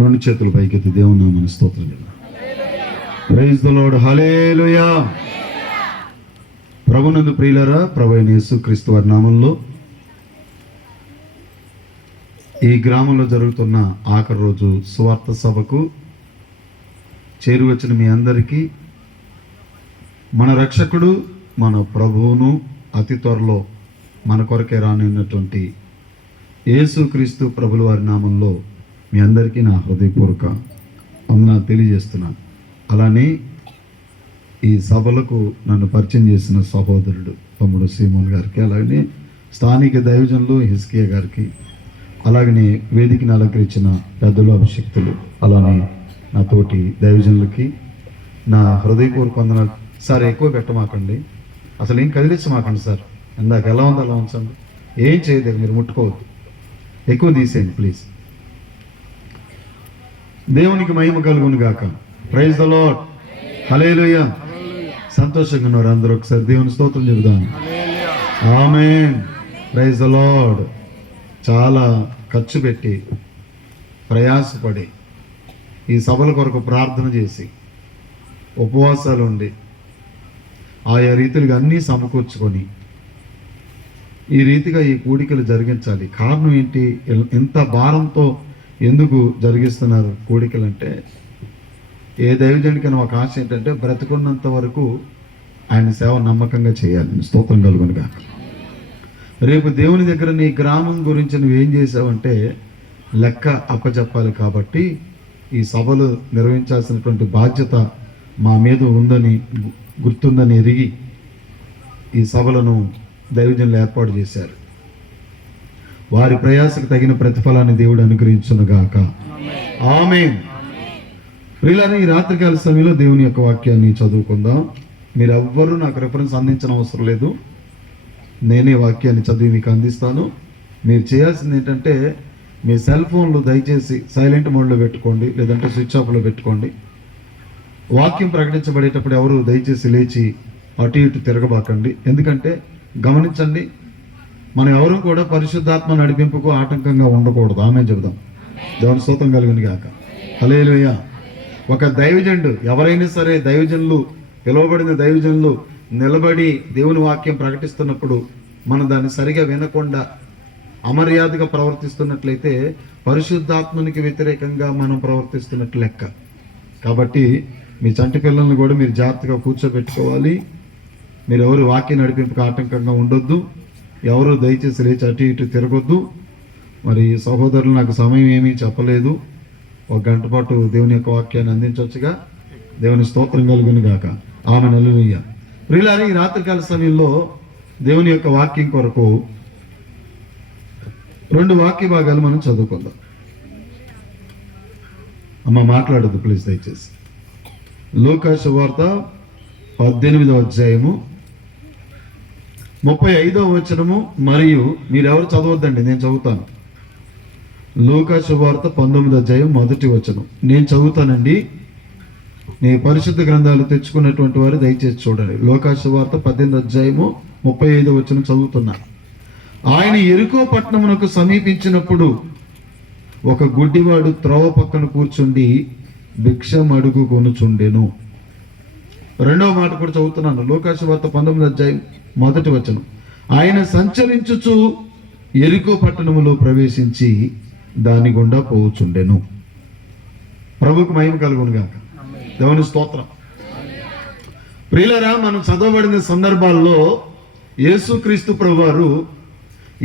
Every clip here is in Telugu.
రెండు చేతులు పైకెత్తి దేవుని నామమున స్తోత్రం చేద్దాం. ప్రైజ్ ది లార్డ్, హల్లెలూయా. ప్రభునందు ప్రియులారా, ప్రభు అయిన యేసుక్రీస్తు వారి నామంలో ఈ గ్రామంలో జరుగుతున్న ఆఖరి రోజు సువార్త సభకు చేరువచ్చిన మీ అందరికీ మన రక్షకుడు మన ప్రభువును అతి త్వరలో మన కొరకే రానున్నటువంటి యేసుక్రీస్తు ప్రభుల వారి నామంలో మీ అందరికీ నా హృదయపూర్వక వందనాలు తెలియజేస్తున్నాను. అలానే ఈ సభలకు నన్ను పరిచయం చేసిన సహోదరుడు తమ్ముడు సీమోన్ గారికి, అలాగనే స్థానిక దైవజనులు హిజ్కియా గారికి, అలాగనే వేదికను అలంకరించిన పెద్దలు అభిషక్తులు, అలానే నా తోటి దైవజనులకి నా హృదయపూర్వక వందనాలు. సార్ ఎక్కువ పెట్టమాకండి, అసలు ఏం కదిలించమాకండి సార్. ఇందాక ఎలా ఉందో అలా ఉంచండి, ఏం చేయదు, మీరు ముట్టుకోవద్దు, ఎక్కువ తీసేయండి ప్లీజ్. దేవునికి మహిమ కలుగును గాక. ప్రైజ్ ద లార్డ్, హల్లెలూయా. సంతోషంగా ఉన్నారు అందరూ, ఒకసారి దేవుని స్తోత్రం చెబుదాం. ఆమేన్. Praise the Lord. చాలా ఖర్చు పెట్టి ప్రయాసపడి ఈ సభల కొరకు ప్రార్థన చేసి ఉపవాసాలు ఉండి ఆయా రీతిలుగా అన్నీ సమకూర్చుకొని ఈ రీతిగా ఈ కూడికలు జరిగించాలి. కారణం ఏంటి? ఇంత భారంతో ఎందుకు జరిగిస్తున్నారు కూడికలు అంటే, ఏ దైవజనుడికైనా ఒక ఆశ ఏంటంటే బ్రతుకున్నంత వరకు ఆయన సేవ నమ్మకంగా చేయాలి. స్తోత్రం కలుగును గాక. రేపు దేవుని దగ్గర నీ గ్రామం గురించి నువ్వేం చేసావంటే లెక్క అప్పచెప్పాలి. కాబట్టి ఈ సభలు నిర్వహించాల్సినటువంటి బాధ్యత మా మీద ఉందని గుర్తుందని ఎరిగి ఈ సభలను దైవజనులు ఏర్పాటు చేశారు. వారి ప్రయాసకు తగిన ప్రతిఫలాన్ని దేవుడు అనుగ్రహించునుగాక. ఆమేన్. ప్రియులారా, ఈ రాత్రికాల సమయంలో దేవుని యొక్క వాక్యాన్ని చదువుకుందాం. మీరు ఎవ్వరూ నాకు రెఫరెన్స్ అందించిన అవసరం లేదు, నేనే వాక్యాన్ని చదివి మీకు అందిస్తాను. మీరు చేయాల్సింది ఏంటంటే మీ సెల్ ఫోన్లు దయచేసి సైలెంట్ మోడ్లో పెట్టుకోండి, లేదంటే స్విచ్ ఆఫ్లో పెట్టుకోండి. వాక్యం ప్రకటించబడేటప్పుడు ఎవరు దయచేసి లేచి అటు ఇటు తిరగబాకండి. ఎందుకంటే గమనించండి, మనం ఎవరు కూడా పరిశుద్ధాత్మ నడిపింపుకు ఆటంకంగా ఉండకూడదు. ఆమె చెబుదాం. దేవుని స్తోత్రం కలుగును గాక. హల్లెలూయా. ఒక దైవజనుడు, ఎవరైనా సరే దైవజనులు, పిలువబడిన దైవజనులు నిలబడి దేవుని వాక్యం ప్రకటిస్తున్నప్పుడు మనం దాన్ని సరిగా వినకుండా అమర్యాదగా ప్రవర్తిస్తున్నట్లయితే పరిశుద్ధాత్మనికి వ్యతిరేకంగా మనం ప్రవర్తిస్తున్నట్లు లెక్క. కాబట్టి మీ చంటి పిల్లల్ని కూడా మీరు జాగ్రత్తగా కూర్చోబెట్టుకోవాలి. మీరు ఎవరు వాక్య నడిపింపుకు ఆటంకంగా ఉండొద్దు, ఎవరు దయచేసి లేచి అటు ఇటు తిరగొద్దు. మరి సహోదరులు నాకు సమయం ఏమీ చెప్పలేదు, ఒక గంట పాటు దేవుని యొక్క వాక్యాన్ని అందించవచ్చుగా. దేవుని స్తోత్రం కలుగును గాక. ఆమె హల్లెలూయా. ప్రియులారా, ఈ రాత్రికాల సమయంలో దేవుని యొక్క వాక్యం కొరకు 2 వాక్య భాగాలు మనం చదువుకుందాం. అమ్మ మాట్లాడద్దు ప్లీజ్ దయచేసి. లూకా సువార్త 18వ అధ్యాయము 35వ వచనము, మరియు మీరెవరు చదవద్దండి, నేను చదువుతాను. లూకా సువార్త 19వ అధ్యాయం 1వ వచనం నేను చదువుతానండి. నీ పరిశుద్ధ గ్రంథాలు తెచ్చుకున్నటువంటి వారు దయచేసి చూడండి. లూకా సువార్త 18వ అధ్యాయము 35వ వచనం చదువుతున్నా. ఆయన యెరికో పట్టణమునకు సమీపించినప్పుడు ఒక గుడ్డివాడు త్రోవ పక్కన కూర్చుండి భిక్షం అడుగు కొనుచుండెను. 2వ మాట కూడా చదువుతున్నాను. లూకా సువార్త 19వ అధ్యాయం 1వ వచనం ఆయన సంచరించుచు యెరికో పట్టణములో ప్రవేశించి దాని గుండా పోవుచుండెను. ప్రభుకు మహిమ కలుగును గాక. దేవుని స్తోత్రం. ప్రియులారా, మనం చదవబడిన సందర్భాల్లో యేసుక్రీస్తు ప్రభువారు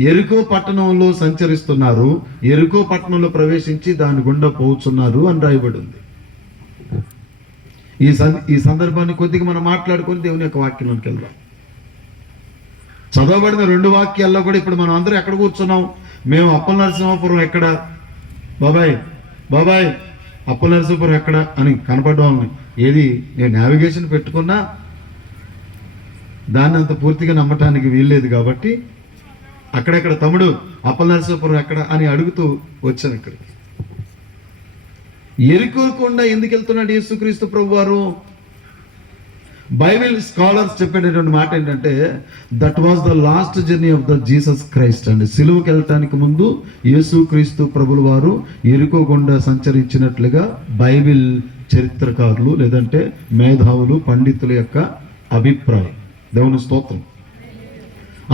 యెరికో పట్టణంలో సంచరిస్తున్నారు, యెరికో పట్టణంలో ప్రవేశించి దాని గుండా పోవుచున్నారు అని రాయబడి ఉంది. ఈ సందర్భాన్ని కొద్దిగా మనం మాట్లాడుకొని దేవుని యొక్క వాక్యంలోకి వెళ్దాం. చదవబడిన 2 వాక్యాల్లో కూడా ఇప్పుడు మనం అందరూ ఎక్కడ కూర్చున్నాం? మేము అప్పల నరసింహాపురం ఎక్కడ బాబాయ్, బాబాయ్ అప్పల నరసింహాపురం ఎక్కడ అని కనపడ్డాం. ఏది నేను నావిగేషన్ పెట్టుకున్నా దాన్ని అంత పూర్తిగా నమ్మటానికి వీల్లేదు. కాబట్టి అక్కడెక్కడ తమ్ముడు అప్పల నరసింహాపురం ఎక్కడ అని అడుగుతూ వచ్చాను ఇక్కడికి. యెరికో కొండ ఎందుకు వెళ్తున్నాడు యేసుక్రీస్తు ప్రభువారు? బైబిల్ స్కాలర్స్ చెప్పేటటువంటి మాట ఏంటంటే that was the last journey of the Jesus Christ అండి. సిలువకి వెళ్ళటానికి ముందు యేసుక్రీస్తు ప్రభుల వారు ఎరుకో గుండా సంచరించినట్లుగా బైబిల్ చరిత్రకారులు లేదంటే మేధావులు పండితుల యొక్క అభిప్రాయం. దేవుని స్తోత్రం.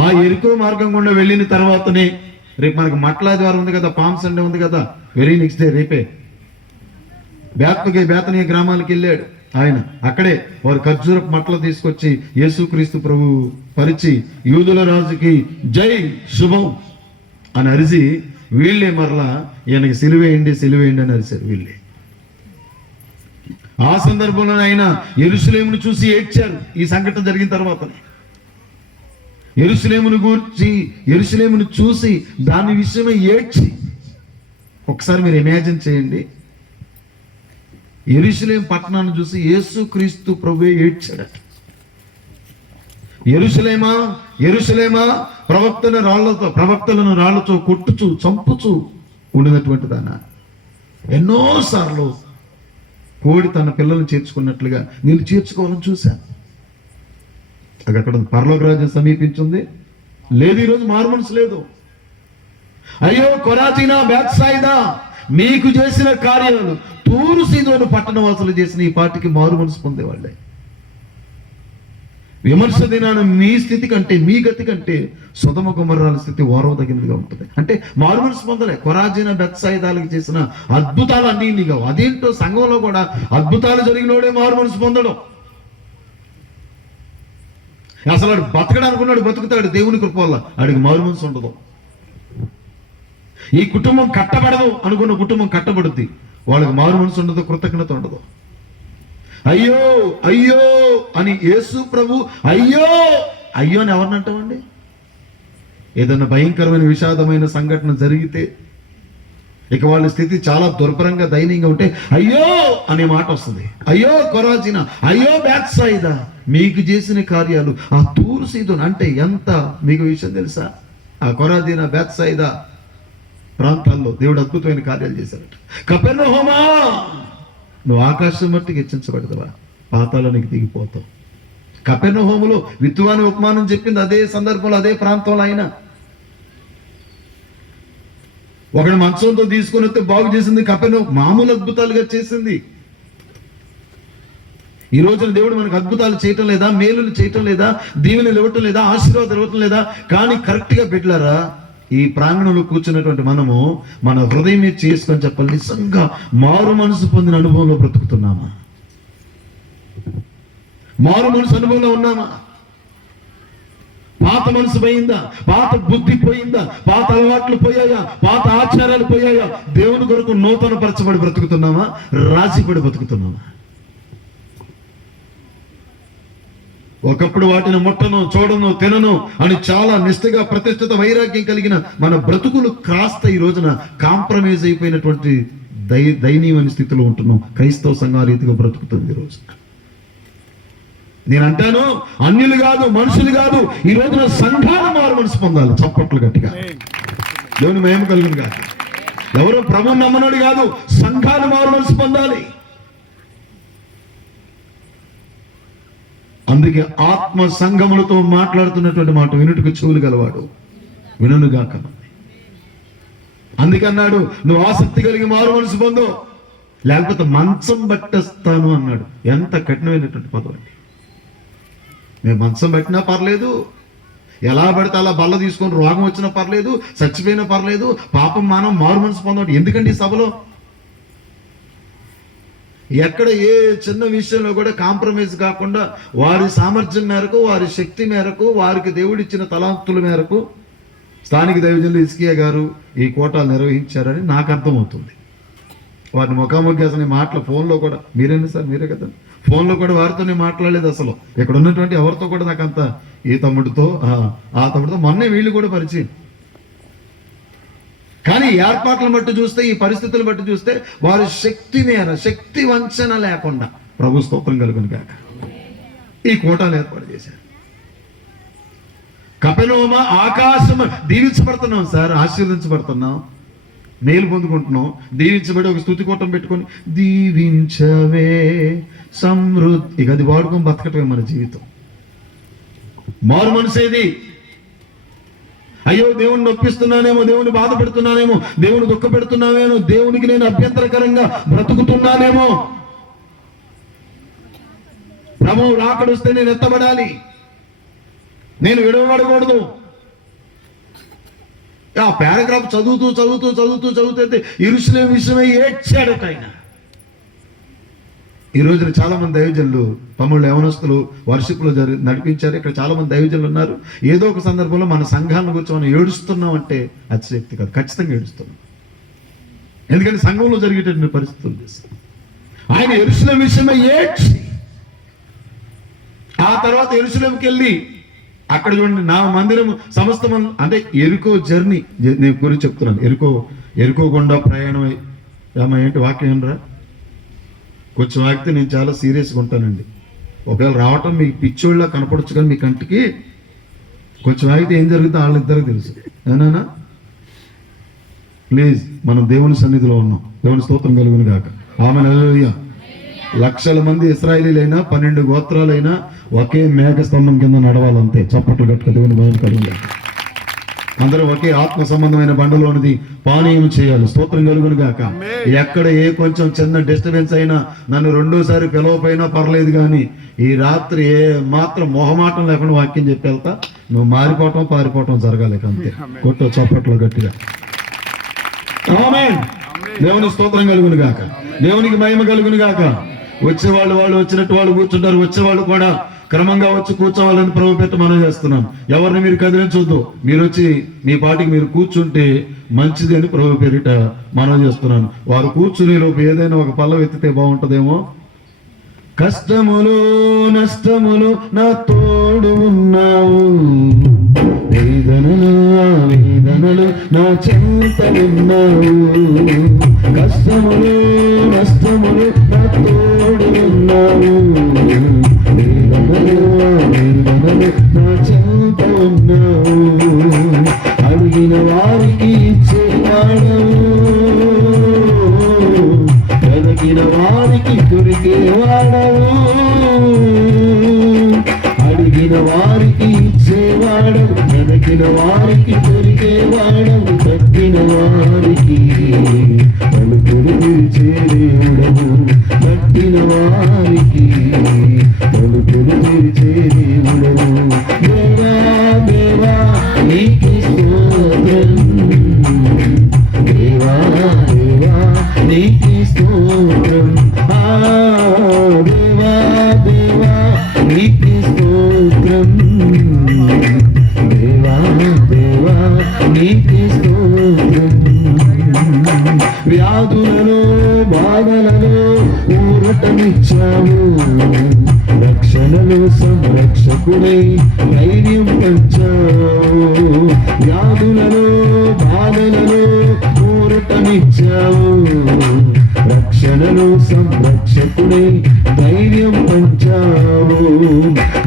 ఆ ఎరుకో మార్గం గుండా వెళ్ళిన తర్వాతనే రేపు మనకు మట్లా ద్వారం ఉంది కదా, పామ్ సండే ఉంది కదా, వెరీ నెక్స్ట్ డే రేపే బేతనీయ గ్రామాలకు వెళ్ళాడు ఆయన. అక్కడే వారు ఖర్జూరపు మట్టలు తీసుకొచ్చి యేసుక్రీస్తు ప్రభు పరిచి యూదుల రాజుకి జై శుభం అని అరిచి వీళ్ళే మరలా ఈయనకి సిలువేయండి అని అరిచారు వీళ్ళే. ఆ సందర్భంలో ఆయన యెరూషలేమును చూసి ఏడ్చారు. ఈ సంఘటన జరిగిన తర్వాత యెరూషలేమును చూసి దాని విషయమై ఏడ్చి, ఒకసారి మీరు ఇమాజిన్ చేయండి, యెరూషలేము పట్టణాన్ని చూసి యేసుక్రీస్తు ప్రభువే ఏడ్చాడట. యెరూషలేమా ప్రవక్తలను రాళ్లతో కొట్టుచు చంపుచు ఉండినటువంటి దాన ఎన్నోసార్లు కోడి తన పిల్లల్ని చేర్చుకున్నట్లుగా నేను చేర్చుకోవాలని చూశాను. అక్కడ పరలోక రాజ్యం సమీపించింది లేదు, ఈరోజు మారుమనసు లేదు. అయ్యో కొరాజీనా బేత్సాయిదా, మీకు చేసిన కార్యాలు తూరు సీదోను పట్టణవాసులు చేసిన ఈ పాటికి మారు మనసు పొందేవాళ్ళే. విమర్శ దినాన మీ స్థితి కంటే, మీ గతి కంటే సొదొమ గొమొర్రాల స్థితి ఓర్వదగినదిగా ఉంటుంది. అంటే మారు మనసు పొందలే. కొరాజీన బేత్సాయిదాలకు చేసిన అద్భుతాలు అన్నీ కావు. అదేంటో సంఘంలో కూడా అద్భుతాలు జరిగినోడే మారు మనసు పొందడం. అసలు వాడు బతకడానుకున్నాడు, బతుకుతాడు దేవుని కృప వల్ల, ఆడికి మారు మనసు ఉండదు. ఈ కుటుంబం కట్టబడదు అనుకున్న కుటుంబం కట్టబడుద్ది, వాళ్ళకి మారు మనసు ఉండదు, కృతజ్ఞత ఉండదు. అయ్యో అయ్యో అని యేసు ప్రభు అయ్యో అని ఎవరిని అంటామండి? ఏదన్నా భయంకరమైన విషాదమైన సంఘటన జరిగితే, ఇక వాళ్ళ స్థితి చాలా దుర్భరంగా దయనీయంగా ఉంటే అయ్యో అనే మాట వస్తుంది. అయ్యో కొరాజీన, అయ్యో బేత్సాయిదా, మీకు చేసిన కార్యాలు ఆ తూరు సీదోను అంటే ఎంత మీకు విషయం తెలుసా? ఆ కొరాజీన బేత్సాయిదా ప్రాంతాల్లో దేవుడు అద్భుతమైన కార్యాలు చేశారట. కపెర్నహూమా, నువ్వు ఆకాశం మట్టికి హెచ్చించబడతావా, పాతాళానికి దిగిపోతావు. కపెర్నహూములో విత్తువాని ఉపమానం చెప్పింది అదే సందర్భంలో, అదే ప్రాంతంలో. ఆయన ఒకడు మంచంతో తీసుకొని వస్తే బాగు చేసింది కపెర్నహూము, మామూలు అద్భుతాలుగా చేసింది. ఈ రోజున దేవుడు మనకు అద్భుతాలు చేయటం లేదా, మేలులు చేయటం లేదా, దీవెనలు ఇవ్వటం లేదా, ఆశీర్వాదాలు ఇవ్వటం లేదా? కానీ కరెక్ట్గా పెట్టారా, ఈ ప్రాంగణంలో కూర్చున్నటువంటి మనము మన హృదయం మీద చేసుకొని చెప్పాలి, నిజంగా మారు మనసు పొందిన అనుభవంలో బ్రతుకుతున్నామా? మారు మనసు అనుభవంలో ఉన్నామా? పాత మనసు పోయిందా? పాత బుద్ధి పోయిందా? పాత అలవాట్లు పోయాయా? పాత ఆచారాలు పోయాయా? దేవుని కొరకు నూతన పరచబడి బ్రతుకుతున్నామా? రాసిపడి బ్రతుకుతున్నామా? ఒకప్పుడు వాటిని ముట్టను, చూడను, తినను అని చాలా నిష్ఠగా ప్రతిష్ఠిత వైరాగ్యం కలిగిన మన బ్రతుకులు కాస్త ఈ రోజున కాంప్రమైజ్ అయిపోయినటువంటి దయనీయమైన స్థితిలో ఉంటున్నాం. క్రైస్తవ సంఘ రీతిగా బ్రతుకుతుంది ఈ రోజు. నేను అంటాను, అన్యులు కాదు, మనుషులు కాదు, ఈ రోజున సంఘాలు మారు మనసు పొందాలి. చప్పట్లు గట్టిగా దేవుని మహిమ కలుగును కాదు. ఎవరు ప్రభువు నమ్మనోడు కాదు, సంఘాలు మారు మనసు పొందాలి. అందుకే ఆత్మ సంఘములతో మాట్లాడుతున్నటువంటి మాట వినుటకు చెవులు గలవాడు వినుగాక. అందుకన్నాడు, నువ్వు ఆసక్తి కలిగి మారు మనసు పొందు, లేకపోతే మంచం పట్టేస్తాను అన్నాడు. ఎంత కఠినమైనటువంటి పదం అండి. మేము మంచం పట్టినా పర్లేదు, ఎలా పడితే అలా బల్ల తీసుకొని రోగం వచ్చినా పర్లేదు, చచ్చిపోయినా పర్లేదు, పాపం మానం మారు మనసు పొందడం ఎందుకండి? ఈ సభలో ఎక్కడ ఏ చిన్న విషయంలో కూడా కాంప్రమైజ్ కాకుండా వారి సామర్థ్యం మేరకు, వారి శక్తి మేరకు, వారికి దేవుడిచ్చిన తలాంతుల మేరకు స్థానిక దైవజనులు హిజ్కియా గారు ఈ కోటాలు నిర్వహించారని నాకు అర్థమవుతుంది. వారిని ముఖాముఖి అసలు మాటలు ఫోన్లో కూడా, మీరేనా సార్, మీరే కదా, ఫోన్లో కూడా వారితోనే మాట్లాడలేదు. అసలు ఇక్కడ ఉన్నటువంటి ఎవరితో కూడా నాకు అంత, ఈ తమ్ముడితో ఆ తమ్ముడితో మొన్నే వీళ్ళు కూడా పరిచయం. కానీ ఏర్పాట్లను బట్టి చూస్తే, ఈ పరిస్థితులను బట్టి చూస్తే వారి శక్తి మేర, శక్తి వంచన లేకుండా, ప్రభు స్తోత్రం కలుగును గాక, ఈ కోటాలు ఏర్పాటు చేశారు. కపెర్నహూమా, ఆకాశం దీవించబడుతున్నాం సార్, ఆశీర్వదించబడుతున్నాం. మేలు పొందుకుంటున్నాం. దీవించబడి ఒక స్తుతి కూటం పెట్టుకొని దీవించవే సమృద్ధి, ఇక అది వాడుకొని బతకటమే మన జీవితం. మారు మనసేది. అయ్యో దేవుని నొప్పిస్తున్నానేమో, దేవుని బాధ పెడుతున్నానేమో, దేవుని దుఃఖ పెడుతున్నానేమో, దేవునికి నేను అభ్యంతరకరంగా బ్రతుకుతున్నానేమో, ప్రభువు రాకడొస్తే నేను ఎత్తబడాలి, నేను విడవబడకూడదు. ఆ పారాగ్రాఫ్ చదువుతే యెరూషలేము విషయమై ఏడ్చాడట ఆయన. ఈ రోజున చాలా మంది దైవజనులు, తమ్ముళ్ళు, యవనస్తులు వర్షిప్లో నడిపించారు. ఇక్కడ చాలా మంది దైవజనులు ఉన్నారు. ఏదో ఒక సందర్భంలో మన సంఘాలను గురించి మనం ఏడుస్తున్నాం అంటే అతిశక్తి కాదు, ఖచ్చితంగా ఏడుస్తున్నాం. ఎందుకంటే సంఘంలో జరిగేటటువంటి పరిస్థితులు చేసి ఆయన యెరూషలేము విషయమై ఏడ్చి, ఆ తర్వాత యెరూషలేముకి వెళ్ళి అక్కడ చూడండి, నా మందిరం సమస్త అంటే ఎరుకో జర్నీ నేను గురించి చెప్తున్నాను. ఎరుకో గుండా ప్రయాణం ఏంటి వాక్యం రా, కొంచెం వాగితే నేను చాలా సీరియస్గా ఉంటానండి. ఒకవేళ రావటం మీకు పిచ్చోళ్ళ కనపడచ్చు, కానీ మీ కంటికి కొంచెం వాగితే ఏం జరుగుతుందో వాళ్ళిద్దరికి తెలుసు. ఏనా ప్లీజ్, మనం దేవుని సన్నిధిలో ఉన్నాం. దేవుని స్తోత్రం కలుగును గాక. ఆమెన్. హల్లెలూయా. లక్షల మంది ఇశ్రాయేలీలైనా 12 గోత్రాలైనా ఒకే మేఘ స్తంభం కింద నడవాలంతే. చప్పట్లు కట్టుక దేవుని మహిమ కలుగును. అందరూ ఒకే ఆత్మ సంబంధమైన బండలోనిది పానీయం చేయాలి. స్తోత్రం కలుగును గాక. ఎక్కడ ఏ కొంచెం చిన్న డిస్టర్బెన్స్ అయినా, నన్ను రెండోసారి పిలవపోయినా పర్లేదు, కానీ ఈ రాత్రి ఏ మాత్రం మొహమాటం లేకుండా వాక్యం చెప్పి వెళ్తా. నువ్వు మారిపోవటం పారిపోవటం జరగాలి అంతే. కొట్టు చప్పట్లు గట్టిగా. ఆమేన్. దేవుని స్తోత్రం కలుగును గాక. దేవునికి మహిమ కలుగును గాక. వచ్చేవాళ్ళు వచ్చినట్టు వాళ్ళు కూర్చుంటారు. వచ్చేవాళ్ళు కూడా క్రమంగా వచ్చి కూర్చోవాలని ప్రభు పెట్టి మనం చేస్తున్నాం. ఎవరిని మీరు కదిలించొద్దు. మీరు వచ్చి మీ పాటికి మీరు కూర్చుంటే మంచిది అని ప్రభు పేరిట మనం చేస్తున్నాను. వారు కూర్చునే లోపు ఏదైనా ఒక పల్లవి ఎత్తితే బాగుంటుందేమో. కష్టములు నష్టములు నా తోడు ఉన్నావు, వేదనలు నా చెంత ఉన్నావు. కష్టములు నష్టములు నా తోడు ఉన్నావు, వేదనలు నా చెంత ఉన్నావు. అడిగిన వారికి ఇచ్చేవాడవు, వెదకిన వారికి దొరికేవాడవు. అడిగిన వారికి ఇచ్చేవాడవు, వెదకిన వారికి దొరికేవాడవు. తప్పిన వారికి తలుపులు తెరిచే దేవుడవు, తప్పిన వారికి తలుపులు తెరిచే దేవుడవు. దేవా దేవా నీకు స్తోత్రం, దేవా దేవా నీకు స్తోత్రం. దేవా దేవా నీకు స్తోత్రం, దేవా దేవా నీకు స్తోత్రం. వ్యాధులలో బాధలలో ఊరటనిచ్చావు, రక్షణలో సంరక్షకుడై ధైర్యం పంచావు. వ్యాధులలో బాధలలో ఊరటనిచ్చావు, రక్షణలో సంరక్షకుడై ధైర్యం పంచావు.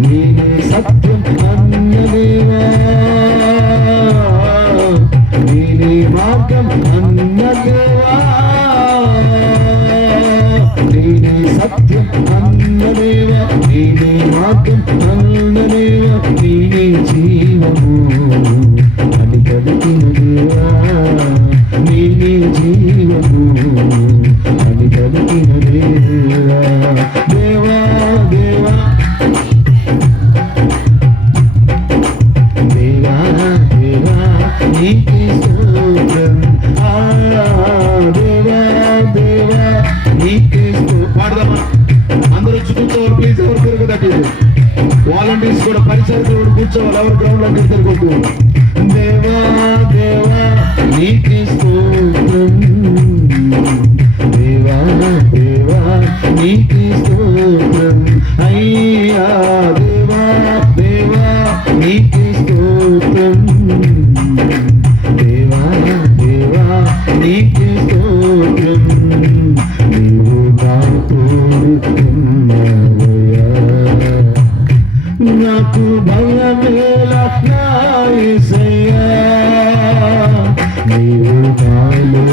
నేనే సత్యం అన్నదేవా, నేనే మార్గం అన్నదేవా, నేనే సత్యం అన్నదేవా, నేనే మార్గం అన్నదేవా, నేనే జీవము అని పలికిన దేవా, నేనే జీవము అని పలికిన దేవా. దేవా దేవా దేవా దేవా నీకు స్తోత్రం. దేవా దేవా నీకు పాడదామా? అందరూ కూర్చోవాలి ప్లీజ్. ఎవరు తిరగదు, వాలంటీర్స్ కూడా పరిసరాలు కూర్చోవాలి. ఎవరు గ్రౌండ్ లో తిరగొద్దు. దేవా దేవా నీకు స్తోత్రం, దేవా దేవా నీకు స్తోత్రం. అయ్యా దేవా దేవా నీకు స్తోత్రం, దేవా దేవా నీకు స్తోత్రం. నీవు నా తోడున్నావయ్యా, నాకు భయమేలా నా యేసయ్యా. నీవు నాలో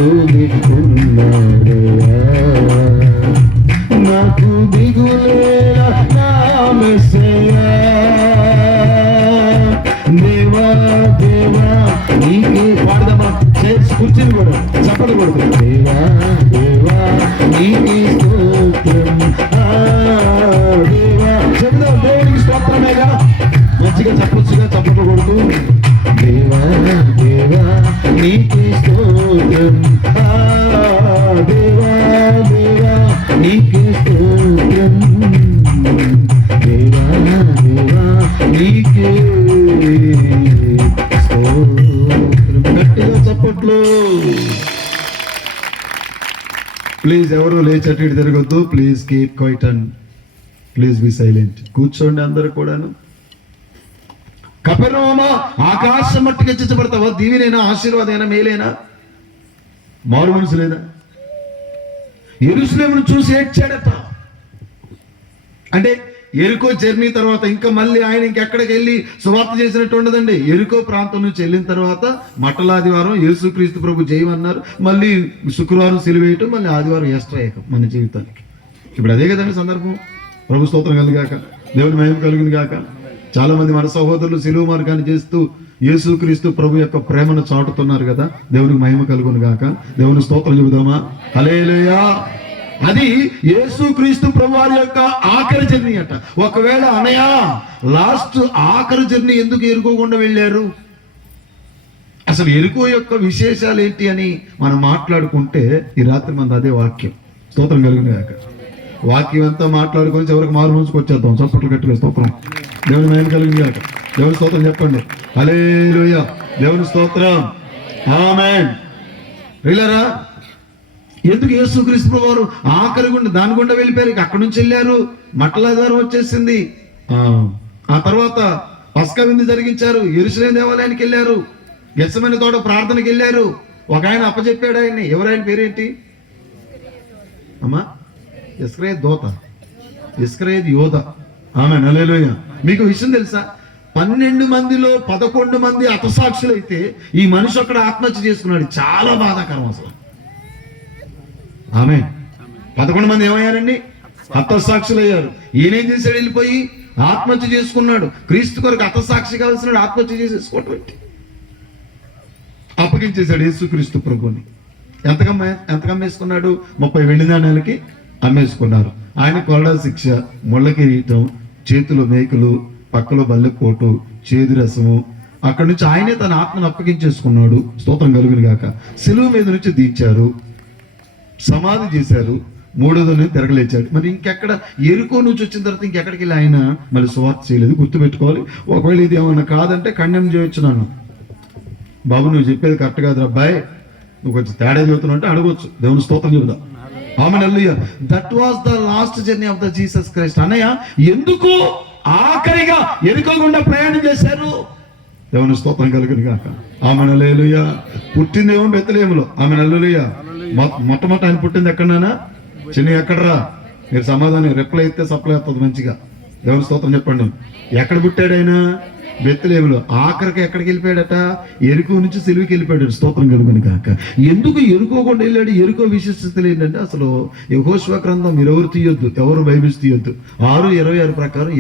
నీకే స్తోత్రం. దేవా చెప్దాం, దేవునికి స్తోత్రమేగా. మంచిగా చెప్పొచ్చుగా, చప్పట్లు కొడుతూ. దేవా దేవా నీకే స్తోత్రం. దేవా దేవా నీకే స్తోత్రం. దేవా దేవా నీకే స్తోత్రం. గట్టిగా చప్పట్లు. ప్లీజ్ ఎవరు లేచటి తిరగొద్దు. Please keep quiet and please be silent. కూర్చోండి అందరూ కూడాను. కపెర్నహూమా, ఆకాశం మట్టికి హెచ్చించబడతావా? దీవెనైనా, ఆశీర్వాదైనా, మేలైనా? మారు మనసు లేదా? యెరూషలేమును చూసి ఏడ్చాడట. అంటే ఎరికో జర్నీ తర్వాత ఇంకా మళ్ళీ ఆయన ఇంకెక్కడికి వెళ్ళి సువార్త చేసినట్టు ఉండదండి. ఎరికో ప్రాంతం నుంచి వెళ్ళిన తర్వాత మట్టలాదివారం యేసుక్రీస్తు ప్రభు జయమన్నారు, మళ్ళీ శుక్రవారం సిలువేయటం, మళ్ళీ ఆదివారం ఎక్స్ట్రా ఏకం మన జీవితానికి. ఇప్పుడు అదే కదండి సందర్భం. ప్రభు స్తోత్రం కలిగాక, దేవుని మహిమ కలుగును గాక. చాలా మంది మన సహోదరులు సిలువ మార్గాన్ని చేస్తూ యేసుక్రీస్తు ప్రభు యొక్క ప్రేమను చాటుతున్నారు కదా. దేవునికి మహిమ కలుగును గాక. దేవుని స్తోత్రం చెబుదామా? హల్లెలూయా. అది యేసుక్రీస్తు ప్రభు వారి యొక్క ఆఖరి జర్నీ అట. ఒకవేళ అనయా లాస్ట్ ఆఖరి జర్నీ ఎందుకు ఎరుకోకుండా వెళ్ళారు? అసలు ఎరుకో యొక్క విశేషాలు ఏంటి అని మనం మాట్లాడుకుంటే ఈ రాత్రి మనది అదే వాక్యం. స్తోత్రం కలుగును గాక. వాక్యం అంతా మాట్లాడుకొని చివరికి మారు మనసుకు వచ్చేద్దాం. చప్పట్లు గట్టిగా స్తోత్రం. దేవుని మహిమ కలుగును గాక. దేవుని స్తోత్రం చెప్పండి. హల్లెలూయా. దేవుని స్తోత్రం. ఆమేన్. వెళ్ళారా? ఎందుకు యేసుక్రీస్తు వారు ఆఖరి గుండా దాని గుండా వెళ్ళిపోయారు. అక్కడి నుంచి వెళ్ళారు, మట్టలాదివారం వచ్చేసింది. ఆ తర్వాత పస్కా విందు జరిగించారు, యెరూషలేము దేవాలయానికి వెళ్ళారు, గెత్సేమనే తోట ప్రార్థనకి వెళ్ళారు. ఒక ఆయన అప్పచెప్పాడు ఆయన్ని. ఎవరాయన పేరేంటి అమ్మా? ఇస్కరియోతు దూత, ఇస్కరియోతు యోధ. ఆమేన్. హల్లెలూయా. మీకు విషయం తెలుసా? 12 మందిలో 11 మంది హతసాక్షులైతే ఈ మనిషి అక్కడ ఆత్మహత్య చేసుకున్నాడు. చాలా బాధాకరం అసలు. ఆమేన్. 11 మంది ఏమయ్యారండి? హతసాక్షులు అయ్యారు. ఈయనేం చేశాడు? వెళ్ళిపోయి ఆత్మహత్య చేసుకున్నాడు. క్రీస్తు కొరకు హతసాక్షి కావాల్సిన ఆత్మహత్య చేసేసుకోవటం ఏంటి? అప్పగించేశాడు యేసుక్రీస్తు ప్రభుని. ఎంతకు అమ్మేసుకున్నాడు? 30 వెండి నాణేలకి అమ్మేసుకున్నారు. ఆయన కొరడా శిక్ష, ముళ్ళ కిరీటం, చేతిలో మేకులు, పక్కలో బల్లెపోటు, చేదు రసము. అక్కడి నుంచి ఆయనే తన ఆత్మను అప్పగించేసుకున్నాడు. స్తోత్రం కలుగును గాక. సిలువ మీద నుంచి దించారు, సమాధి చేశారు, 3వ రోజు తిరగలేచాడు. మరి ఇంకెక్కడ? ఎరుకో నుంచి వచ్చిన తర్వాత ఇంకెక్కడికి వెళ్ళి ఆయన మళ్ళీ సువార్త చేయలేదు. గుర్తుపెట్టుకోవాలి. ఒకవేళ ఇది ఏమన్నా కాదంటే ఖండం చేయొచ్చు నన్ను. బాబు నువ్వు చెప్పేది కరెక్ట్ కాదు అబ్బాయి, నువ్వు కొంచెం తేడా చెబుతున్నావు అంటే అడగవచ్చు. దేవుని స్తోత్రం చెబుదా. ఆమేన్. హల్లెలూయా. That was the last journey of the Jesus Christ. అన్నయ్య ఎందుకు ఆఖరిగా ఎరుకో గుండా ప్రయాణం చేశారు? దేవుని స్తోత్రం కలుగును గాక. ఆమేన్. హల్లెలూయా. పుట్టిందేమో బెత్లెహేములో. ఆమేన్. హల్లెలూయా. మొట్టమొదటి ఆయన పుట్టింది ఎక్కడన్నా? చిన్న ఎక్కడరా? మీరు సమాధానం రిప్లై ఇస్తే సప్లై అవుతుంది మంచిగా. దేవుని స్తోత్రం చెప్పండి. ఎక్కడ పుట్టాడు ఆయన? బెత్లెహేములో. ఆఖరికి ఎక్కడికి వెళ్ళిపోయాడట? ఎరుకో నుంచి సిలువకి వెళ్ళిపోయాడు. స్తోత్రం కలుగును గాక. ఎందుకు ఎరుకోకుండా వెళ్ళాడు? ఎరుకో విశిష్టతలు ఏంటంటే అసలు యెహోషువ గ్రంథం మీరు ఎవరు తీయొద్దు, ఎవరు బైబిల్స్ తీయొద్దు. 6:26 ప్రకారం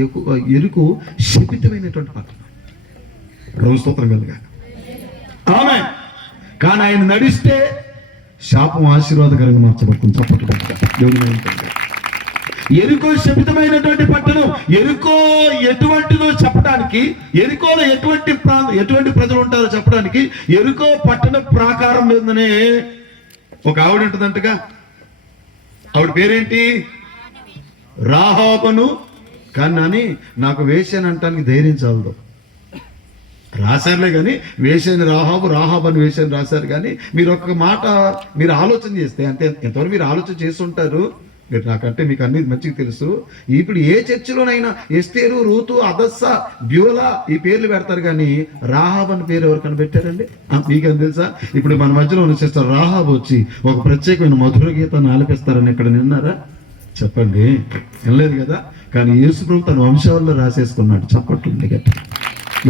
ఎరుకో శపితమైనటువంటి పట్టణం. ప్రభు స్తోత్రం కలుగును గాక. ఆమేన్. కానీ ఆయన నడిస్తే శాపం ఆశీర్వాదకరంగా మార్చబడుతుంది. చప్పట్లు. దేవుని ఎరుకో శపితమైనటువంటి పట్టణం. ఎరుకో ఎటువంటిదో చెప్పడానికి, ఎరుకోలో ఎటువంటి ప్రజలు ఉంటారో చెప్పడానికి ఎరుకో పట్టణ ప్రాకారం మీదనే ఒక ఆవిడ ఉంటుందంటగా. ఆవిడ పేరేంటి? రాహాబను కన్నని. నాకు వేశ్యని అంటానికి ధైర్యం చాలదు. రాశారులే కానీ వేశ్యని రాహాబు, రాహాబని వేశ్యని రాశారు. కానీ మీరు ఒక్క మాట మీరు ఆలోచన చేస్తే, అంటే ఎంతవరకు మీరు ఆలోచన చేస్తుంటారు మీరు, నాకంటే మీకు అన్ని మంచిగా తెలుసు. ఇప్పుడు ఏ చర్చిలోనైనా ఎస్తేరు, రూతు, అదస్స, బ్యూలా ఈ పేర్లు పెడతారు, కానీ రాహాబ్ అని పేరు ఎవరికైనా పెట్టారండి? మీకేం తెలుసా? ఇప్పుడు మన మధ్యలో ఉన్న సిస్టర్ రాహాబ్ వచ్చి ఒక ప్రత్యేకమైన మధుర గీతాన్ని ఆలపిస్తారని ఇక్కడ నిన్నారా? చెప్పండి, వినలేదు కదా. కానీ యేసు ప్రభు తన వంశావళిలో రాసేసుకున్నాడు. చెప్పట్లేదు గట్టిగా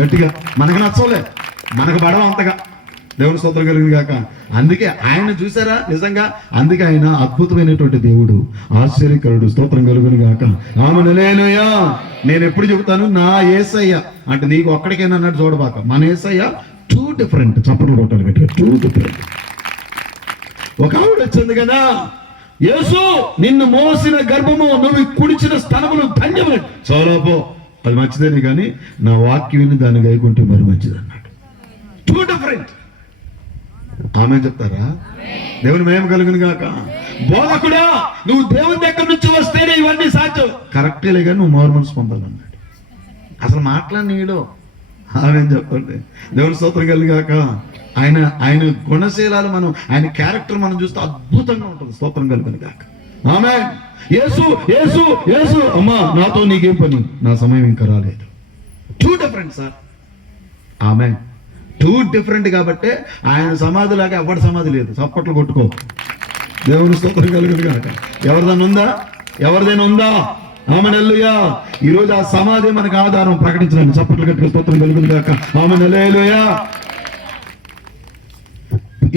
గట్టిగా. మనకు నచ్చలే, మనకు పడవ అంతగా. దేవుని స్తోత్రం కలుగును గాక. అందుకే ఆయన చూసారా నిజంగా, అందుకే ఆయన అద్భుతమైనటువంటి దేవుడు, ఆశ్చర్యకరుడు. స్తోత్రం కలుగును గాక. ఆమేన్. హల్లెలూయా. నేను ఎప్పుడు చెబుతాను, నా యేసయ్య అంటే నీకు ఒక్కడికైనా అన్నట్టు చూడబాక. మన యేసయ్య 2 డిఫరెంట్. చప్పట్లు కొట్టాలి గట్టిగా. 2 డిఫరెంట్. ఒక ఆవిడ వచ్చింది కదా, యేసు నిన్ను మోసిన గర్భము, నువ్వు కుడిచిన స్తనములు ధన్యములు. చాలా పో, అది మంచిదేనే కానీ నా వాక్యం విని దాన్ని గైకుంటే మరి మంచిది అన్నాడు. Two different. ఆమె చెప్తారా? దేవుని మహిమ కలుగును గాక. బోధకుడా, నువ్వు దేవుని దగ్గర నుంచి వస్తేనే ఇవన్నీ సాధ్యం. కరెక్టేలే కానీ నువ్వు మారు మనసు పొందాలన్నాడు. అసలు మాట్లాడినీడు ఆమె చెప్పండి. దేవుని స్తోత్రం కలుగాక. ఆయన గుణశీలాలు మనం, ఆయన క్యారెక్టర్ మనం చూస్తే అద్భుతంగా ఉంటుంది. స్తోత్రం కలుగును గాక. ఆమె యేసు యేసు యేసు అమ్మా నాతో నీకేం పని, నా సమయం ఇంకా రాలేదు. Two different sir. ఆమె టూ డిఫరెంట్ కాబట్టే ఆయన సమాధిలాగా ఎవరి సమాధి లేదు. చప్పట్లు కొట్టుకో. దేవుని స్తోత్రం కలుగును గాక. ఎవరిదైనా ఉందా? ఎవరిదైనా ఉందా? ఆమె హల్లెలూయా. ఈరోజు ఆ సమాధి మనకు ఆధారం. ప్రకటించడానికి చప్పట్లు గట్టిగా స్తోత్రం కలుగును గాక. ఆమె హల్లెలూయా.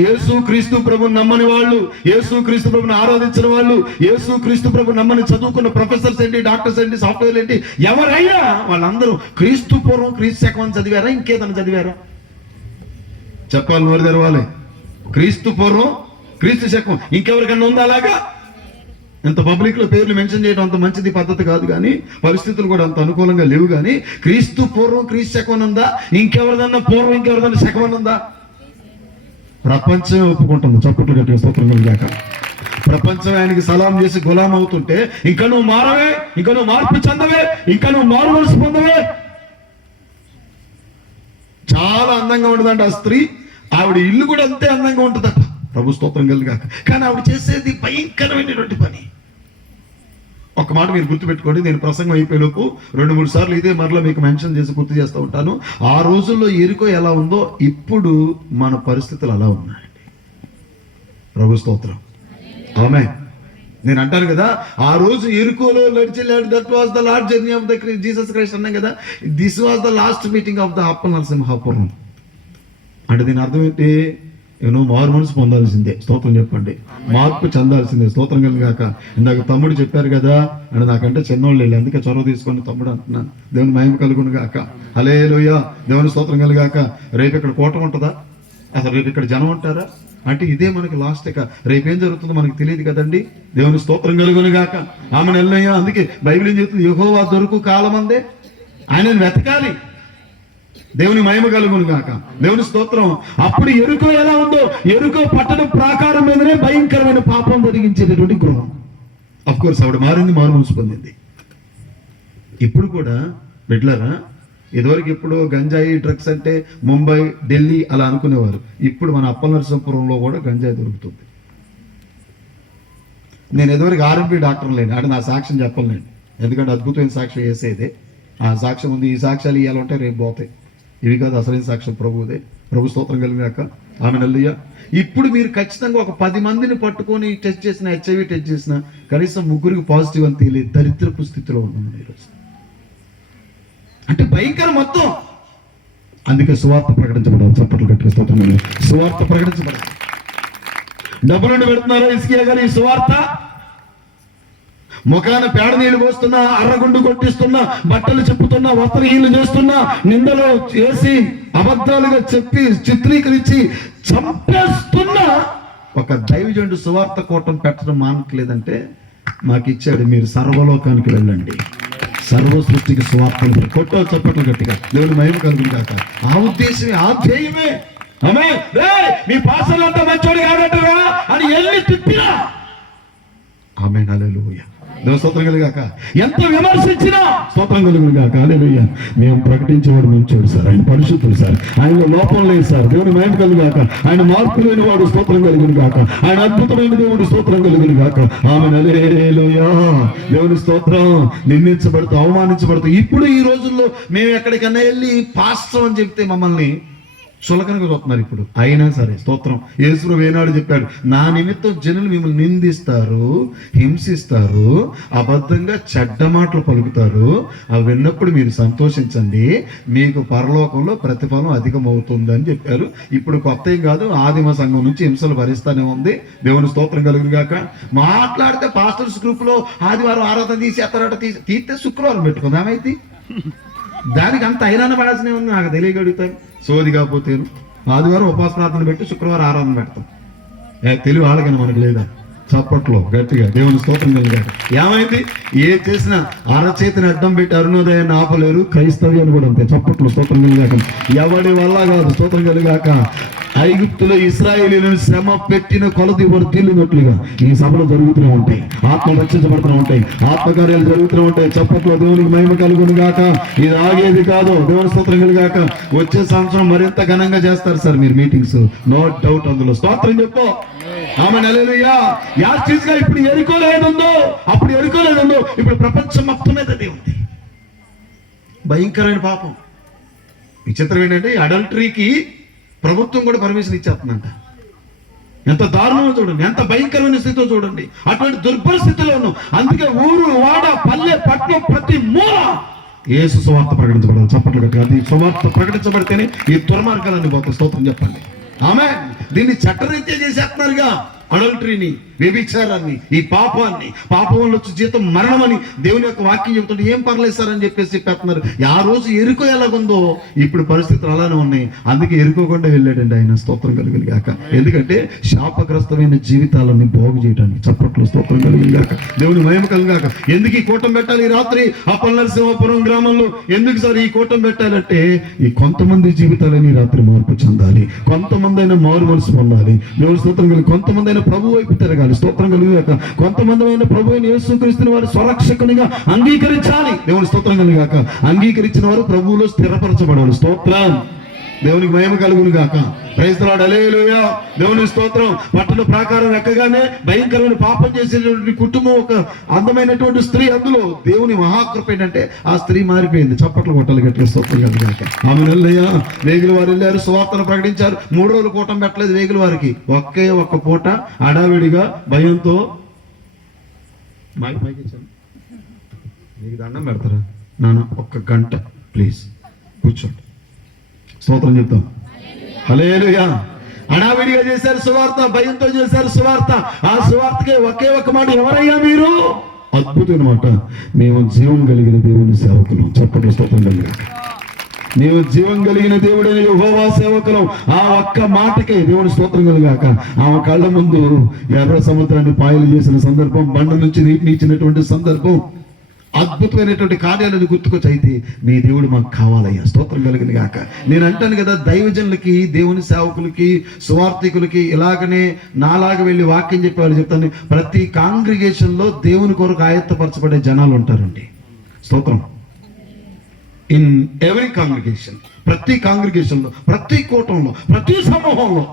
యేసు క్రీస్తు ప్రభు నమ్మని వాళ్ళు, యేసు క్రీస్తు ప్రభుని ఆరాధించిన వాళ్ళు, యేసు క్రీస్తు ప్రభు నమ్మని చదువుకున్న ప్రొఫెసర్స్ ఏంటి, డాక్టర్స్ ఏంటి, సాఫ్ట్వేర్ ఏంటి, ఎవరైనా వాళ్ళందరూ క్రీస్తు పూర్వం క్రీస్తు శకం చదివారా, ఇంకేదైనా చదివారా? చెప్పాలి, నోరు తెరవాలి. క్రీస్తు పూర్వం క్రీస్తు శకం ఇంకెవరికన్నా ఉందా? అలాగా ఇంత పబ్లిక్ లో పేర్లు మెన్షన్ చేయడం అంత మంచిది పద్ధతి కాదు, కానీ పరిస్థితులు కూడా అంత అనుకూలంగా లేవు. కానీ క్రీస్తు పూర్వం క్రీస్తు శకం ఉందా? ఇంకెవరిదన్నా పూర్వం ఇంకెవరిదన్నా శకం ఉందా? ప్రపంచమే ఒప్పుకుంటుంది. చప్పట్లు గట్టిగా స్తోత్రం కలుగాక. ప్రపంచం ఆయనకి సలాం చేసి గులాం అవుతుంటే ఇంకా నువ్వు మారవే, ఇంకా నువ్వు మార్పు చెందవే, ఇంకా నువ్వు మారు మనసు పొందవే. చాలా అందంగా ఉంటుందంట ఆ స్త్రీ. ఆవిడ ఇల్లు కూడా అంతే అందంగా ఉంటుందట. ప్రభు స్తోత్రం కలుగాక. కానీ ఆవిడ చేసేది భయంకరమైనటువంటి పని. ఒక మాట మీరు గుర్తుపెట్టుకోండి. నేను ప్రసంగం అయిపోయేలోపు 2-3 సార్లు ఇదే మరలా మీకు మెన్షన్ చేసి గుర్తు చేస్తూ ఉంటాను. ఆ రోజుల్లో ఎరుకో ఎలా ఉందో ఇప్పుడు మన పరిస్థితులు అలా ఉన్నాయండి. ప్రభు స్తోత్రం. ఆమె నేను అంటాను కదా, ఆ రోజు ఎరుకోలో నడిచి that was the last journey of the Jesus Christ అన్నాం కదా. This was the last meeting of the Appal Narasimhapuram. అంటే దీని అర్థం ఏంటి? మారు మనసు పొందాల్సిందే. స్తోత్రం చెప్పండి. మార్పు చెందాల్సిందే. స్తోత్రం కలిగాక. ఇందాక తమ్ముడు చెప్పారు కదా, అంటే నాకంటే చిన్నోళ్ళు వెళ్ళి అందుకే చొరవ తీసుకొని తమ్ముడు అంటున్నాను. దేవుని మహిమ కలుగును గాక. హల్లెలూయా. దేవుని స్తోత్రం కలిగాక. రేపు ఇక్కడ కోట ఉంటుందా? అసలు రేపు ఇక్కడ జనం ఉంటారా? అంటే ఇదే మనకి లాస్ట్. ఇక రేపేం జరుగుతుందో మనకి తెలియదు కదండి. దేవుని స్తోత్రం కలుగును గాక. ఆమె నెల్లయ్యా. అందుకే బైబిల్ ఏం చెప్తుంది? యెహోవా దొరుకు కాలమందే ఆయనను వెతకాలి. దేవుని మహిమ కలుగును గాక. దేవుని స్తోత్రం. అప్పుడు ఎరుకో ఎలా ఉందో, ఎరుకో పట్టణం ప్రాకారం మీదనే భయంకరమైన పాపం జరిగించేటటువంటి గృహం. అఫ్ కోర్స్ ఆవిడ మారింది, మారు మనసు పొందింది. ఇప్పుడు కూడా బిడ్డలారా, ఇదివరకు ఇప్పుడు గంజాయి డ్రగ్స్ అంటే ముంబై, ఢిల్లీ అలా అనుకునేవారు. ఇప్పుడు మన అప్పల్ నరసింహపురంలో కూడా గంజాయి దొరుకుతుంది. నేను ఇదివరకు ఆర్ఎంపీ డాక్టర్ లేని అంటే నా సాక్ష్యం చెప్పలేండి. ఎందుకంటే అద్భుతమైన సాక్ష్యం వేసేదే. ఆ సాక్ష్యం ఉంది. ఈ సాక్ష్యాలు ఇవ్వాలంటే రేపు పోతాయి. ఇవి కాదు అసలైన సాక్ష్యం ప్రభుదే. ప్రభు స్తోత్రం కలిగాక. ఆమె హల్లెలూయా. ఇప్పుడు మీరు ఖచ్చితంగా ఒక 10 మందిని పట్టుకొని టెస్ట్ చేసిన, హెచ్ఐవి టెస్ట్ చేసిన కనీసం 3కి పాజిటివ్ అని తెలియదు. దరిద్రపు స్థితిలో ఉన్నాం ఈరోజు. అంటే భయంకర మొత్తం. అందుకే సువార్త ప్రకటించబడాలి. చప్పట్లు గట్టిగా స్తోత్రం. సువార్త ప్రకటించబడాలి. డబ్బులను పెడుతున్నారా హిజ్కియా గారు? ఈ సువార్త ముఖాన పేడ నీళ్లు పోస్తున్నా, అర్రగుండు కొట్టిస్తున్నా, బట్టలు చెప్పుతున్నా, వస్త్రహీనులు చేస్తున్నా, నిందలో చేసి అబద్ధాలుగా చెప్పి చిత్రీకరించి చంపేస్తున్నా ఒక దైవజనుడు సువార్త కూటం పెట్టడం మానట్లేదంటే మాకు ఇచ్చాడు. మీరు సర్వలోకానికి వెళ్ళండి, సర్వ సృష్టికి సువార్తలు కొట్ట చప్పట్లు గట్టిగా. దేవుని మహిమ కలుగును గాక. ఆ ఉద్దేశమే, ఆ ధ్యేయమే. ఆమె మీ పాసలు అంతా మంచోడు కాదంటారా అని ఎల్లి తిప్పినా ఆమె హల్లెలూయా. దేవుని స్తోత్రం కలుగాక. ఎంత విమర్శించినా స్తోత్రం కలుగును గాక. హల్లెలూయా. మేము ప్రకటించేవాడు మంచోడు సార్, ఆయన పరిశుద్ధుడు సార్, ఆయన లోపం లేదు సార్. దేవుని మహిమ కలుగాక. ఆయన మార్పు లేని వాడు. స్తోత్రం కలుగును గాక. ఆయన అద్భుతమైన దేవుడు. స్తోత్రం కలుగును గాక. ఆమె హల్లెలూయా. దేవుని స్తోత్రం. నిందించబడుతూ, అవమానించబడుతూ ఇప్పుడు ఈ రోజుల్లో మేము ఎక్కడికన్నా వెళ్ళి పాస్టర్ అని చెప్తే మమ్మల్ని చులకనగా చూస్తున్నారు. ఇప్పుడు అయినా సరే స్తోత్రం. యేసు ఏనాడు చెప్పాడు, నా నిమిత్తం జనులు మిమ్మల్ని నిందిస్తారు, హింసిస్తారు, అబద్ధంగా చెడ్డ మాటలు పలుకుతారు. అవి విన్నప్పుడు మీరు సంతోషించండి, మీకు పరలోకంలో ప్రతిఫలం అధికమవుతుందని చెప్పారు. ఇప్పుడు కొత్త ఏం కాదు, ఆదిమ సంఘం నుంచి హింసలు భరిస్తానే ఉంది. దేవుని స్తోత్రం కలుగును గాక. మాట్లాడితే పాస్టర్స్ గ్రూప్ లో ఆదివారం ఆరాధన తీసేస్తారట. తీస్తే శుక్రవారం పెట్టుకుందామైతే దానికి అంత హైరాణ పడాల్సిన ఉంది. నాకు తెలియగలుగుతాను సోది కాకపోతే ఆదివారం ఉపవాస ప్రార్థన పెట్టి శుక్రవారం ఆరాధన పెడతాం. తెలివి వాళ్ళకైనా మనకు లేదా? చప్పట్లో గట్టిగా దేవుని స్తోత్రం కలిగాడు. ఏమైంది? ఏ చేసినా అరచేతిని అడ్డం పెట్టి అరుణోదయాన్ని ఆపలేరు, క్రైస్తవ్యాన్ని కూడా అంతే. చప్పట్లో స్తోత్రం కలిగాక. ఎవడి వల్ల కాదు, స్తోత్రం కలిగాక. ఐగుప్తులో ఇశ్రాయేలీయులను శ్రమ పెట్టిన కొలది వర్ధిల్లినట్లుగా ఈ సభలు జరుగుతూనే ఉంటాయి, ఆత్మలు రక్షించబడుతూనే ఉంటాయి, ఆత్మకార్యాలు జరుగుతూనే ఉంటాయి. చప్పట్లో దేవునికి మహిమ కలుగును గాక. ఇది ఆగేది కాదు. దేవుని స్తోత్రం కలిగాక. వచ్చే సంవత్సరం మరింత ఘనంగా చేస్తారు సార్ మీరు మీటింగ్స్, నో డౌట్ అందులో. స్తోత్రం చెప్పు. ఆమేన్, హల్లెలూయా. యాస్టిస్గా ఇప్పుడు ఎరుకోలేదుందో, అప్పుడు ఎరుకోలేదుందో, ఇప్పుడు ప్రపంచం మొత్తం మీద అది ఉంది. భయంకరమైన పాపం. విచిత్రం ఏంటంటే అడల్టరీకి ప్రభుత్వం కూడా పర్మిషన్ ఇచ్చేస్తుందంట. ఎంత దారుణమో చూడండి, ఎంత భయంకరమైన స్థితిలో చూడండి. అటువంటి దుర్భర స్థితిలో ఉన్నాం. అందుకే ఊరు, వాడ, పల్లె, పట్టణం, ప్రతి మూల యేసు సువార్త ప్రకటించబడాలి. చప్పట్లు కట్టి అది సువార్త ప్రకటించబడితేనే ఈ దుర్మార్గాలన్నీ పోతాయి. స్తోత్రం చెప్పండి. ఆమేన్. దీన్ని చట్టరీత్యా చేసేస్తున్నారుగా. అడల్టరీని, వ్యభిచారాన్ని, ఈ పాపాన్ని, పాపం వల్ల వచ్చే జీతం మరణం అని దేవుని యొక్క వాక్యం చెబుతుంటే ఏం పర్లేదు సార్ అని చెప్పేస్తున్నారు. ఆ రోజు ఎరుకో ఎలాగుందో ఇప్పుడు పరిస్థితులు అలానే ఉన్నాయి. అందుకే ఎరుకోకుండా వెళ్ళాడండి ఆయన. స్తోత్రం కలుగును గాక. ఎందుకంటే శాపగ్రస్తమైన జీవితాలని బాగు చేయడానికి. చప్పట్లు స్తోత్రం కలుగును గాక. దేవుని మహిమ కలుగును గాక. ఎందుకు ఈ కూటం పెట్టాలి ఈ రాత్రి అప్పలనరసింహాపురం గ్రామంలో? ఎందుకు సార్ ఈ కూటం పెట్టాలంటే ఈ కొంతమంది జీవితాలని ఈ రాత్రి మార్పు చెందాలి, కొంతమంది అయినా మారు మనసు పొందాలి. దేవుని స్తోత్రం కలిగి కొంతమంది అయినా ప్రభు వైపు తిరగాలి. స్తోత్రం కలిగాక. కొంతమంది అయిన ప్రభు అయిన యేసుక్రీస్తుని వారు స్వరక్షకునిగా అంగీకరించాలి. దేవుని స్తోత్రం కలిగాక. అంగీకరించిన వారు ప్రభువులో స్థిరపరచబడాలి. స్తోత్రం. దేవునికి మహిమ కలుగును గాక. ప్రైజ్ ది లార్డ్, హల్లెలూయా. దేవుని స్తోత్రం. పట్టణ ప్రాకారం ఎక్కగానే భయంకరమైన పాపం చేసేటువంటి కుటుంబం, ఒక అందమైనటువంటి స్త్రీ, అందులో దేవుని మహాకృప ఏంటంటే ఆ స్త్రీ మారిపోయింది. చప్పట్లు కొట్టాలి గట్టిగా. స్తోత్రం కలుగాక. ఆమె నెల్లయ్యా వేగుల వారు వెళ్ళారు, సువార్తను ప్రకటించారు. 3 రోజులు కూటం పెట్టలేదు వేగుల వారికి. ఒకే ఒక్క పూట అడావిడిగా భయంతో మీకు దండం పెడతారా నాన్న, ఒక్క గంట ప్లీజ్ కూర్చోండి, స్తోత్రం చెప్తాం. హల్లెలూయా. హడావిడిగా చేశారు సువార్త, భయంతో చేశారు సువార్త. ఆ సువార్తకే ఒకే ఒక మాట, ఎవరయ్యా మీరు? అద్భుతమైన మాట, మేము జీవం కలిగిన దేవుని సేవకులు. చెప్పండి స్తోత్రం కలిగాక. నీవు జీవం కలిగిన దేవుడైన యెహోవా సేవకులం. ఆ ఒక్క మాటకే దేవుని స్తోత్రం కలిగాక. ఆమె కళ్ళ ముందు ఎర్ర సముద్రాన్ని పాయలు చేసిన సందర్భం, బండ నుంచి నీటిని ఇచ్చినటువంటి సందర్భం, అద్భుతమైనటువంటి కార్యాలను గుర్తుకొచ్చి, అయితే మీ దేవుడు మాకు కావాలయ్యా. స్తోత్రం కలిగింది గాక. నేను అంటాను కదా, దైవజనులకి, దేవుని సేవకులకి, సువార్థికులకి ఇలాగనే నాలాగా వెళ్ళి వాక్యం చెప్పేవాళ్ళు చెప్తాను. ప్రతి కాంగ్రిగేషన్ లో దేవుని కొరకు ఆయత్తపరచబడే జనాలు ఉంటారండి. స్తోత్రం. ఇన్ ఎవరీ కాంగ్రిగేషన్, ప్రతి కాంగ్రిగేషన్ లో, ప్రతి కూటంలో, ప్రతి సమూహంలో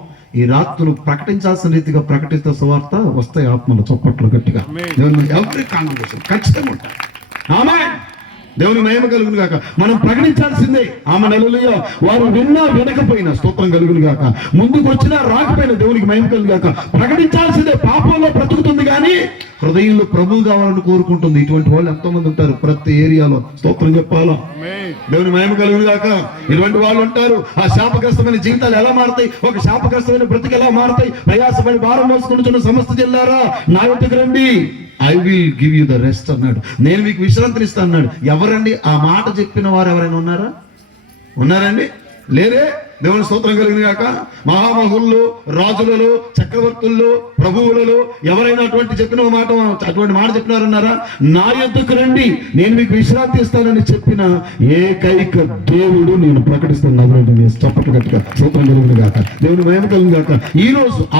ఈ రాత్రులు ప్రకటించాల్సిన రీతిగా ప్రకటిస్తే సువార్త వస్తాయి ఆత్మలు. చప్పట్లు గట్టిగా. ఎవరీ కాంగ్రిగేషన్ ఖచ్చితంగా ఉంటారు. ఆమేన్. దేవుని మహిమ కలుగును గాక. మనం ప్రకటించాల్సిందే. ఆమె హల్లెలూయా. వారు విన్నా వినకపోయినా, స్తోత్రం కలుగును గాక, ముందుకు వచ్చినా రాకపోయినా దేవునికి మహిమ కలుగును గాక. ప్రకటించాల్సిందే. పాపంలో బ్రతుకుతుంది కానీ హృదయంలో ప్రభువు కావాలని కోరుకుంటుంది. ఇటువంటి వాళ్ళు ఎంతో మంది ఉంటారు ప్రతి ఏరియాలో. స్తోత్రం చెప్పాలా. దేవుని మహిమ కలుగును గాక. ఇటువంటి వాళ్ళు ఉంటారు. ఆ శాపగ్రస్తమైన జీవితాలు ఎలా మారుతాయి, ఒక శాపగ్రస్తమైన బ్రతుకు ఎలా మారుతాయి. ప్రయాసపడి భారం మోసుకుంటున్న సమస్త జిల్లారా నా యొద్దకు రండి, I will give you the rest అన్నాడు. నేను మీకు విశ్రాంతిని ఇస్తాను అన్నాడు. ఎవరండి ఆ మాట చెప్పిన వారు? ఎవరైనా ఉన్నారండి? లేరే. దేవుని స్తోత్రం కలిగిన గాక. మహామహుల్లో, రాజులలో, చక్రవర్తుల్లో, ప్రభువులలో ఎవరైనా అటువంటి మాట చెప్పినారన్నారా? నా యొద్దకు రండి, నేను మీకు విశ్రాంతి ఇస్తానని చెప్పిన ఏకైక దేవుడు నేను ప్రకటిస్తాను. చప్పట్లు గట్టిగా స్తోత్రం కలిగిన గాక. దేవుని మహిమ కలిగిన గాక.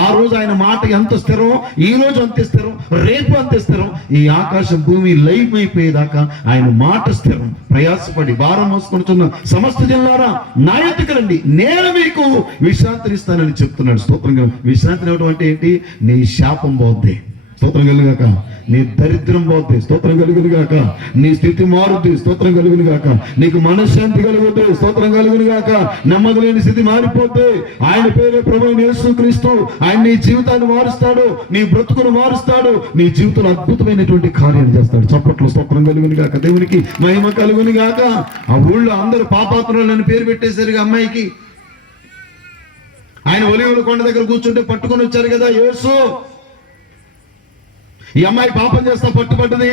ఆ రోజు ఆయన మాట ఎంత స్థిరం, ఈ రోజు అంతే స్థిరం, రేపు అంతే స్థిరం. ఈ ఆకాశం భూమి లైవ్ అయిపోయేదాకా ఆయన మాట స్థిరం. ప్రయాసపడి భారం మోసుకుంటున్న సమస్త జిల్లారా నా యొద్దకు రండి, నేను మీకు విశ్రాంతిని ఇస్తానని చెప్తున్నాడు. స్తోత్రం కలిగి. విశ్రాంతిని ఇవ్వడం అంటే ఏంటి? నీ శాపం పోద్ది. స్తోత్రం కలుగుగాక. నీ దరిద్రం పోద్ది. స్తోత్రం కలుగునుగాక. నీ స్థితి మారుద్ది. స్తోత్రం కలుగునుగాక. నీకు మనశ్శాంతి కలుగుతుంది. స్తోత్రం కలుగునుగాక. నెమ్మది లేని స్థితి మారిపోతే ఆయన పేరే ప్రభువైన యేసుక్రీస్తు. ఆయన నీ జీవితాన్ని మారుస్తాడు, నీ బ్రతుకును మారుస్తాడు, నీ జీవితంలో అద్భుతమైనటువంటి కార్యాలు చేస్తాడు. చప్పట్లు స్తోత్రం కలుగునుగాక. దేవునికి మహిమ కలుగునుగాక. ఆ ఊళ్ళో అందరూ పాపాత్రులని పేరు పెట్టేశారు అమ్మాయికి. ఆయన ఒలీవల కొండ దగ్గర కూర్చుంటే పట్టుకొని వచ్చారు కదా యేసు. ఈ అమ్మాయి పాపం చేస్తా పట్టుబడ్డది.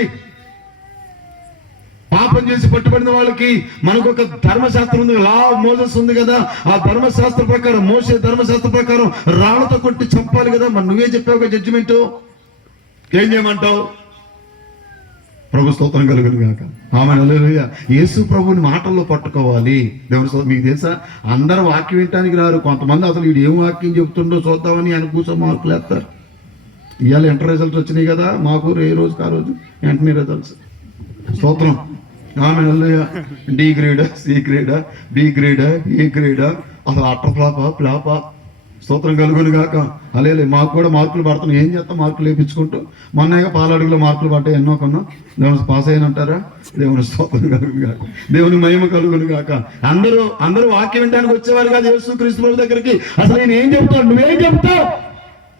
పాపం చేసి పట్టుబడిన వాళ్ళకి మనకు ఒక ధర్మశాస్త్రం ఉంది, లా ఆఫ్ మోసెస్ ఉంది కదా. ఆ ధర్మశాస్త్ర ప్రకారం, మోసే ధర్మశాస్త్ర ప్రకారం రాళ్లతో కొట్టి చంపాలి కదా. మరి నువ్వే చెప్పావు జడ్జిమెంట్. ఏం చేయమంటావు? ప్రభు స్తోత్రం కలుగును గాక. ఆమేన్, హల్లెలూయా. యేసు ప్రభుని మాటల్లో పట్టుకోవాలి. దేవుని స్తోత్రం. మీకు తెలుసా, అందరూ వాక్యం వినటానికి రారు. కొంతమంది అసలు వీడు ఏం వాక్యం చెప్తుండో చూద్దామని ఆయన కూర్చొని మార్కులు వేస్తారు. ఇవాళ ఇంటర్ రిజల్ట్స్ వచ్చినాయి కదా, మాకు ఏ రోజుకి ఆ రోజు వెంటనే రిజల్ట్స్. స్తోత్రం. ఆమేన్, హల్లెలూయా. డి గ్రేడా, సి గ్రేడా, బి గ్రేడా, ఏ గ్రేడా, అసలు అట్ట ఫ్లాపా. స్తోత్రం కలుగును గాక. అలేలే. మాకు కూడా మార్కులు పడుతున్నాయి. ఏం చేస్తాం? మార్కులు వేయించుకుంటూ. మొన్నగా పాలడుగులో మార్కులు పడ్డాయి, ఎన్నో కొన్నా. దేవుని పాస్ అయినంటారా? దేవుని స్తోత్రం కలుగును గాక. దేవుని మహిమ కలుగును గాక. అందరూ వాక్యం వినడానికి వచ్చేవారు కాదు యేసు క్రీస్తు ప్రభు దగ్గరికి. అసలు నేను ఏం చెప్తాను, నువ్వేం చెప్తావు?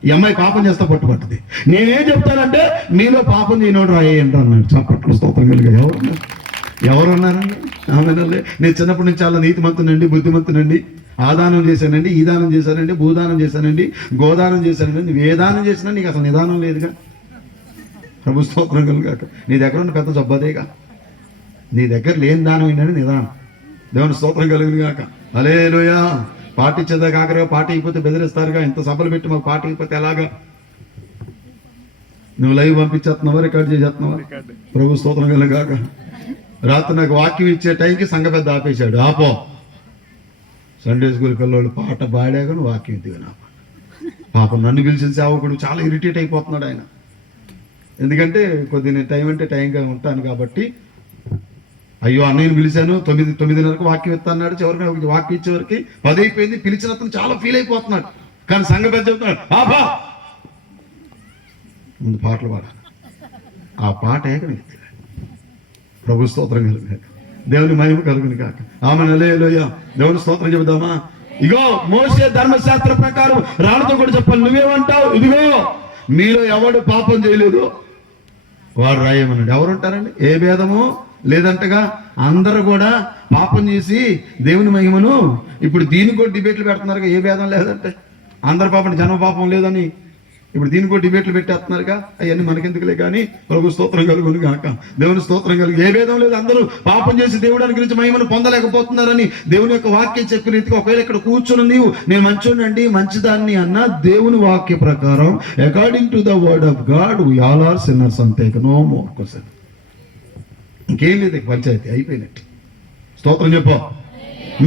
ఈ అమ్మాయి పాపం చేస్తా పట్టుబట్టది. నేనేం చెప్తానంటే, మీలో పాపం చేయనోడు రాయండి అన్నాడు. చప్పట్లు. స్తోత్రం కలుగు. ఎవరు ఉన్నారండి? ఆమెనల్లే. నేను చిన్నప్పటి నుంచి చాలా నీతిమంతునండి, బుద్ధిమంతునండి. ఆదానం చేశానండి, ఈ దానం చేశానండి, భూదానం చేశానండి, గోదానం చేశానండి, వేదానం చేసినా నీకు అసలు నిదానం లేదుగా. ప్రభు స్తోత్రం కలుగాక. నీ దగ్గర ఉన్న పెద్ద జబ్బదేగా. నీ దగ్గర లేని దానం ఏంటంటే నిదానం. దేవుని స్తోత్రం కలుగును గాక. హల్లెలూయా. పార్టీ ఇచ్చేదా కాకరగా, పార్టీ అయిపోతే బెదిరిస్తారుగా. ఇంత సభలు పెట్టి మాకు పార్టీ అయిపోతే ఎలాగా? నువ్వు లైవ్ పంపించేస్తున్నావా, రికార్డ్ చేసేస్తున్నావా? ప్రభు స్తోత్రం కలుగాక. రాత్రి నాకు వాక్యం ఇచ్చే టైంకి సంఘ పెద్ద ఆపేశాడు. ఆపో, సండే స్కూల్ పిల్లలు పాట పాడాక వాక్యం దిగినా. పాపం నన్ను పిలిచిన సేవకుడు చాలా ఇరిటేట్ అయిపోతున్నాడు ఆయన. ఎందుకంటే కొద్దిగా టైం అంటే టైంగా ఉంటాను కాబట్టి. అయ్యో, అన్నయ్యను పిలిచాను, 9:30కు వాక్యం ఇస్తాన్నాడు. చివరికి వాక్యం ఇచ్చేవరకు 10 అయిపోయింది. పిలిచిన అతను చాలా ఫీల్ అయిపోతున్నాడు. కానీ సంఘ పెద్ద చెప్తున్నాడు, ఆపా, ముందు పాటలు పాడాలి. ఆ పాట ఏకమైంది. ప్రభు స్తోత్రం కలుగును. దేవుని మహిమ కలుగును కాక. ఆమేన్, హల్లెలూయా. దేవుని స్తోత్రం చెబుదామా? ఇగో మోషే ధర్మశాస్త్ర ప్రకారం రాళ్ళతో కూడా చెప్పాలి. నువ్వేమంటావు? ఇదిగో మీలో ఎవడు పాపం చేయలేదు వాడు రాయమన్నాడు. ఎవరు ఉంటారండి? ఏ భేదము లేదంటగా. అందరూ కూడా పాపం చేసి దేవుని మహిమను ఇప్పుడు దీనికి కూడా డిబేట్లు పెడుతున్నారు. ఏ భేదం లేదంటే అందరి పాపం, జన్మ పాపం లేదని ఇప్పుడు దీనికి కూడా డిబేట్లు పెట్టేస్తున్నారుగా. అవన్నీ మనకెందుకులే కానీ ప్రభు స్తోత్రం కలుగును గాక. దేవుని స్తోత్రం కలుగు. ఏ భేదం లేదు. అందరూ పాపం చేసి దేవుడి గురించి మహిమను పొందలేకపోతున్నారని దేవుని యొక్క వాక్యం చెప్పిన రీతిగా ఒకవేళ ఇక్కడ కూర్చుని నీవు నేను మంచోనండి, మంచిదాన్ని అన్న దేవుని వాక్య ప్రకారం according to the word of God we all are sinners. అంతే, నో మోర్ క్వశ్చన్. ఇంకేం లేదు, పంచాయతీ అయిపోయినట్టు. స్తోత్రం చెప్పు.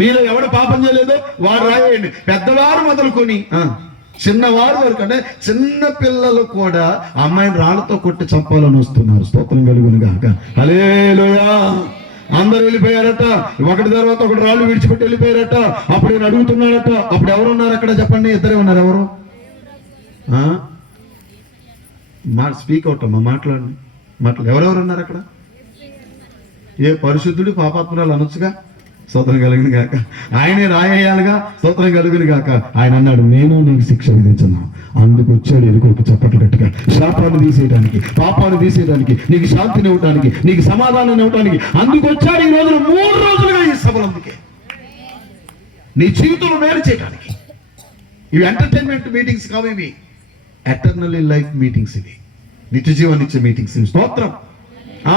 మీలో ఎవడు పాపం చేయలేదో వాడు రాయండి. పెద్దవారు మొదలుకొని చిన్నవారు వరకు, అంటే చిన్న పిల్లలు కూడా అమ్మాయిని రాళ్ళతో కొట్టి చంపాలని వస్తున్నారు. స్తోత్రం కలుగును గాక. హల్లెలూయా. అందరు వెళ్ళిపోయారట. ఒకటి తర్వాత ఒకటి రాళ్ళు విడిచిపెట్టి వెళ్ళిపోయారట. అప్పుడు నేను అడుగుతున్నాడట, అప్పుడు ఎవరు ఉన్నారు అక్కడ? చెప్పండి. ఇద్దరే ఉన్నారు. ఎవరు? స్పీక్ అవుట్ అమ్మా, మాట్లాడండి. ఎవరెవరు ఉన్నారు అక్కడ? ఏ పరిశుద్ధుడు పాపాత్మురాలు అనొచ్చుగా. స్తోత్రం కలుగును గాక. ఆయనే రాయేయాలిగా. స్తోత్రం కలుగును గాక. ఆయన అన్నాడు, నేను నీకు శిక్ష విధించున్నాను. అందుకు వచ్చాడు ఎలుకకు చప్పట్లు గట్టిగా. శాపాన్ని తీసేయడానికి, పాపాన్ని తీసేయడానికి, నీకు శాంతిని ఇవ్వడానికి, నీకు సమాధానాన్ని ఇవ్వడానికి అందుకు వచ్చాడు. ఈ రోజులు 3 రోజులుగా ఈ సభలు. అందుకే నీ జీవితంలో మేలు చేయడానికి. ఇవి ఎంటర్టైన్మెంట్ మీటింగ్స్ కావు, ఇవి ఎటర్నల్లీ లైఫ్ మీటింగ్స్. ఇవి నిత్య జీవనిచ్చే మీటింగ్స్. ఇవి స్తోత్రం.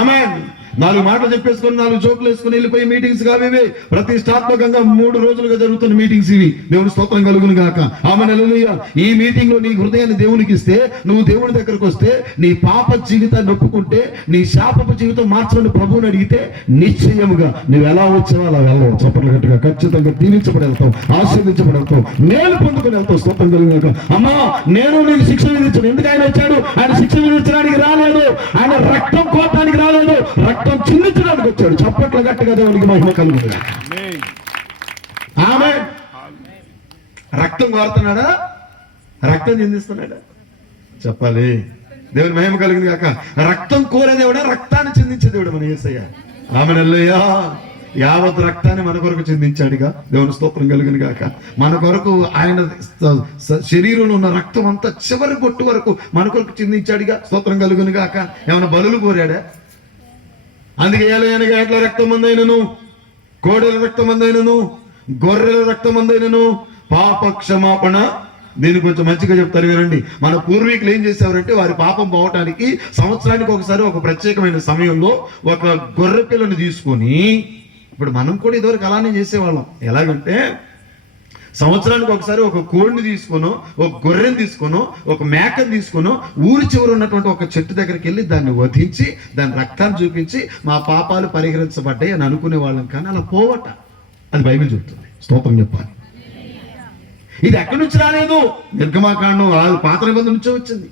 ఆమేన్. 4 మాటలు చెప్పేసుకొని 4 జోకులు వేసుకుని వెళ్ళిపోయి మీటింగ్స్ కావు ఇవి. ప్రతిష్టాత్మకంగా 3 రోజులుగా జరుగుతున్న మీటింగ్స్ ఇవి. దేవుని స్తోత్రం కలుగును గాక. ఆమేన్, హల్లెలూయా. ఈ మీటింగ్ లో నీ హృదయాన్ని దేవునికి ఇస్తే, నువ్వు దేవుని దగ్గరకు వస్తే, నీ పాప జీవితాన్ని ఒప్పుకుంటే, నీ శాపపు జీవితం మార్చమని ప్రభువుని అడిగితే నిశ్చయముగా నువ్వు ఎలా వచ్చావో అలా వెళ్ళవు. చప్పట్లు గట్టిగా. ఖచ్చితంగా దీవించబడి వెళ్తావు, ఆశీర్వించబడి వెళ్తావు, మేలు పొందుకొని వెళ్తావు. స్తోత్రం కలుగును గాక. అమ్మా, నేను నీకు శిక్ష విధించను. ఎందుకు ఆయన వచ్చాడు? ఆయన శిక్ష విధించడానికి రాలేదు. ఆయన రక్తం కోరడానికి రాలేదు, రక్తం చిందించడానికి వచ్చాడు. చప్పట్ల గట్టిగా దేవునికి మహిమ కలుగును గాక. ఆమేన్. రక్తం కోరుతున్నాడా? రక్తం చిందిస్తున్నాడా? చెప్పాలి. దేవుని మహిమ కలుగును గాక. రక్తం కోరేదేవుడా, రక్తాన్ని చిందించే దేవుడు మన యేసయ్య. ఆమేన్, హల్లెలూయా. యావత్ రక్తాన్ని మన కొరకు చిందించాడుగా. దేవుని స్తోత్రం కలుగును గాక. మన కొరకు ఆయన శరీరంలో ఉన్న రక్తం అంతా చివరి కొట్టు వరకు మన కొరకు చిందించాడుగా. స్తోత్రం కలుగును గాక. ఏమైనా బలులు కోరాడా? అందుకే ఏలయనగా ఎట్ల రక్తమందైనను, కోడెల రక్తమందైనను, గొర్రెల రక్తమందైనను పాప క్షమాపణ. దీన్ని కొంచెం మంచిగా చెప్తారు వినండి. మన పూర్వీకులు ఏం చేసేవారంటే, వారి పాపం పోవటానికి సంవత్సరానికి ఒకసారి ఒక ప్రత్యేకమైన సమయంలో ఒక గొర్రె పిల్లను తీసుకొని, ఇప్పుడు మనం కూడా ఇదివరకు అలానే చేసేవాళ్ళం. ఎలాగంటే సంవత్సరానికి ఒకసారి ఒక కోడిని తీసుకునో, ఒక గొర్రెని తీసుకునో, ఒక మేకని తీసుకునో ఊరి చివర ఉన్నటువంటి ఒక చెట్టు దగ్గరికి వెళ్ళి దాన్ని వధించి దాని రక్తాన్ని చూపించి మా పాపాలు పరిహరించబడ్డాయి అని అనుకునే వాళ్ళం. కానీ అలా పోవట, అది బైబిల్ చెప్తుంది. స్తోత్రం చెప్పాలి. ఇది ఎక్కడి నుంచి రాలేదు, నిర్గమాకాండం పాత నిబంధన నుంచే వచ్చింది.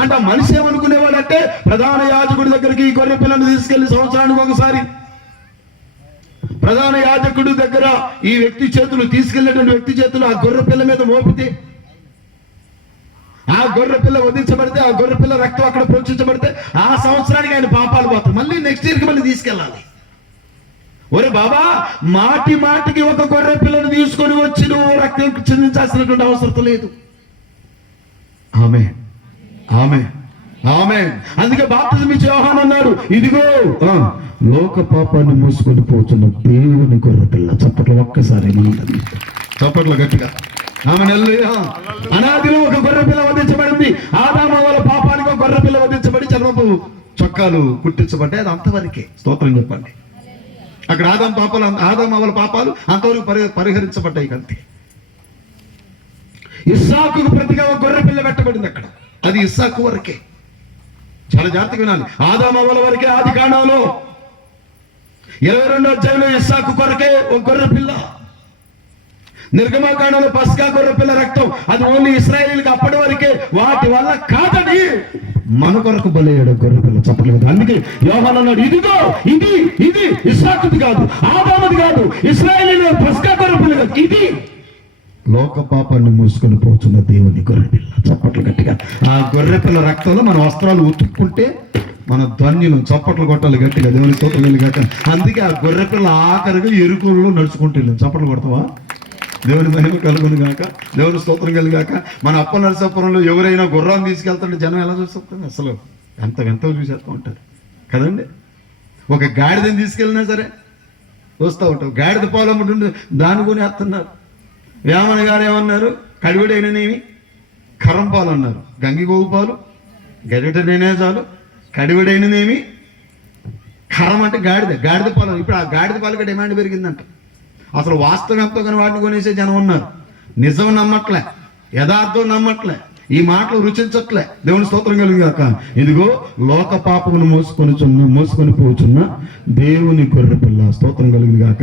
అంటే ఆ మనిషి ఏమనుకునేవాడంటే ప్రధాన యాజకుడి దగ్గరికి ఈ గొర్రె పిల్లను తీసుకెళ్లి సంవత్సరానికి ఒకసారి ప్రధాన యాజకుడి దగ్గర ఈ వ్యక్తి చేతులు తీసుకెళ్లేటువంటి వ్యక్తి చేతులు ఆ గొర్రె పిల్ల మీద మోపితే, ఆ గొర్రె పిల్ల వధించబడితే, ఆ గొర్రె పిల్ల రక్తం అక్కడ ప్రోక్షించబడితే ఆ సంవత్సరానికి ఆయన పాపాలు పోతాయి. మళ్ళీ నెక్స్ట్ ఇయర్కి మళ్ళీ తీసుకెళ్ళాలి. ఒరే బాబా, మాటి మాటికి ఒక గొర్రె పిల్లను తీసుకొని వచ్చి నువ్వు రక్తం చెందించాల్సినటువంటి అవసరం లేదు. ఆమె ఆమె ఆమె అందుకే బాప్తిజం ఇచ్చే యోహాను అన్నాడు, ఇదిగో లోక పాపాన్ని మోసుకొని పోతున్న దేవుని గొర్రె పిల్ల. చప్పట్లు ఒక్కసారి చప్పట్లు గట్టిగా. ఆమె అనాదిలో ఒక గొర్రె పిల్ల వధించబడింది. ఆదాము వాళ్ళ పాపానికి ఒక గొర్రె పిల్ల వధించబడి చర్మపు చొక్కాలు కుట్టించబడ్డాయి. అది అంతవరకే. స్తోత్రం చెప్పండి. అక్కడ ఆదాము వాళ్ళ పాపాలు అంతవరకు పరిహరించబడ్డాయి. అంతే. ఇస్సాకుకు ప్రతిగా ఒక గొర్రె పిల్ల పెట్టబడింది అక్కడ. అది ఇస్సాకు వరకే. చాలా జాగ్రత్తగా వినాలి. ఆదాము వాళ్ళ వరకే ఆది కాండంలో 22వ అధ్యాయంలో ఇస్సాకు కొరకే ఒక గొర్రె పిల్ల. నిర్గమాకాండంలో పస్కా గొర్రె పిల్ల రక్తం అది ఓన్లీ ఇశ్రాయేలుకి అప్పటి వరకే. వాటి వల్ల కాదని మన కొరకు బలయ్యాడు గొర్రె పిల్ల. చెప్పలేదు. అందుకే యోహాను అన్నాడు, ఇదిగో ఇది ఇది ఇస్సాకుది కాదు, ఆదాముది కాదు, ఇశ్రాయేలు పస్కా గొర్రె పిల్ల కాదు, ఇది లోక పాపాన్ని మూసుకొని పోతున్న దేవుని గొర్రె పిల్ల. చప్పట్లు గట్టిగా. ఆ గొర్రె పిల్ల రక్తంలో మన వస్త్రాలు ఉతుక్కుంటే మన ధన్యులు. చప్పట్లు కొట్టాలి గట్టిగా. దేవుని స్తోత్రం కాక. అందుకే ఆ గొర్రె పిల్ల ఆఖరిగా ఎరుకుల్లో నడుచుకుంటూ వెళ్ళాం. చప్పట్లు కొడతావా? దేవుని మహిమ కలుగును గాక. దేవుని స్తోత్రం కలిగాక. మన అప్ప నరసాపురంలో ఎవరైనా గుర్రాన్ని తీసుకెళ్తుంటే జనం ఎలా చూస్తుంది? అసలు ఎంత వింతగా చూసేస్తూ ఉంటారు కదండి. ఒక గాడిదని తీసుకెళ్ళినా సరే చూస్తూ ఉంటాం. గాడిద పాలు అమ్ముతుంటే దాన్ని కొని వేస్తున్నారు. వేమన గారు ఏమన్నారు? కడివిడైననేమి కరం పాలు అన్నారు. గంగిగోవు పాలు గడివిడైనా చాలు, కడివిడైననేమి కరం అంటే గాడిద పాలు. ఇప్పుడు ఆ గాడిద పాలుగా డిమాండ్ పెరిగిందంట. అసలు వాస్తవం ఎంతో కానీ వాటిని కొనేసే జనం ఉన్నారు. నిజం నమ్మట్లే, యథార్థం నమ్మట్లే, ఈ మాటలు రుచించట్లే. దేవుని స్తోత్రం కలిగాక. ఇదిగో లోక పాపమును మోసుకొని పోచున్న దేవుని గొర్రె పిల్ల. స్తోత్రం కలిగాక.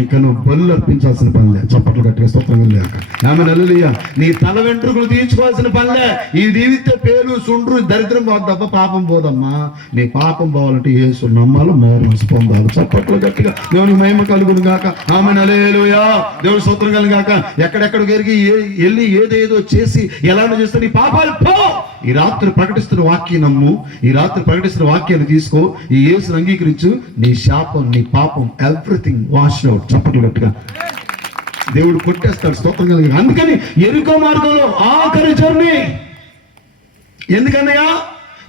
ఇంకా నువ్వు బలు అర్పించాల్సిన పనిలే. చప్పట్లు గట్టిగా స్తోత్రం కలిగాక. ఆమె నల్లులియ నీ తల వెంట్రుకలు తీయించుకోవాల్సిన పనిలే. ఈ దీవితే పేరు సుండ్రు దరిద్రం పోద్దబ్బా, పాపం పోదమ్మా. నీ పాపం పోవాలంటే యేసు నమ్మాలి, మారు పొందాలి. చప్పట్లు గట్టిగా. దేవుని మహిమ కలుగును గాక. ఆమె నల్లులియా. దేవుని స్తోత్రం కలిగాక. ఎక్కడెక్కడికి వెళ్ళి ఏదేదో చేసి ఎలా చేస్తే నీ పాపాలు పో. ఈ రాత్రి ప్రకటిస్తున్న వాక్యం నమ్ము. ఈ రాత్రి ప్రకటిస్తున్న వాక్యాన్ని తీసుకో. ఈ యేసుని అంగీకరించు. నీ శాపం, నీ పాపం ఎవ్రీథింగ్ వాష్ అవుట్. చప్పట్లు గట్టిగా. దేవుడు కొట్టేస్తాడు. స్తోత్రం కలిగి. అందుకని ఎరుకో మార్గంలో ఆఖరి జర్నీ. ఎందుకన్నయ్యా?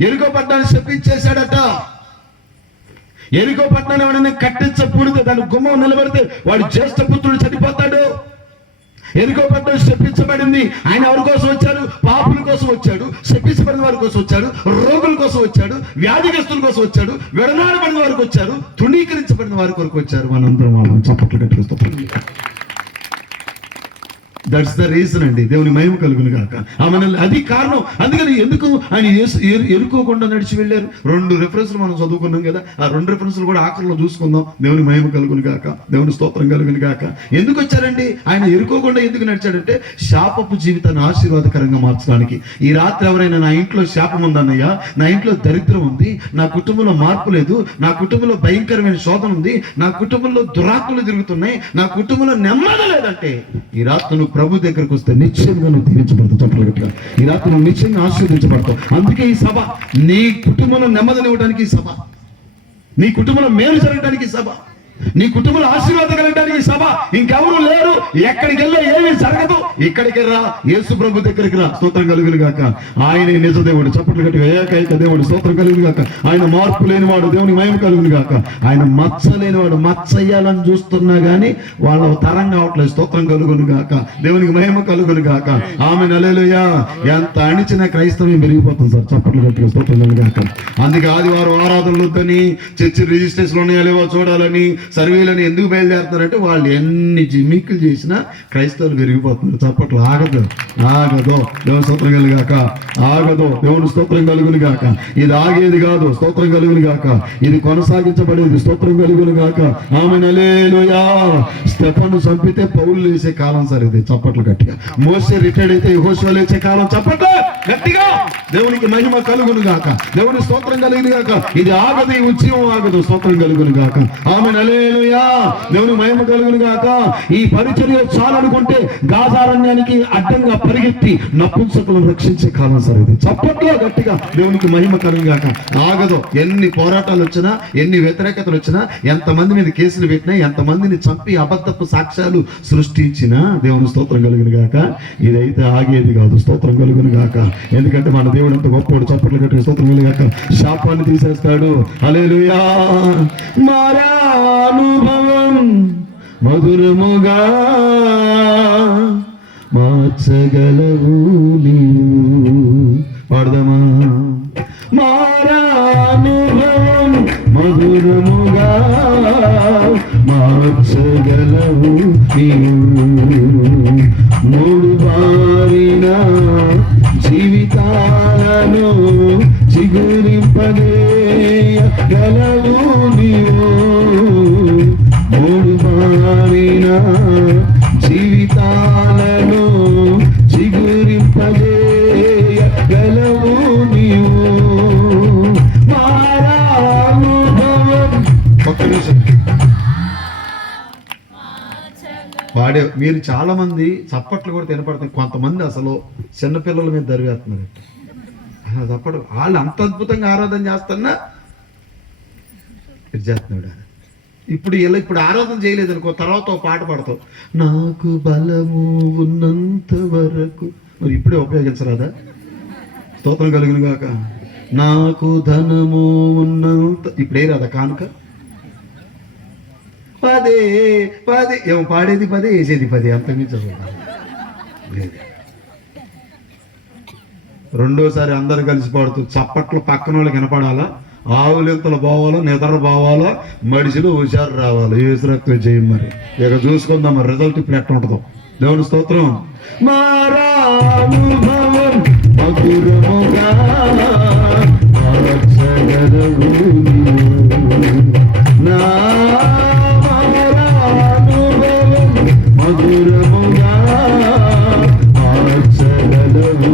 ఎరుకో పట్టణాన్ని చెప్పించేశాడట. ఎరుకో పట్టణాన్ని ఎవడైనా కట్టించకూడదు. దాని గుమ్మం నిలబడితే వాడు జ్యేష్ఠ పుత్రుడు చనిపోతాడు. ఎరుకో పట్టణం శపించబడింది. ఆయన ఎవరి కోసం వచ్చాడు? పాపుల కోసం వచ్చాడు. శపించబడిన వారి కోసం వచ్చాడు. రోగుల కోసం వచ్చాడు. వ్యాధిగ్రస్తుల కోసం వచ్చాడు. విడనాడబడిన వారికి వచ్చారు. తృణీకరించబడిన వారి కొరకు వచ్చారు. మనందరం వాళ్ళని చప్పట్లు కట్టుకొస్తాం. దట్స్ ద రీజన్ అండి. దేవుని మహిమ కలుగును గాక. అది కారణం. అందుకని ఎందుకు ఆయన ఎరుకోకుండా నడిచి వెళ్ళారు? 2 రెఫరెన్స్లు మనం చదువుకున్నాం కదా. ఆ 2 రెఫరెన్స్లు కూడా ఆఖరిలో చూసుకుందాం. దేవుని మహిమ కలుగును గాక. దేవుని స్తోత్రం కలుగును గాక. ఎందుకు వచ్చారండి? ఆయన ఎరుకోకుండా ఎందుకు నడిచాడంటే శాపపు జీవితాన్ని ఆశీర్వాదకరంగా మార్చడానికి. ఈ రాత్రి ఎవరైనా నా ఇంట్లో శాపం ఉందన్నయ్యా, నా ఇంట్లో దరిద్రం ఉంది, నా కుటుంబంలో మార్పు లేదు, నా కుటుంబంలో భయంకరమైన శోధన ఉంది, నా కుటుంబంలో దురాత్మలు తిరుగుతున్నాయి, నా కుటుంబంలో నెమ్మది లేదంటే ఈ రాత్రి నువ్వు ప్రభు దగ్గరకు వస్తే నిశ్చయంగా నువ్వు దీవించబడతావు. చెప్పగలుగుతా. ఈ రాత్రి నువ్వు నిశ్చయంగా ఆశీర్వదించబడతావు. అందుకే ఈ సభ నీ కుటుంబంలో నెమ్మదినివ్వడానికి ఈ సభ, నీ కుటుంబంలో మేలు జరగడానికి సభ, నీ కుటుంబంలో ఆశీర్వాదం కలగడానికి సభ. ఇంకెవరు లేరు. ఎక్కడికి వెళ్ళా ఏమీ జరగదు. ఇక్కడికి రా, యేసు ప్రభు దగ్గరికి రా. స్తోత్రం కలుగును గాక. ఆయన నిజ దేవుడు. చప్పట్లు గట్టిగా. ఏకైక దేవుడు. స్తోత్రం కలుగును గాక. ఆయన మార్పు లేనివాడు. దేవుని మహిమ కలుగును గాక. ఆయన మచ్చ లేనివాడు. మచ్చ అయ్యాలని చూస్తున్నా గానీ వాళ్ళ తరం కావట్లేదు. స్తోత్రం కలుగును గాక. దేవునికి మహిమ కలుగును గాక. ఆమె హల్లెలూయా. ఎంత అణిచిన క్రైస్తవం పెరిగిపోతుంది సార్. చప్పట్లు గట్టిగా. స్తోత్రం కలుగును గాక. అందుకే ఆదివారం ఆరాధనలు వద్దని, చర్చి రిజిస్ట్రేషన్ ఉన్నాయా లేవో చూడాలని, సర్వేలని ఎందుకు బయలుదేరుతారంటే వాళ్ళు ఎన్ని జిమ్మిక్కులు చేసినా క్రైస్తవులు పెరిగిపోతున్నారు. చప్పట్లు ఆగదు దేవుని స్తోత్రం కలుగాక, ఆగదు దేవుని స్తోత్రం కలుగును గాక. ఇది ఆగేది కాదు, స్తోత్రం కలుగును గాక. ఇది కొనసాగించబడేది, స్తోత్రం కలుగును గాక. ఆమేన్ హల్లెలూయా. స్టెఫను చంపితే పౌలు లేచే కాలం సార్ ఇది. చప్పట్లు గట్టిగా. మోసే రిటైర్డ్ అయితే యెహోషువ లేచే కాలం. చప్పట్లు గట్టిగా. దేవునికి మహిమ కలుగును గాక, దేవుని స్తోత్రం కలుగును గాక. ఇది ఆగదు, ఈ ఉద్యమం ఆగదు. స్తోత్రం కలుగును గాక. ఆమేన్ హల్లెలూయా. దేవుని మహిమ కలుగును గాక. ఈ పరిచర్య చాలనుకుంటే గాజారణ్యానికి అడ్డంగా పరిగెత్తి నపుంసకులను రక్షించే కాలం సార్ ఇది. చప్పట్లో గట్టిగా దేవునికి మహిమ కలుగును గాక. ఆగదు. ఎన్ని పోరాటాలు వచ్చినా, ఎన్ని వ్యతిరేకతలు వచ్చినా, ఎంతమంది మీద కేసులు పెట్టినా, ఎంతమందిని చంపి అబద్ధపు సాక్ష్యాలు సృష్టించినా దేవుని స్తోత్రం కలుగును గాక. ఇదైతే ఆగేది కాదు. స్తోత్రం కలుగును గాక. ఎందుకంటే మన దేవుడు ఎంత గొప్పవాడు. చప్పట్లు గట్టిగా స్తోత్రం కలుగును గాక. శాపాన్ని తీసేస్తాడు. హల్లెలూయా. మారానుభవం మధురముగా మార్చగలవు నీవు. పాడదామా? మారానుభవం మధురముగా మార్చగలవు నీవు. మూడు బారిన జీవితాలను చిగురింపగలవు నీవు. మూడు బారిన జీవితాలను చిగురింపగలవు నీవు. మారానుభవం. ఒక్క నిమిషం వాడే. మీరు చాలా మంది చప్పట్లు కూడా తినపడుతుంది. కొంతమంది అసలు చిన్నపిల్లల మీద దరివేస్తున్నారు. చప్పడు వాళ్ళు అంత అద్భుతంగా ఆరాధన చేస్తున్నా చేస్తున్నాడు. ఇప్పుడు ఆరాధన చేయలేదు అనుకో, తర్వాత ఒక పాట పాడతావు, నాకు బలము ఉన్నంత వరకు. మరి ఇప్పుడే ఉపయోగించరాదా? స్తోత్రం కలుగును గాక. నాకు ధనము ఉన్నంత. ఇప్పుడే రాదా కానుక? పదే పదే ఏమో పాడేది పదే, వేసేది పదే, అంతమించదు. రెండోసారి అందరు కలిసి పాడుతూ చప్పట్లు పక్కన వాళ్ళకి వినపడాలా, ఆవులింతలు పోవాలో, నిద్ర పోవాలో, మడిసిలో హుషారు రావాలి. ఏసురక్తం చేయం. మరి ఇక చూసుకుందాం మరి రిజల్ట్ ఇప్పుడు ఎట్లా ఉంటుందో. దేవుని స్తోత్రం. మారానుభవం మధురముగా మార్చగలవు నా. మారానుభవం మధురముగా మార్చగలవు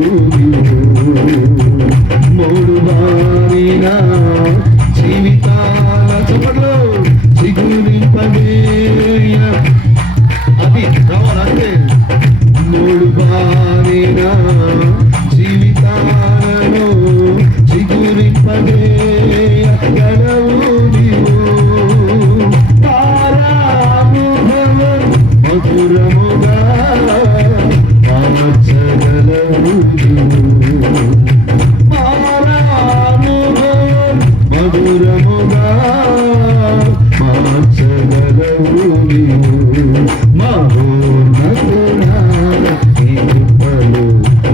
మూడు బారిన జీవితాల చప్పట్లు చిగురింపగేయ. అది రావాలంటే మూడు బారిన జీవితాలను చిగురింపగేయగలవు నీవు. మారానుభవం మధురముగా మార్చగలవు నీవు. మధురముగా మార్చగలవు నీవు. మహోన్నతుడా నీ కృపలో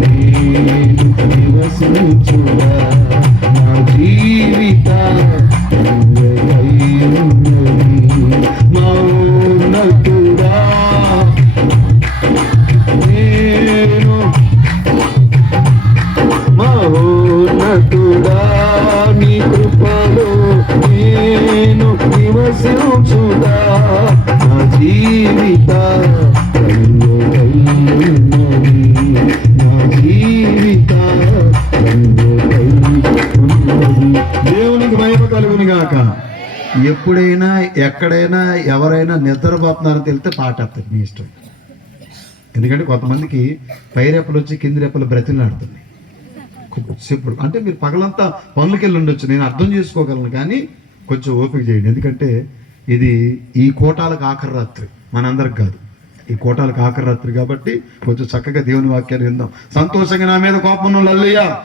నేను నివసించుగా. నా జీవిత మహోన్నతుడా నేను. మహోన్నతుడా నీ కృపలో నేను నివసించుదా. నా జీవిత నా జీవిత దేవునికి మహిమ కలుగును గాక. ఎప్పుడైనా ఎక్కడైనా ఎవరైనా నిద్రపోతున్నారని తెలిస్తే పాట వస్తుంది, మీ ఇష్టం. ఎందుకంటే కొంతమందికి పై రెప్పలు వచ్చి కింది రెప్పలు బ్రతిలాడుతుంది. ఇప్పుడు అంటే మీరు పగలంతా పనులకి వెళ్ళి ఉండొచ్చు, నేను అర్థం చేసుకోగలను. కానీ కొంచెం ఓపిక చేయండి. ఎందుకంటే ఇది ఈ కోటాలకు ఆఖరి రాత్రి, మనందరికి కాదు, ఈ కోటాలకు ఆఖరి రాత్రి. కాబట్టి కొంచెం చక్కగా దేవుని వాక్యాలు విందాం. సంతోషంగా నా మీద కోపం హల్లెలూయా.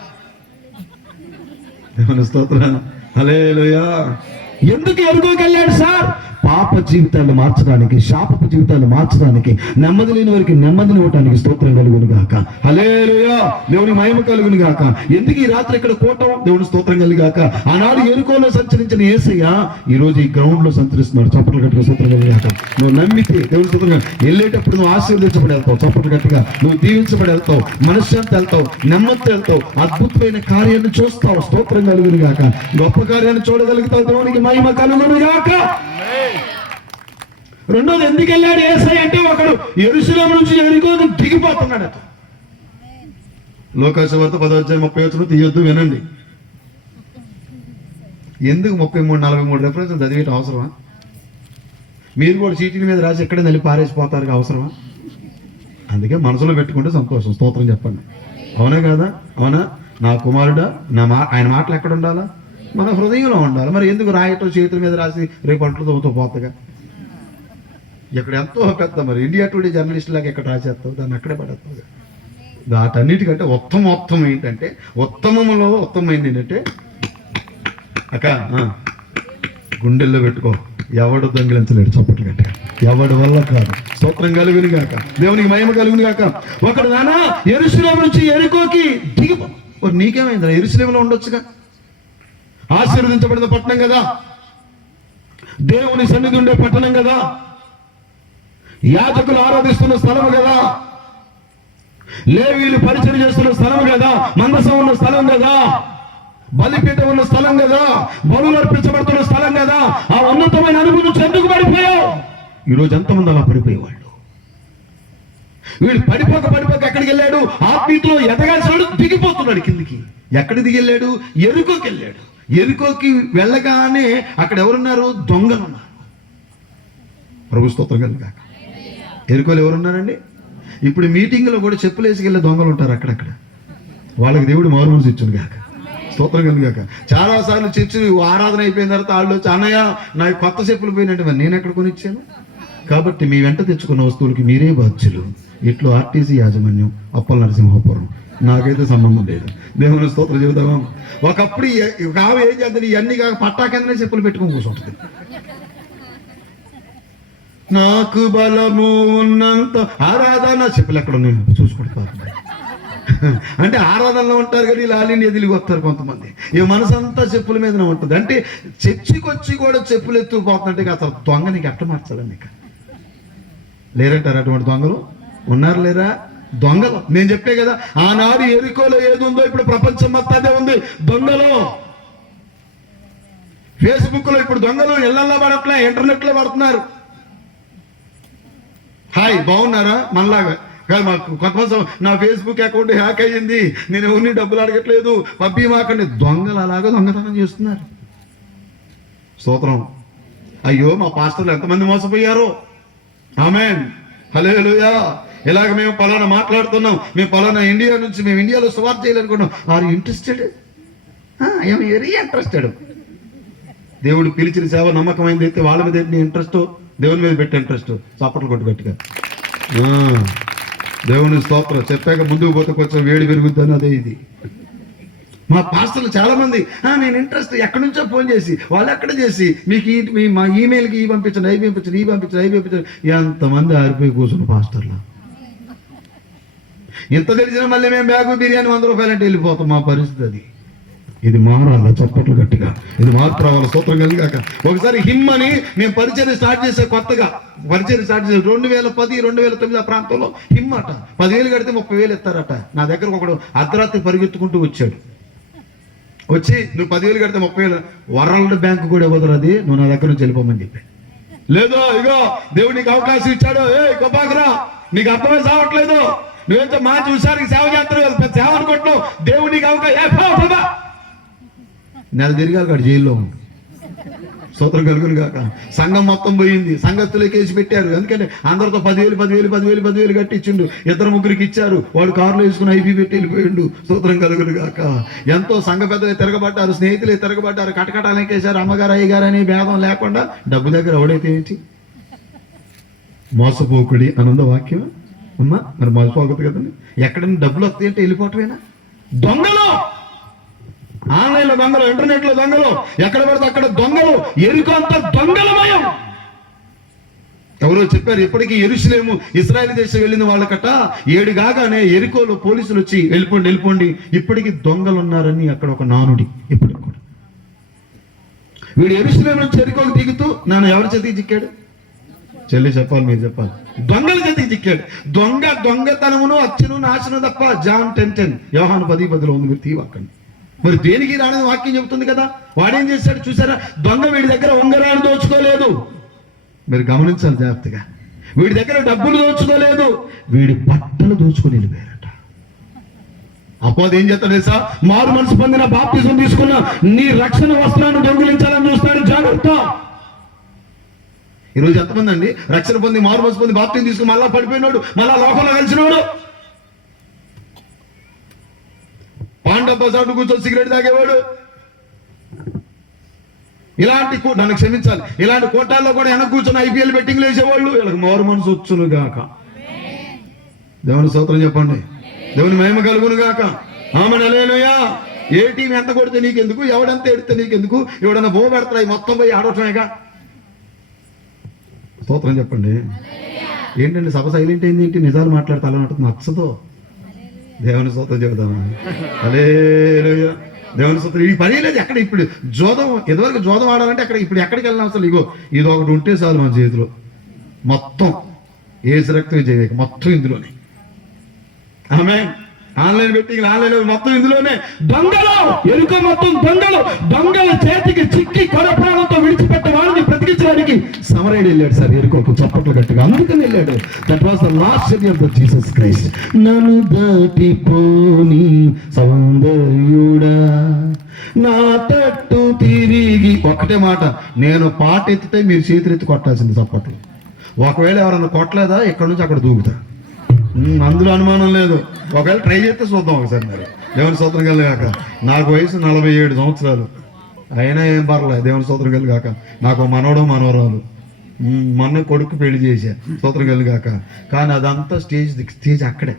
దేవుని స్తోత్రం. హల్లెలూయా. ఎందుకు ఎరుగోకెళ్ళాడు సార్? పాప జీవితాలు మార్చడానికి, శాపపు జీవితాలు మార్చడానికి, నెమ్మది లేని వారికి నెమ్మదిని ఇవ్వడానికి స్తోత్రం కలుగును గాక. హల్లెలూయా, దేవుని మహిమ కలుగును గాక. ఎందుకు ఈ రాత్రి ఇక్కడ కూటం? దేవుని స్తోత్రం కలుగాక. ఆనాడు ఎరుకోలో సంచరించిన యేసయ్య ఈ రోజు ఈ గ్రౌండ్ లో సంచరిస్తున్నాడు. చప్పట్లు గట్టిగా స్తోత్రం కలుగాక. నువ్వు నమ్మితే దేవుని స్తోత్రం, వెళ్ళేటప్పుడు నువ్వు ఆశీర్వదించబడి వెళ్తావు, చప్పట్లు గట్టిగా నువ్వు దీవించబడి వెళ్తావు, మనశ్శాంతి వెళ్తావు, నెమ్మది వెళ్తావు, అద్భుతమైన కార్యాన్ని చూస్తావు. స్తోత్రం కలుగును గాక. గొప్ప కార్యాన్ని చూడగలుగుతావు. దేవునికి మహిమ కలుగును గాక. రెండోది, ఎందుకు వెళ్ళాడు యేసయ్య అంటే ఒకడు యెరూషలేము నుంచి యెరికోకు దిగిపోతున్నాడు. లోకాసు వార్త 10:30 తీయొద్దు, వినండి. ఎందుకు 33-43 రెఫరెన్స్ చదివేయటం అవసరమా? మీరు కూడా చీటీల మీద రాసి ఎక్కడ నల్లి పారేసిపోతారు, అవసరమా? అందుకే మనసులో పెట్టుకుంటే సంతోషం. స్తోత్రం చెప్పండి. అవునా కాదా? అవునా? నా కుమారుడా, ఆయన మాటలు ఎక్కడ ఉండాలా? మన హృదయంలో ఉండాలి. మరి ఎందుకు రాయటం చేతుల మీద రాసి రేపు అంట్లు తోతో పోతగా? ఇక్కడ ఎంతో పెద్ద మరి ఇండియా టుడే జర్నలిస్ట్ లాగా ఎక్కడ రాసేస్తావు, దాన్ని అక్కడే పడేస్తావు. వాటన్నిటికంటే ఉత్తమం ఏంటంటే, ఉత్తమములో ఉత్తమమైంది ఏంటంటే అక్క గుండెల్లో పెట్టుకో, ఎవడు దొంగిలించలేడు. చప్పట్లు గట్టిగా, ఎవడి వల్ల కాదు. స్తోత్రం కలుగును గాక. దేవునికి మహిమ కలుగును గాక. ఒకడు నానా యెరూషలేము నుంచి యెరికోకి దిగిపో. నీకేమైందిరా? యెరూషలేములో ఉండొచ్చుగా. ఆశీర్వదించబడిన పట్టణం కదా, దేవుని సన్నిధి ఉండే పట్టణం కదా, యాజకులు ఆరాధిస్తున్న స్థలం కదా, లేవీయులు పరిచయం చేస్తున్న స్థలం కదా, మందసం ఉన్న స్థలం కదా, బలిపీఠం ఉన్న స్థలం కదా, బలులు అర్పించబడుతున్న స్థలం కదా. ఆ ఉన్నతమైన అనుభవం నుంచి ఎందుకు పడిపోయావు? ఈరోజు ఎంతమంది అలా పడిపోయేవాళ్ళు. వీడు పడిపోక ఎక్కడికి వెళ్ళాడు? ఆత్మీయతలో ఎదగాల్సినాడు, దిగిపోతున్నాడు కిందికి. ఎక్కడికి దిగెళ్ళాడు? యెరికోకి వెళ్ళాడు. యెరికోకి వెళ్ళగానే అక్కడ ఎవరున్నారు? దొంగలు ఉన్నారు. ప్రభు స్తోత్రం కలుగాక. యెరికోలో ఎవరున్నారండి? ఇప్పుడు మీటింగ్లో కూడా చెప్పులు వేసుకెళ్ళే దొంగలు ఉంటారు అక్కడక్కడ. వాళ్ళకి దేవుడు మారు మనసు ఇచ్చును గాక. స్తోత్రం కలుగాక. చాలా సార్లు చర్చి ఆరాధన అయిపోయిన తర్వాత వాళ్ళు వచ్చి, అన్నయ్య నా కొత్త చెప్పులు పోయినట్టు, మరి నేను ఎక్కడ కొనిచ్చాను? కాబట్టి మీ వెంట తెచ్చుకున్న వస్తువులకి మీరే బాధ్యులు. ఇట్లు ఆర్టీసీ యాజమాన్యం, అప్పల నరసింహాపురం. నాకైతే సంబంధం లేదు. దేవుని స్తోత్రం చెబుతామా. ఒకప్పుడు కావు ఏం చేద్దాం, ఇవన్నీ కాక పట్టా కిందనే చెప్పులు పెట్టుకొని కూర్చుంటుంది. నాకు బలము ఉన్నంత ఆరాధన, చెప్పులు ఎక్కడ ఉన్నాయి చూసుకుంటారు. అంటే ఆరాధనలో ఉంటారు కానీ లాలిని ఎదిలిగి వస్తారు కొంతమంది. ఈ మనసంతా చెప్పుల మీదనే ఉంటుంది. అంటే చర్చికి వచ్చి కూడా చెప్పులు ఎత్తుకుపోతుంటే అసలు దొంగ నీకు ఎట్ట మార్చాలని ఇక లేరంటారు. అటువంటి దొంగలు ఉన్నారు లేరా? దొంగలు నేను చెప్పే కదా, ఆనాడు యెరికోలో ఏది ఉందో ఇప్పుడు ప్రపంచం మొత్తం అదే ఉంది. దొంగలు ఫేస్బుక్ లో ఇప్పుడు దొంగలు ఇళ్లల్లో పడట్లే, ఇంటర్నెట్ లో పడుతున్నారు. హాయ్ బాగున్నారా? మనలాగా కాదు. మాకు కొంతమంది నా ఫేస్బుక్ అకౌంట్ హ్యాక్ అయ్యింది, నేను ఎవరిని డబ్బులు అడగట్లేదు, పంపి మాకండి. దొంగలు అలాగా దొంగతనం చేస్తున్నారు. స్తోత్రం. అయ్యో మా పాస్టర్లు ఎంతమంది మోసపోయారో. ఆమేన్, హల్లెలూయా. ఇలాగ మేము పలానా మాట్లాడుతున్నాం, మేము పలానా ఇండియా నుంచి, మేము ఇండియాలో సువార్త చేయాలనుకున్నాం. Are you interested? I'm very interested. దేవుడు పిలిచిన సేవ నమ్మకమైంది అయితే వాళ్ళ మీద నీ ఇంట్రెస్ట్, దేవుని మీద పెట్టి ఇంట్రెస్ట్. చప్పట్లు కొట్టు గట్టిగా. దేవుని స్తోత్రం. చెప్పాక ముందుకు పోతే కొంచెం వేడి పెరుగుద్దని అదే ఇది. మా పాస్టర్లు చాలా మంది నేను ఇంట్రెస్ట్ ఎక్కడి నుంచో ఫోన్ చేసి, వాళ్ళు ఎక్కడ చేసి, మీకు మా ఈమెయిల్కి ఈ పంపించండి, అవి పంపించండి, ఈ పంపించండి, అవి పంపించండి. ఎంతమంది ఆరిపోయి కూర్చున్న పాస్టర్లు. ఇంత తెలిసినా మళ్ళీ మేము బ్యాగు బిర్యానీ 100 రూపాయలు అంటే వెళ్ళిపోతాం. మా పరిస్థితి అది. ఇది మారాల. చప్పట్లు గట్టిగా. ఇది మార్పు రావాలి. స్తోత్రం కలిగాక. ఒకసారి హిమ్ అని మేము పరిచయం స్టార్ట్ చేసే, కొత్తగా పరిచయం స్టార్ట్ చేసే 2010, 2009 ఆ ప్రాంతంలో హిమ్ అట. 10,000 కడితే 30,000 ఇస్తారట. నా దగ్గరకు ఒకడు అర్ధరాత్రి పరిగెత్తుకుంటూ వచ్చాడు. వచ్చి నువ్వు 10,000 కడితే 30,000, వరల్డ్ బ్యాంక్ కూడా ఇవ్వదు అది, నువ్వు నా దగ్గర నుంచి వెళ్ళిపోమని చెప్పి. లేదో ఇగో దేవుడు నీకు అవకాశం ఇచ్చాడు, గొప్పరా నీకు అర్థమై సావట్లేదు, నువ్వేంతో మా చూసారికి సేవ చేస్తావు, సేవ అనుకుంటున్నావు, దేవుడు నీకు అవకాశం. నెల తిరిగాక జైల్లో ఉంది. స్తోత్రం కలుగును గాక. సంఘం మొత్తం పోయింది. సంఘస్థులే కేసు పెట్టారు. ఎందుకంటే అందరితో 10,000 కట్టి ఇచ్చిండు. 2-3 ఇచ్చారు. వాడు కారులో వేసుకుని ఐపీ పెట్టి వెళ్ళిపోయిండు. స్తోత్రం కలుగును గాక. ఎంతో సంఘ పెద్దలు తిరగబడ్డారు, స్నేహితులే తిరగబడ్డారు, కటకటాలకేశారు. అమ్మగారు అయ్యగారు అనే భేదం లేకుండా డబ్బు దగ్గర ఎవడైతే ఏంటి మోసపోకుడి అనంద వాక్యం అమ్మా. మరి మోసపోకూడదు కదండి. ఎక్కడైనా డబ్బులు వస్తాయి అంటే వెళ్ళిపోవటమేనా? దొంగలు, ఆన్లైన్లో దొంగలు, ఇంటర్నెట్ లో దొంగలు, ఎక్కడ పడితే అక్కడ దొంగలు. యెరికో అంతా దొంగలమయం. ఎవరో చెప్పారు, ఇప్పటికీ యెరూషలేము ఇశ్రాయేలు దేశం వెళ్ళిన వాళ్ళకట 7 కాగానే ఎరికోలో పోలీసులు వచ్చి వెళ్ళిపోండి ఇప్పటికీ దొంగలు ఉన్నారని అక్కడ ఒక నానుడి. ఇప్పటికి కూడా వీడు యెరూషలేము నుంచి ఎరికోకు దిగుతూ నన్ను ఎవరి చేతికి చిక్కాడు? చెల్లి చెప్పాలి, మీరు చెప్పాలి. దొంగల చేతికి చిక్కాడు. దొంగతనమును అచ్చును నాశనం తప్ప. జాన్ 10:10 యోహాను 10:10 ఉంది, మీరు తీవక్కండి. మరి దేనికి రానని వాక్యం చెబుతుంది కదా. వాడేం చేశాడు చూసారా? దొంగ వీడి దగ్గర ఉంగరాలు దోచుకోలేదు, మీరు గమనించాలి జాగ్రత్తగా. వీడి దగ్గర డబ్బులు దోచుకోలేదు, వీడి బట్టలు దోచుకొని వెళ్ళిపోయారట. అపోది ఏం చేస్తాడు తెలుసా? మారు మనసు పొందిన బాప్తిజం తీసుకున్న నీ రక్షణ వస్త్రాన్ని దొంగిలించాలని చూస్తాడు, జాగ్రత్త. ఈరోజు ఎంతమంది అండి రక్షణ పొంది మారు మనసు పొంది బాప్తిజం తీసుకుని మళ్ళా పడిపోయినాడు, మళ్ళా లోకంలో కలిసినాడు. పాండవ సాటు కూర్చొని సిగరెట్ తాగేవాడు. ఇలాంటి నన్ను క్షమించాలి, ఇలాంటి కోటాల్లో కూడా వెనక కూర్చొని ఐపీఎల్ బెట్టింగ్లు వేసేవాళ్ళు. వీళ్ళకి మారు మనసు వచ్చును గాక. దేవుని స్తోత్రం చెప్పండి. దేవుని మహిమ కలుగును గాక. ఆమేన్, హల్లెలూయా. ఏ టీం ఎంత కొడితే నీకెందుకు, ఎవడంత ఎడితే నీకెందుకు, ఎవడన్నా బో పెడతాయి మొత్తం పోయి ఆడటమేగా. స్తోత్రం చెప్పండి. ఏంటండి సభ సైలెంట్ అయింది ఏంటి? నిజాలు మాట్లాడతానంటే నచ్చదో? దేవుని స్తోత్రం చెబుతామా? హల్లెలూయా. దేవుని స్తోత్రం. ఈ పని లేదు ఎక్కడ. ఇప్పుడు జోదం, ఎదువరకు జోదం ఆడాలంటే అక్కడ ఇప్పుడు ఎక్కడికి వెళ్ళినా అసలు ఇగో ఇది ఒకటి ఉంటే చాలు మన చేతిలో. మొత్తం ఏసు రక్తం చేయక మొత్తం ఇందులోనే. ఆమేన్. ఆన్లైన్ బెట్టింగ్, ఆన్లైన్ మొత్తం ఇందులోనే. దొంగలు ఎరుక మొత్తం దొంగల చేతికి చిక్కి కొరప్రాణంతో విడిచిపెట్టే వారిని బ్రతికించడానికి సమరయుడు వెళ్ళాడు సార్, ఎరుకోకు చప్పట్లు గట్టిగా. అందుకని వెళ్ళాడు. That was the last journey of the Jesus Christ. నన్ను దాటిపోని సౌందర్యుడా నా తట్టు తిరిగి. ఒక్కటే మాట, నేను పాట ఎత్తితే మీరు చేతులెత్తి కొట్టాల్సింది చప్పట్లు. ఒకవేళ ఎవరన్నా కొట్టలేదా ఇక్కడ నుంచి అక్కడ దూకుతా, అందులో అనుమానం లేదు. ఒకవేళ ట్రై చేస్తే చూద్దాం ఒకసారి. మరి దేవుని స్తోత్రం కలిగాక. నాకు వయసు 47 సంవత్సరాలు అయినా ఏం పర్లేదు. దేవుని స్తోత్రం కలిగాక. నాకు మనవరాలు మొన్న కొడుకు పెళ్లి చేశా, స్తోత్రం కలిగాక. కానీ అదంతా స్టేజ్ అక్కడే.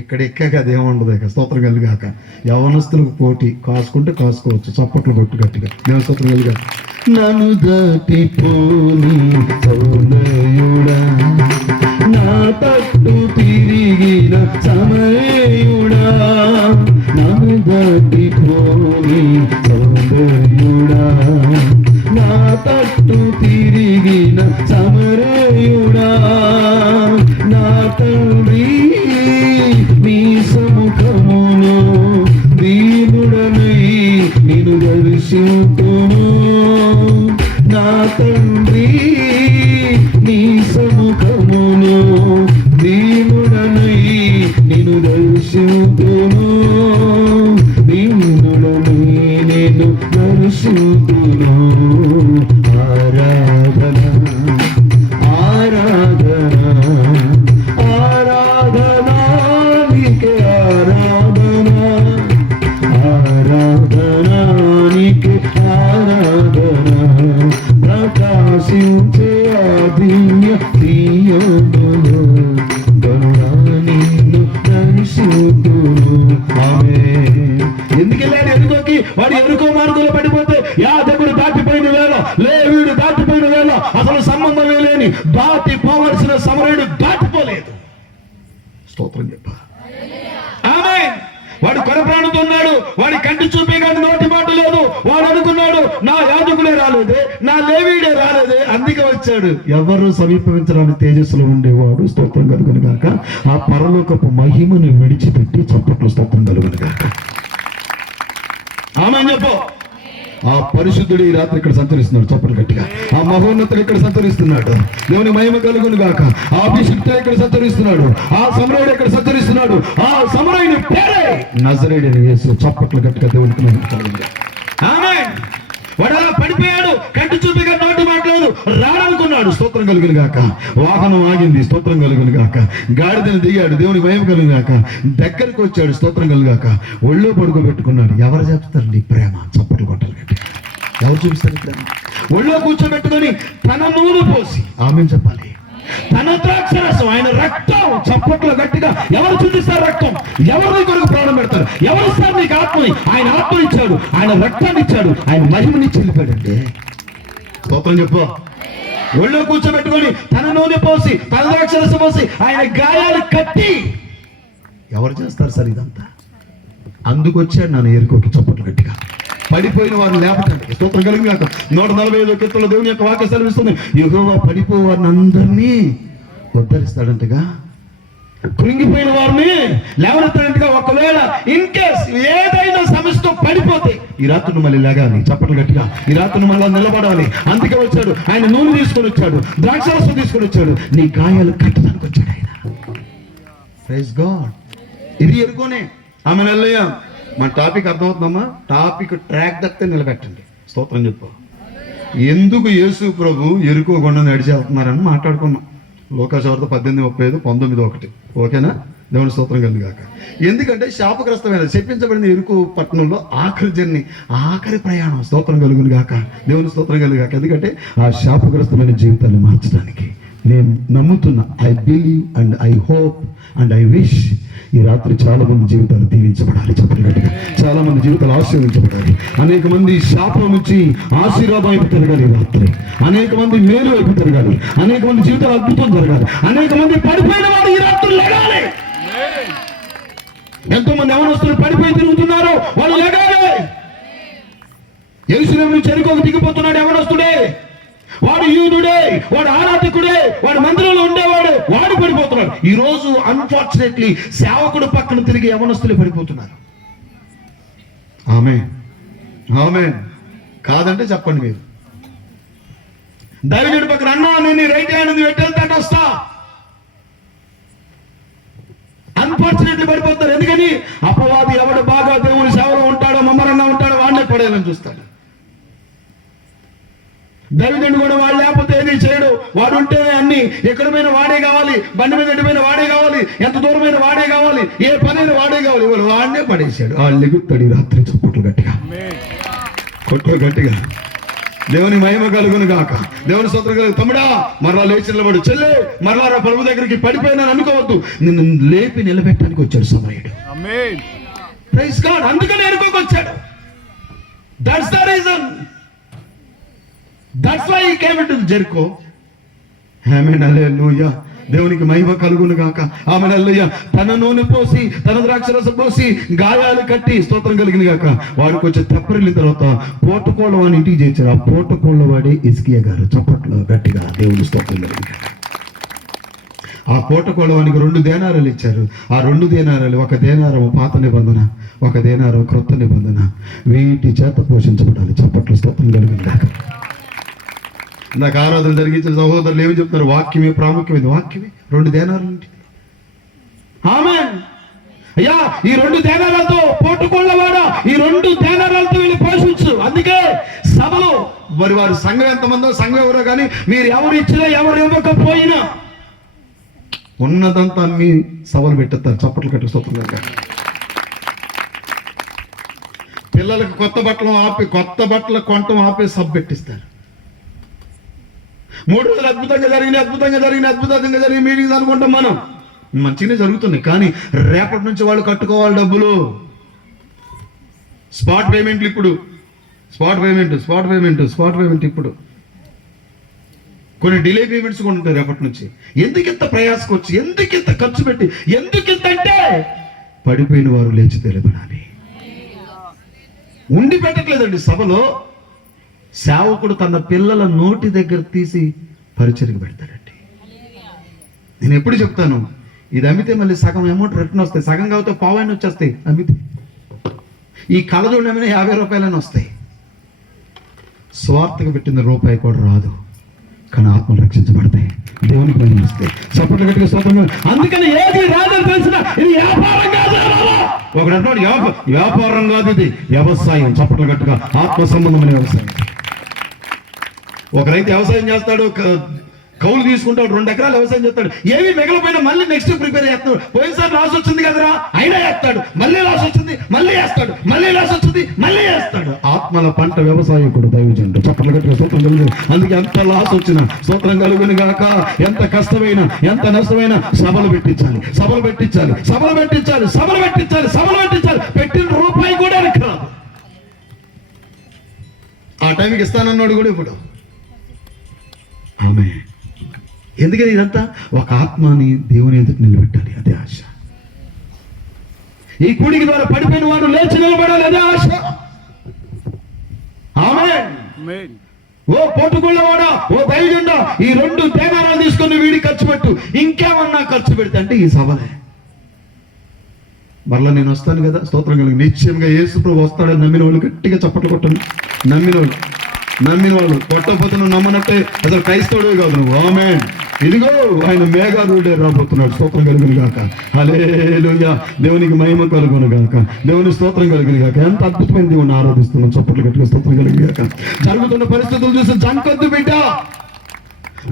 ఇక్కడ ఎక్కాక అదేముండదు ఇక, స్తోత్రం కలిగాక. యవనస్తులకు పోటీ, కాసుకుంటే కాసుకోవచ్చు, చప్పట్లు కొట్టు గట్టిగా. దేవుని స్తోత్రం కలిగాక. నన్ను దాటిపోని సౌందర్యుడా నా తట్టు తిరిగిన సమరయుడా, నన్ను దాటిపోని సౌందర్యుడా నా తట్టు తిరిగిన సమరయుడా, నా తండ్రి నీ సముఖములో దీనుడనై నిన్ను దర్శింతును. నా తండ్రి నీ సముఖములో దీనుడనై నిన్ను దర్శింతును. దీనుడనై నిన్ను దర్శింతును. ఆరాధన ఆరాధన ఆరాధన నీకే ఆరాధన, ఆరాధన నీకే ఆరాధన. ప్రకాశించే ఆదిన్య ప్రియుడును నిన్ను దర్శింతును. ఆమేన్. ఎందుకు వెళ్ళాడు ఎరుకోకి? వాడు ఎరుకో మార్గంలో పడిపోతే యాజకుడు దాటిపోయిన వేళ, లేవీయుడు దాటిపోయిన వేళ, అసలు సంబంధమే లేని దాటిపోవలసిన సమరయుడు దాటిపోలేదు. స్తోత్రం చెప్ప. ఆమేన్. వాడు కొరప్రాణంతో ఉన్నాడు, వాడి కంటి చూపే కానీ నోటి మాట లేదు. వాడు అనుకున్నాడు నా యాజకులే రాలేదే, నా లేవీయుడే రాలేదే, అందుకే వచ్చాడు. ఎవరు సమీపించడానికి తేజస్సులో ఉండేవాడు. స్తోత్రం కలుగును గాక. ఆ పరలోకపు మహిమను విడిచిపెట్టి చప్పట్లు స్తోత్రం కలుగును గాక. ఆమేన్ చెప్పు. ఆ పరిశుద్ధుడు ఈ రాత్రి ఇక్కడ సంచరిస్తున్నాడు, చప్పట్లు గట్టిగా. ఆ మహోన్నతుడు ఇక్కడ సంచరిస్తున్నాడు, దేవుని మహిమ కలుగును గాక. ఆ అభిషిక్తుడు ఇక్కడ సంచరిస్తున్నాడు, ఆ సమరయుడు ఇక్కడ సంచరిస్తున్నాడు. ఆ సమరయుని పేరే నజరేయుడైన యేసు. చప్పట్లు గట్టిగా దేవునికి మహిమ కలుగును గాక. ఆమేన్. వాడు అలా పడిపోయాడు, కంటి చూపిగా నోటి మాట్లాడు, రాడనుకున్నాడు. స్తోత్రం కలుగును గాక. వాహనం ఆగింది, స్తోత్రం కలుగును గాక. గాడిదను దిగాడు, దేవుని మహిమ కలుగును గాక. దగ్గరికి వచ్చాడు, స్తోత్రం కలుగును గాక. ఒళ్ళో పడుకోబెట్టుకున్నాడు. ఎవరు చెప్తారు నీ ప్రేమ? చప్పట్లు కొట్టాలి గట్టి. ఎవరు చూపిస్తారు ప్రేమ? ఒళ్ళో కూర్చోబెట్టుకొని తన నూనె పోసి ఆమె చెప్పాలి. తన ద్రాక్షరసం, ఆయన రక్తం. చప్పట్లు గట్టిగా. ఎవరు చూపిస్తారు రక్తం? ఎవరు నీ కొరకు ప్రాణం పెడతారు? ఎవరు ఇస్తారు నీకు ఆత్మని? ఆయన ఆత్మని ఇచ్చాడు, ఆయన రక్తాన్ని ఇచ్చాడు, ఆయన మహిమని చెల్లిపోయాడంటే. స్తోత్రం చెప్పు. ఒళ్ళో కూర్చోబెట్టుకొని తన నూనె పోసి తన ద్రాక్షరసం పోసి ఆయన గాయాలు కట్టి ఎవరు చేస్తారు సార్ ఇదంతా? అందుకు వచ్చాడు నన్ను ఎరుకోకి చప్పట్లు గట్టిగా. పడిపోయిన వారిని లేపకండి. స్తోత్రం కలిగి కాక 145 కీర్తనలో దేవుని యొక్క వాక్య సెలవిస్తుంది, యెహోవా పడిపోయే వారిని అందరినీ ఉద్ధరిస్తాడంటగా, కృంగిపోయిన వారిని లేవనెత్తాడంటగా. ఒకవేళ ఇన్ కేస్ ఏదైనా సమస్యతో పడిపోతే ఈ రాత్రిని మళ్ళీ లేగాలి, చప్పట్లు గట్టిగా. ఈ రాత్రిని మళ్ళీ నిలబడాలి. అందుకే వచ్చాడు ఆయన. నూనె తీసుకొని వచ్చాడు, ద్రాక్షరసం తీసుకొని వచ్చాడు, నీ గాయాలు కట్టడానికి వచ్చాడు ఆయన. Praise God. ఇది ఎరుకోనే. ఆమె నెల్లయ్య. మన టాపిక్ అర్థమవుతుందమ్మా? టాపిక్ ట్రాక్ దక్కితే నిలబెట్టండి. స్తోత్రం చెప్పు. ఎందుకు యేసు ప్రభు ఎరుకో గుండా నడిచి వెళ్తున్నారని మాట్లాడుకున్నాం. లోకాసువార్త 18:35, 19:1. ఓకేనా? దేవుని స్తోత్రం కలుగాక. ఎందుకంటే శాపగ్రస్తమైన చెప్పించబడిన ఎరుకు పట్టణంలో ఆఖరి జర్నీ, ఆఖరి ప్రయాణం. స్తోత్రం కలుగును గాక. దేవుని స్తోత్రం కలుగాక. ఎందుకంటే ఆ శాపగ్రస్తమైన జీవితాన్ని మార్చడానికి నేను నమ్ముతున్నా. I believe and I hope and I wish ఈ రాత్రి చాలా మంది జీవితాలు దీవించబడాలి. చెప్పగట్టిగా. చాలా మంది జీవితాలు ఆశీర్వించబడాలి. అనేక మంది శాపం నుంచి ఆశీర్వాదం వైపు తిరగాలి ఈ రాత్రి. అనేక మంది మేలు వైపు తిరగాలి. అనేక మంది జీవితాలు అద్భుతం జరగాలి. అనేక మంది పడిపోయిన వారు ఈ రాత్రి లెగాలి. ఎంతో మంది యవనస్తులు పడిపోయి తిరుగుతున్నారు, వాళ్ళు లెగాలి. యెరూషలేము నుంచి ఎరుకోకు దిగిపోతున్నాడు యవనస్తుడే. వాడు యూదుడే, వాడు ఆరాధకుడే, వాడు మందిరంలో ఉండేవాడు, వాడు పడిపోతున్నాడు. ఈ రోజు అన్ఫార్చునేట్లీ సేవకుడు పక్కన తిరిగి యవనస్తులే పడిపోతున్నారు. ఆమేన్, ఆమేన్. కాదంటే చెప్పండి మీరు. దైవజనుడి పక్కన అన్నా నేను రైట్ హ్యాండ్ పెట్టేళ్తాట వస్తా. అన్ఫార్చునేట్లీ పడిపోతారు. ఎందుకని? అపవాది ఎవడు బాగా దేవుని సేవలో ఉంటాడో, మమ్మరన్నా ఉంటాడో వాడినే పడేయాలని చూస్తాడు. దైవజనుడు కూడా వాడు లేకపోతే ఏది చేయడు. వాడు ఉంటేనే అన్ని. ఎక్కడమైన వాడే కావాలి, బండి మీద ఎడిపోయిన వాడే కావాలి, ఎంత దూరమైన వాడే కావాలి, ఏ పనైనా వాడే కావాలి. ఇవాళ వాడినే పడేశాడు. వాళ్ళు ఎగుతాడు రాత్రి. చప్పట్లు గట్టిగా, కొట్లు గట్టిగా. దేవుని మహిమ కలుగును గాక. దేవుని స్తోత్రం కలుగు. తమ్ముడా మరలా లేచి నిలబడు. చెల్లె మరలా ప్రభు దగ్గరికి పడిపోయినా అనుకోవద్దు. నిన్ను లేపి నిలబెట్టడానికి వచ్చాడు సమరయుడు. Praise God. అందుకని ఎరుకోకొచ్చాడు. That's the reason. That's why he came into Jericho. Amen, hallelujah. దేవునికి మహిమ కలుగును గాక. ఆమేన్, హల్లెలూయా. తన నూనె పోసి తన ద్రాక్షరసం పోసి గాయాలు కట్టి స్తోత్రం కలిగిన గాక. వాడికి వచ్చి తెప్పరిల్లిన తర్వాత పోటకోళ్ళ వాడిని ఇంటికి చేర్చారు. ఆ పోటకోళ్ళ వాడే హిజ్కియా గారు. చప్పట్లు గట్టిగా. దేవుని స్తోత్రం కలిగిన గాక. ఆ పోటకోళ్ళ వానికి 2 దేనారాలు ఇచ్చారు. ఆ 2 దేనారాలు, ఒక దేనారం పాత నిబంధన, ఒక దేనారం క్రొత్త నిబంధన. వీటి చేత పోషించబడాలి. చప్పట్లు స్తోత్రం కలిగిన గాక. నాకు ఆరాధన జరిగించిన సహోదరులు ఏమి చెప్తున్నారు? వాక్యమే ప్రాముఖ్యమైంది. వాక్యమే 2 దేనారాలు. ఆమేన్. అయ్యా ఈ 2 దేనారాలతో పోటుకోళ్ళవాడా, ఈ 2 దేనారాలతో వీళ్ళు పోషించు. అందుకే సభలో మరి వారి సంఘం ఎంతమందో, సంఘం ఎవరో కానీ మీరు ఎవరు ఇచ్చినా ఎవరు ఇవ్వకపోయినా ఉన్నదంతా మీ సభలు పెట్టేస్తారు. చప్పట్లు కట్టి స్తోత్రంగా. పిల్లలకు కొత్త బట్టలు కొనటం ఆపే సభ పెట్టిస్తారు. 3 రోజులు అద్భుతంగా జరిగిన మీటింగ్స్ అనుకుంటాం మనం. మంచిగానే జరుగుతున్నాయి. కానీ రేపటి నుంచి వాళ్ళు కట్టుకోవాలి డబ్బులు. స్పాట్ పేమెంట్లు. ఇప్పుడు స్పాట్ పేమెంట్ ఇప్పుడు కొన్ని డిలే పేమెంట్స్ కూడా ఉంటాయి రేపటి నుంచి. ఎందుకింత ప్రయాసకొచ్చి, ఎందుకింత ఖర్చు పెట్టి, ఎందుకింత అంటే పడిపోయిన వారు లేచి తెలియబడాలి. ఉండి పెట్టట్లేదండి సభలో. సేవకుడు తన పిల్లల నోటి దగ్గర తీసి పరిచర్యకు పెడతాడండి. నేను ఎప్పుడు చెప్తాను, ఇది అమ్మితే మళ్ళీ సగం అమౌంట్ రిటర్న్ వస్తాయి. సగం కాకపోతే పావైన వచ్చేస్తాయి అమ్మితే. ఈ కళ్ళజోడు ఏమైనా 50 రూపాయలని వస్తాయి. స్వార్థకు పెట్టిన రూపాయి కూడా రాదు. కానీ ఆత్మలు రక్షించబడతాయి. దేవునికి మహిమ వస్తాయి. చప్పట్లు గట్టిగా స్తోత్రం. అందుకని ఏది రాదని తెలిసిన ఇది వ్యాపారం కాదు. ఒకడు అంటాడు వ్యాపారం కాదు, ఇది వ్యవసాయం. చప్పట్లు గట్టిగా. ఆత్మ సంబంధమైన వ్యవసాయం. ఒక రైతు వ్యవసాయం చేస్తాడు, కౌలు తీసుకుంటాడు, 2 ఎకరాలు వ్యవసాయం చేస్తాడు. ఏమి మిగలపోయినా మళ్ళీ నెక్స్ట్ ప్రిపేర్ చేస్తాడు. పోయినసారి లాస్ వచ్చింది కదరా, అయినా వేస్తాడు. మళ్ళీ లాస్ వచ్చింది, మళ్ళీ వేస్తాడు. మళ్ళీ లాస్ వచ్చింది, మళ్ళీ వేస్తాడు. ఆత్మల పంట వ్యవసాయకుడు దైవజనుడు. చప్పట్లు గట్టిగా స్తోత్రం కలుగును. అందుకే ఎంత లాస్ వచ్చినా స్తోత్రం కలుగును గాక. ఎంత కష్టమైనా, ఎంత నష్టమైనా సభలు పెట్టించాలి. పెట్టిన రూపాయి కూడా వెనక్కి రాదు. ఆ టైంకి ఇస్తానన్నాడు కూడా ఇప్పుడు. ఆమె ఎందుకని ఇదంతా? ఒక ఆత్మని దేవుని ఎదుటి నిలబెట్టాలి, అదే ఆశ. ఈ కూడికి ద్వారా పడిపోయిన వాడు లేచి నిలబడాలి, అదే ఆశ. ఆమేన్. ఓ పోటుకుళ్ళవాడా, ఓ దైవజనుడా, ఈ 2 దేనారాలు తీసుకొని వీడికి ఖర్చు పెట్టు, ఇంకేమన్నా ఖర్చు పెడితే అంటే ఈ సభలే. మరలా నేను వస్తాను కదా, స్తోత్రం కలిగి. నిశ్చయంగా యేసు ప్రభు వస్తాడని నమ్మిన వాళ్ళు గట్టిగా చప్పట్లు కొట్టండి. నమ్మిన వాళ్ళు కొట్టకపోతే నువ్వు నమ్మనట్టే, అసలు క్రైస్తవుడే కాదు నువ్వు. ఆమేన్. ఇదిగో ఆయన మేఘారూఢే రాబోతున్నాడు. స్తోత్రం కలుగును గాక. హల్లెలూయా. దేవునికి మహిమ కలుగును గాక. దేవుని స్తోత్రం కలుగును గాక. ఎంత అద్భుతమైన దేవుని ఆరాధిస్తున్నాం. చప్పట్లు గట్టిగా స్తోత్రం కలుగును గాక. జరుగుతున్న పరిస్థితులు చూసి జంకొద్దు బిడ్డ.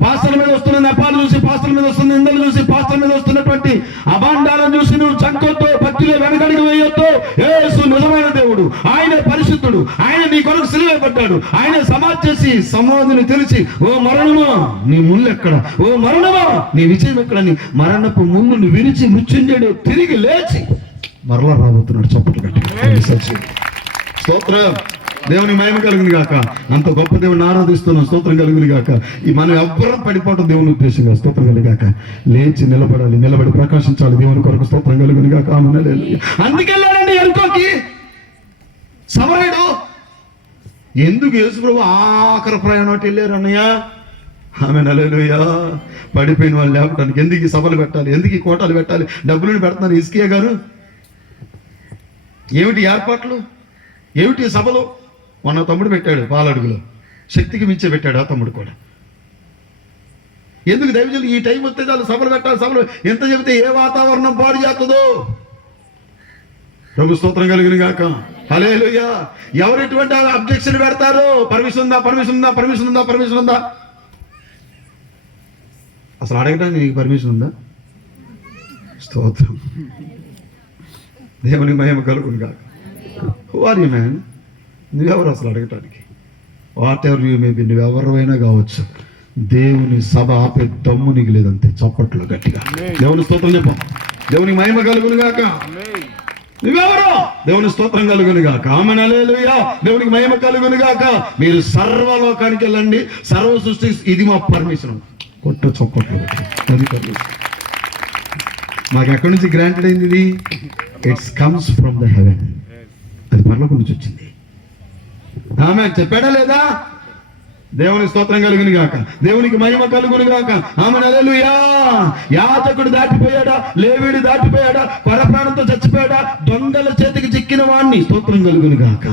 పాస్టర్ల మీద వస్తున్న నెపాలు చూసి, పాస్టర్ల మీద వస్తున్న నిందలు చూసి, పాస్టర్ల మీద వస్తున్నటువంటి అభాండాలను చూసి నువ్వు జంకొద్దు, భక్తిలో వెనకడికి వేయొద్దు. యేసు నిజమైన దేవుడు, ఆయన పరిశుద్ధుడు, ఆయన నీ కొరకు సిలువేయబడ్డాడు. ఆయన సమాధి చేసి సమాధిని తెలిసి, ఓ మరణమా నీ ముళ్ళు ఎక్కడ, ఓ మరణమా నీ విజయం ఎక్కడని మరణపు ముళ్ళును విరిచి మృత్యుంజయుడు తిరిగి లేచి మరలా రాబోతున్నాడు. చప్పట్లు కట్టి స్తోత్రం. దేవుని మహిమ కలుగును గాక. అంత గొప్ప దేవుని ఆరాధిస్తున్నాం. స్తోత్రం కలుగును గాక. ఈ మనం ఎవ్వరం పడిపోవటం దేవుని ఉద్దేశంగా. స్తోత్రం కలుగు గాక. లేచి నిలబడాలి, నిలబడి ప్రకాశించాలి దేవుని కొరకు. స్తోత్రం కలుగును గాక. ఆమేన్. హల్లెలూయా. అందుకెళ్ళాడండి ఎరుకోకి సమరయుడు. ఎందుకు యేసు ప్రభు ఆఖరి ప్రయాణం వెళ్ళారు అన్నయ్య? ఆమేన్. హల్లెలూయా. పడిపోయిన వాళ్ళు లేపడానికి ఎందుకు ఈ సభలు పెట్టాలి, ఎందుకు ఈ కోటాలు పెట్టాలి? డబ్బులను పెడుతున్నారు హిజ్కియా గారు. ఏమిటి ఏర్పాట్లు, ఏమిటి సభలు? మొన్న తమ్ముడు పెట్టాడు పాలడుగులో, శక్తికి మించే పెట్టాడు ఆ తమ్ముడు కూడా. ఎందుకు దైవజనులు ఈ టైం వస్తే చాలు సభలు పెట్టాలి, సభలు ఎంత చెబితే ఏ వాతావరణం పాడు చేస్తుందో. ప్రభు స్తోత్రం కలుగును గాక. హల్లెలూయా. ఎవరు ఎటువంటి అబ్జెక్షన్ పెడతారు? పర్మిషన్ ఉందా, పర్మిషన్ ఉందా, పర్మిషన్ ఉందా, పర్మిషన్ ఉందా? అసలు అడగడానికి నీకు పర్మిషన్ ఉందా? స్తోత్రం. దేవుని మహిమ కలుగును గాక. Who are you man? నువ్వెవరు అసలు అడగటానికి? Whatever you may be, నువ్వెవరైనా కావచ్చు. దేవుని సభ ఆపే దమ్ము నీకు లేదంతే. చప్పట్లు గట్టిగా దేవుని స్తోత్రం చెప్పాం. దేవుని మహిమ కలుగును గాక. నువ్వెవరు? దేవుని స్తోత్రం కలుగును గాక. ఆమేన్. హల్లెలూయా. దేవునికి మహిమ కలుగును గాక. మీరు సర్వలోకానికి వెళ్ళండి, సర్వ సృష్టి, ఇది మా పర్మిషన్. కొట్ట చప్పట్లు అది పర్మిషన్. మాకు ఎక్కడి నుంచి గ్రాంటెడ్ అయింది ఇది? It's comes from the heaven. అది పరలోకం నుంచి వచ్చింది. ఆమె చెప్పాడా లేదా? దేవుని స్తోత్రం కలుగును గాక. దేవునికి మహిమ కలుగును గాక. ఆమేన్. హల్లెలూయా. యాజకుడు దాటిపోయాడా, లేవీడు దాటిపోయాడా, పరప్రాణంతో చచ్చిపోయాడా, దొంగల చేతికి చిక్కిన వాణ్ణి. స్తోత్రం కలుగును గాక.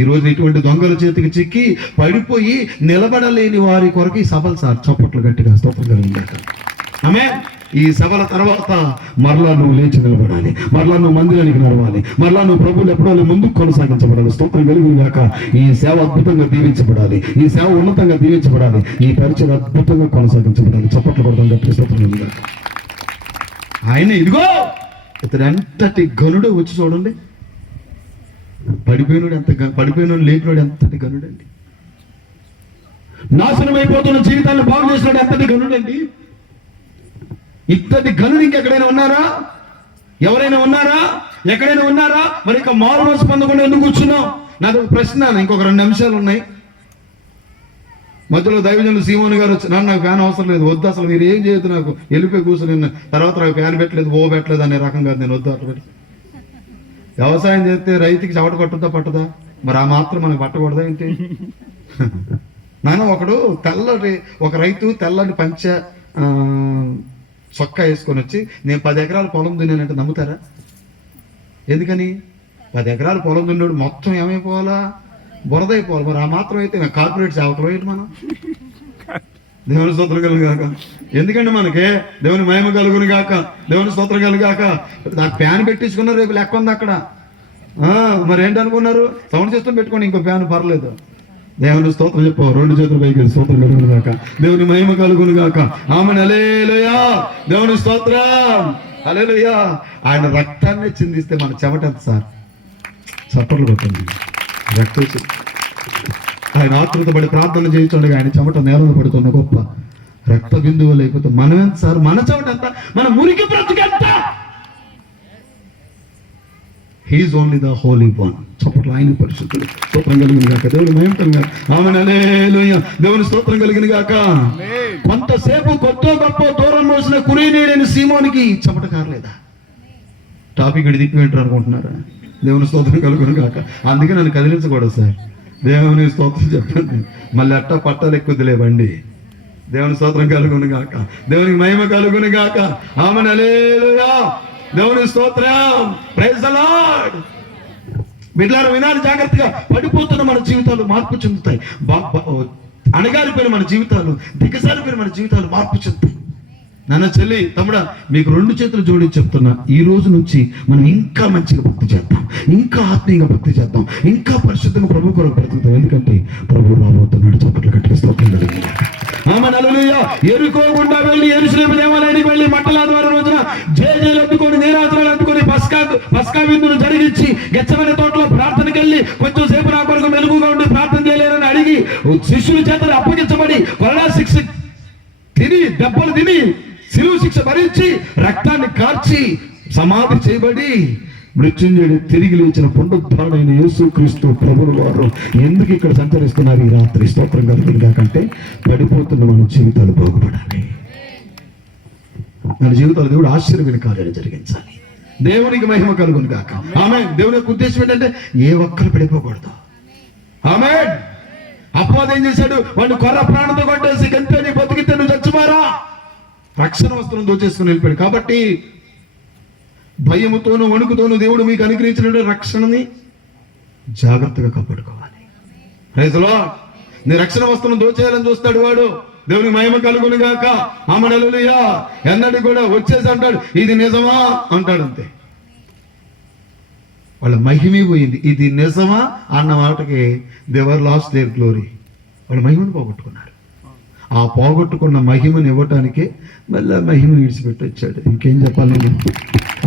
ఈ రోజు ఇటువంటి దొంగల చేతికి చిక్కి పడిపోయి నిలబడలేని వారి కొరకు ఈ సభలు సార్. చప్పట్లు గట్టిగా స్తోత్రం కలుగును గాక. ఆమేన్. ఈ సభల తర్వాత మరలా నువ్వు లేచి నిలబడాలి, మరలా నువ్వు మందిరానికి నడవాలి, మరలా నువ్వు ప్రభువులు ఎప్పుడో ముందుకు కొనసాగించబడాలి. స్తోత్రం కలుగును గాక. ఈ సేవ అద్భుతంగా దీవించబడాలి, ఈ సేవ ఉన్నతంగా దీవించబడాలి, ఈ పరిచయం అద్భుతంగా కొనసాగించబడాలి. చప్పట్లు కొడతాం గట్టి. స్తోత్రం కలుగును గాక. ఆయన ఇదిగో ఇతడు ఎంతటి గనుడు వచ్చి చూడండి. పడిపోయినోడు లేపినోడు ఎంతటి గనుడండి. నాశనం అయిపోతున్న జీవితాన్ని బాగు చేసినాడు ఎంతటి గనుడండి. ఇంతటి గనుడు ఇంకెక్కడైనా ఉన్నారా? ఎవరైనా ఉన్నారా? ఎక్కడైనా ఉన్నారా? మరి ఇక మారు మనసు పొందకుండా ఎందుకు కూర్చున్నావు? నాకు ప్రశ్న. ఇంకొక 2 నిమిషాలు ఉన్నాయి. మధ్యలో దైవజనులు సీమోని గారు వచ్చి, నాకు ఫ్యాన్ అవసరం లేదు, వద్దు, అసలు మీరు ఏం చేయొద్దు, నాకు వెళ్ళిపోయి కూర్చొని తర్వాత నాకు ఫ్యాన్ పెట్టలేదు, ఓ పెట్టలేదు అనే రకంగా నేను వద్దు. అట్లా పెట్టి వ్యవసాయం చేస్తే రైతుకి చెమట పట్టదా? మరి ఆ మాత్రం మనకు పట్టకూడదా ఏంటి? నాన్న ఒకడు ఒక రైతు తెల్లని పంచ చొక్కా వేసుకొని వచ్చి, నేను 10 ఎకరాల పొలం దున్నానంటే నమ్ముతారా? ఎందుకని? 10 ఎకరాల పొలం దున్నాడు మొత్తం ఏమైపోవాలా? బురదైపోవాలి. మరి ఆ మాత్రం అయితే కార్పొరేట్ సేవకులు ఏంటి మనం? దేవుని స్తోత్రం కలుగు గాక. ఎందుకంటే మనకి దేవుని మహిమ కలుగును గాక. దేవుని స్తోత్రం కలుగు గాక. నాకు ఫ్యాన్ పెట్టించుకున్నారు, రేపు లెక్క ఉంది అక్కడ. మరి ఏంటనుకున్నారు? సౌండ్ సిస్టమ్ పెట్టుకోండి, ఇంకో ఫ్యాన్ పర్లేదు. దేవుని స్తోత్రం చెప్పు. 2 చేతులు పైకి స్తోత్రం కలుగును గాక. దేవుని మహిమ కలుగును గాక. ఆమేన్. హల్లెలూయా. దేవుని స్తోత్రం. హల్లెలూయా. ఆయన రక్తాన్ని చిందిస్తే మన చెమట ఎంత సార్? చప్పట్లు కొట్టండి. రక్తం ఆయన ఆతృతపడి ప్రార్థన చేయించండి. ఆయన చెమట నేలలో పడుతున్న గొప్ప రక్త బిందువు. లేకపోతే మనం ఎంత సార్? మన చెమట ఎంత? మన మురికి బ్రతుకెంత? He is only the holy one. చప్పట్లు ఆయన పరిశుద్ధుడు. స్తోత్రం కలిగిన గాక. దేవుని మహిమకరంగా ఆమె హల్లెలూయా. దేవుని స్తోత్రం కలిగిన గాక. కొంతసేపు కొత్త గొప్ప దూరం మోసిన కురేనీడని సీమోనికి చెమట కారలేదా? టాపిక్ ఇటు దిక్కు వింటారు అనుకుంటున్నారా? దేవుని స్తోత్రం కలుగును గాక. అందుకే నన్ను కదిలించకూడదు సార్. దేవుని స్తోత్రం చెప్పండి. మళ్ళీ అట్టా పట్టాలు ఎక్కువదిలే బండి. దేవుని స్తోత్రం కలుగును గాక. దేవునికి మహిమ కలుగును గాక. ఆమె హల్లెలూయా. దేవుని స్తోత్రం. Praise the Lord. బిడ్డలారా వినాలి జాగ్రత్తగా. పడిపోతున్న మన జీవితాలు మార్పు చెందుతాయి. అణగారిపోయిన మన జీవితాలు, దిగజారిపోయిన మన జీవితాలు మార్పు చెందుతాయి. నాన్న, చెల్లి, తమ్ముడా, మీకు 2 చేతులు జోడించి చెప్తున్నా, ఈ రోజు నుంచి మనం ఇంకా మంచిగా భక్తి చేద్దాం, ఇంకా ఆత్మీయంగా భక్తి చేద్దాం, ఇంకా పరిశుద్ధంగా ప్రభు కొరకు బ్రతుకుతాం. ఎందుకంటే ప్రభు రాబోతున్నాడు. చప్పట్లు గట్టిగా స్తోత్రం కలిగింది. ఆమె హల్లెలూయా. ఎరుకోకుండా వెళ్ళి యెరూషలేము దేవాలయానికి వెళ్ళి మంటల ఆదివారం రోజున జేజేలు అందుకొని, నీరాజనాలు అందుకొని, పస్కా విందును జరిగించి గెత్సేమనే తోటలో ప్రార్థనకి వెళ్ళి కొంచెం సేపు నా కొరకు మెలుగుగా ఉండి ప్రార్థన చేయలేరని అడిగి శిష్యుల చేత అప్పగించబడి కొరడా శిక్ష తిని, దెబ్బలు తిని, శిలువ శిక్ష భరించి, రక్తాన్ని కార్చి సమాధి చేయబడి మృత్యుంజయుడు తిరిగి లేచిన పునరుద్ధారుడైన యేసుక్రీస్తు ప్రభువు వారు ఎందుకు ఇక్కడ సంచరిస్తున్నారు ఈ రాత్రి? స్తోత్రం కలుగును కాకంటే పడిపోతున్న మన జీవితాలు బాగుపడాలి. మన జీవితాలు దేవుడు ఆశ్చర్యమైన కార్యాలు జరిగించాలి. దేవునికి మహిమ కలుగును గాక. ఆమేన్. దేవుని యొక్క ఉద్దేశం ఏంటంటే ఏ ఒక్కరు పడిపోకూడదు. ఆమేన్. అపవాది ఏం చేశాడు? వాడిని కొర్ర ప్రాణంతో కొట్టేసి గంతే నీ బతికితే నువ్వు చచ్చిమారా, రక్షణ వస్త్రం దోచేసుకుని వెళ్ళిపోయాడు. కాబట్టి భయముతోను వణుకుతోను దేవుడు మీకు అనుగ్రహించిన రక్షణని జాగ్రత్తగా కాపాడుకోవాలి. Praise the Lord. నీ రక్షణ వస్త్రం దోచేయాలని చూస్తాడు వాడు. దేవునికి మహిమ కలుగును గాక. ఆమె హల్లెలూయా. ఎన్నడూ కూడా వచ్చేసి అంటాడు ఇది నిజమా అంటాడు, అంతే. వాళ్ళ మహిమే పోయింది. ఇది నిజమా అన్న మాటకి దేవర్ లాస్ట్ దేర్ గ్లోరీ. వాళ్ళ మహిమను పోగొట్టుకున్నారు. ఆ పోగొట్టుకున్న మహిమను ఇవ్వటానికి మళ్ళీ మహిమను విడిచిపెట్టి వచ్చాడు. ఇంకేం చెప్పాలి నేను?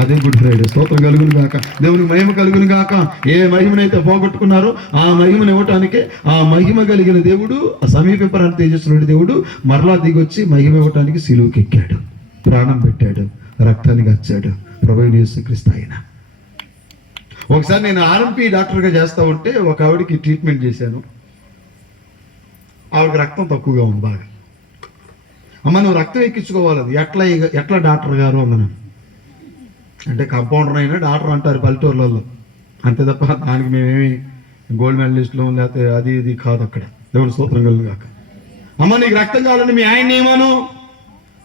అదే గుడ్ ఫ్రైడే. స్తోత్రం కలుగును గాక. దేవునికి మహిమ కలుగును గాక. ఏ మహిమనైతే పోగొట్టుకున్నారో ఆ మహిమను ఇవ్వటానికి ఆ మహిమ కలిగిన దేవుడు, ఆ సమీపింపరాన్ని తేజస్సునుడి దేవుడు మరలా దిగొచ్చి మహిమ ఇవ్వటానికి సిలువకి ఎక్కాడు, ప్రాణం పెట్టాడు, రక్తాన్ని గచ్చాడు. ప్రభువైన యేసుక్రీస్తు ఆయన. ఒకసారి నేను ఆర్ఎంపీ డాక్టర్గా చేస్తూ ఉంటే ఒక ఆవిడకి ట్రీట్మెంట్ చేశాను. ఆవిడకి రక్తం తక్కువగా ఉంది బాగా. అమ్మ నువ్వు రక్తం ఎక్కించుకోవాలి. ఎట్లా డాక్టర్ గారు అన్నాను. అంటే కంపౌండర్ అయినా డాక్టర్ అంటారు పల్లెటూర్లలో, అంతే తప్ప దానికి మేమేమి గోల్డ్ మెడలిస్టులు లేకపోతే అది ఇది కాదు అక్కడ. దేవుని స్తోత్రం కలుగును గాక. అమ్మ నీకు రక్తం కావాలండి మీ ఆయన ఏమను?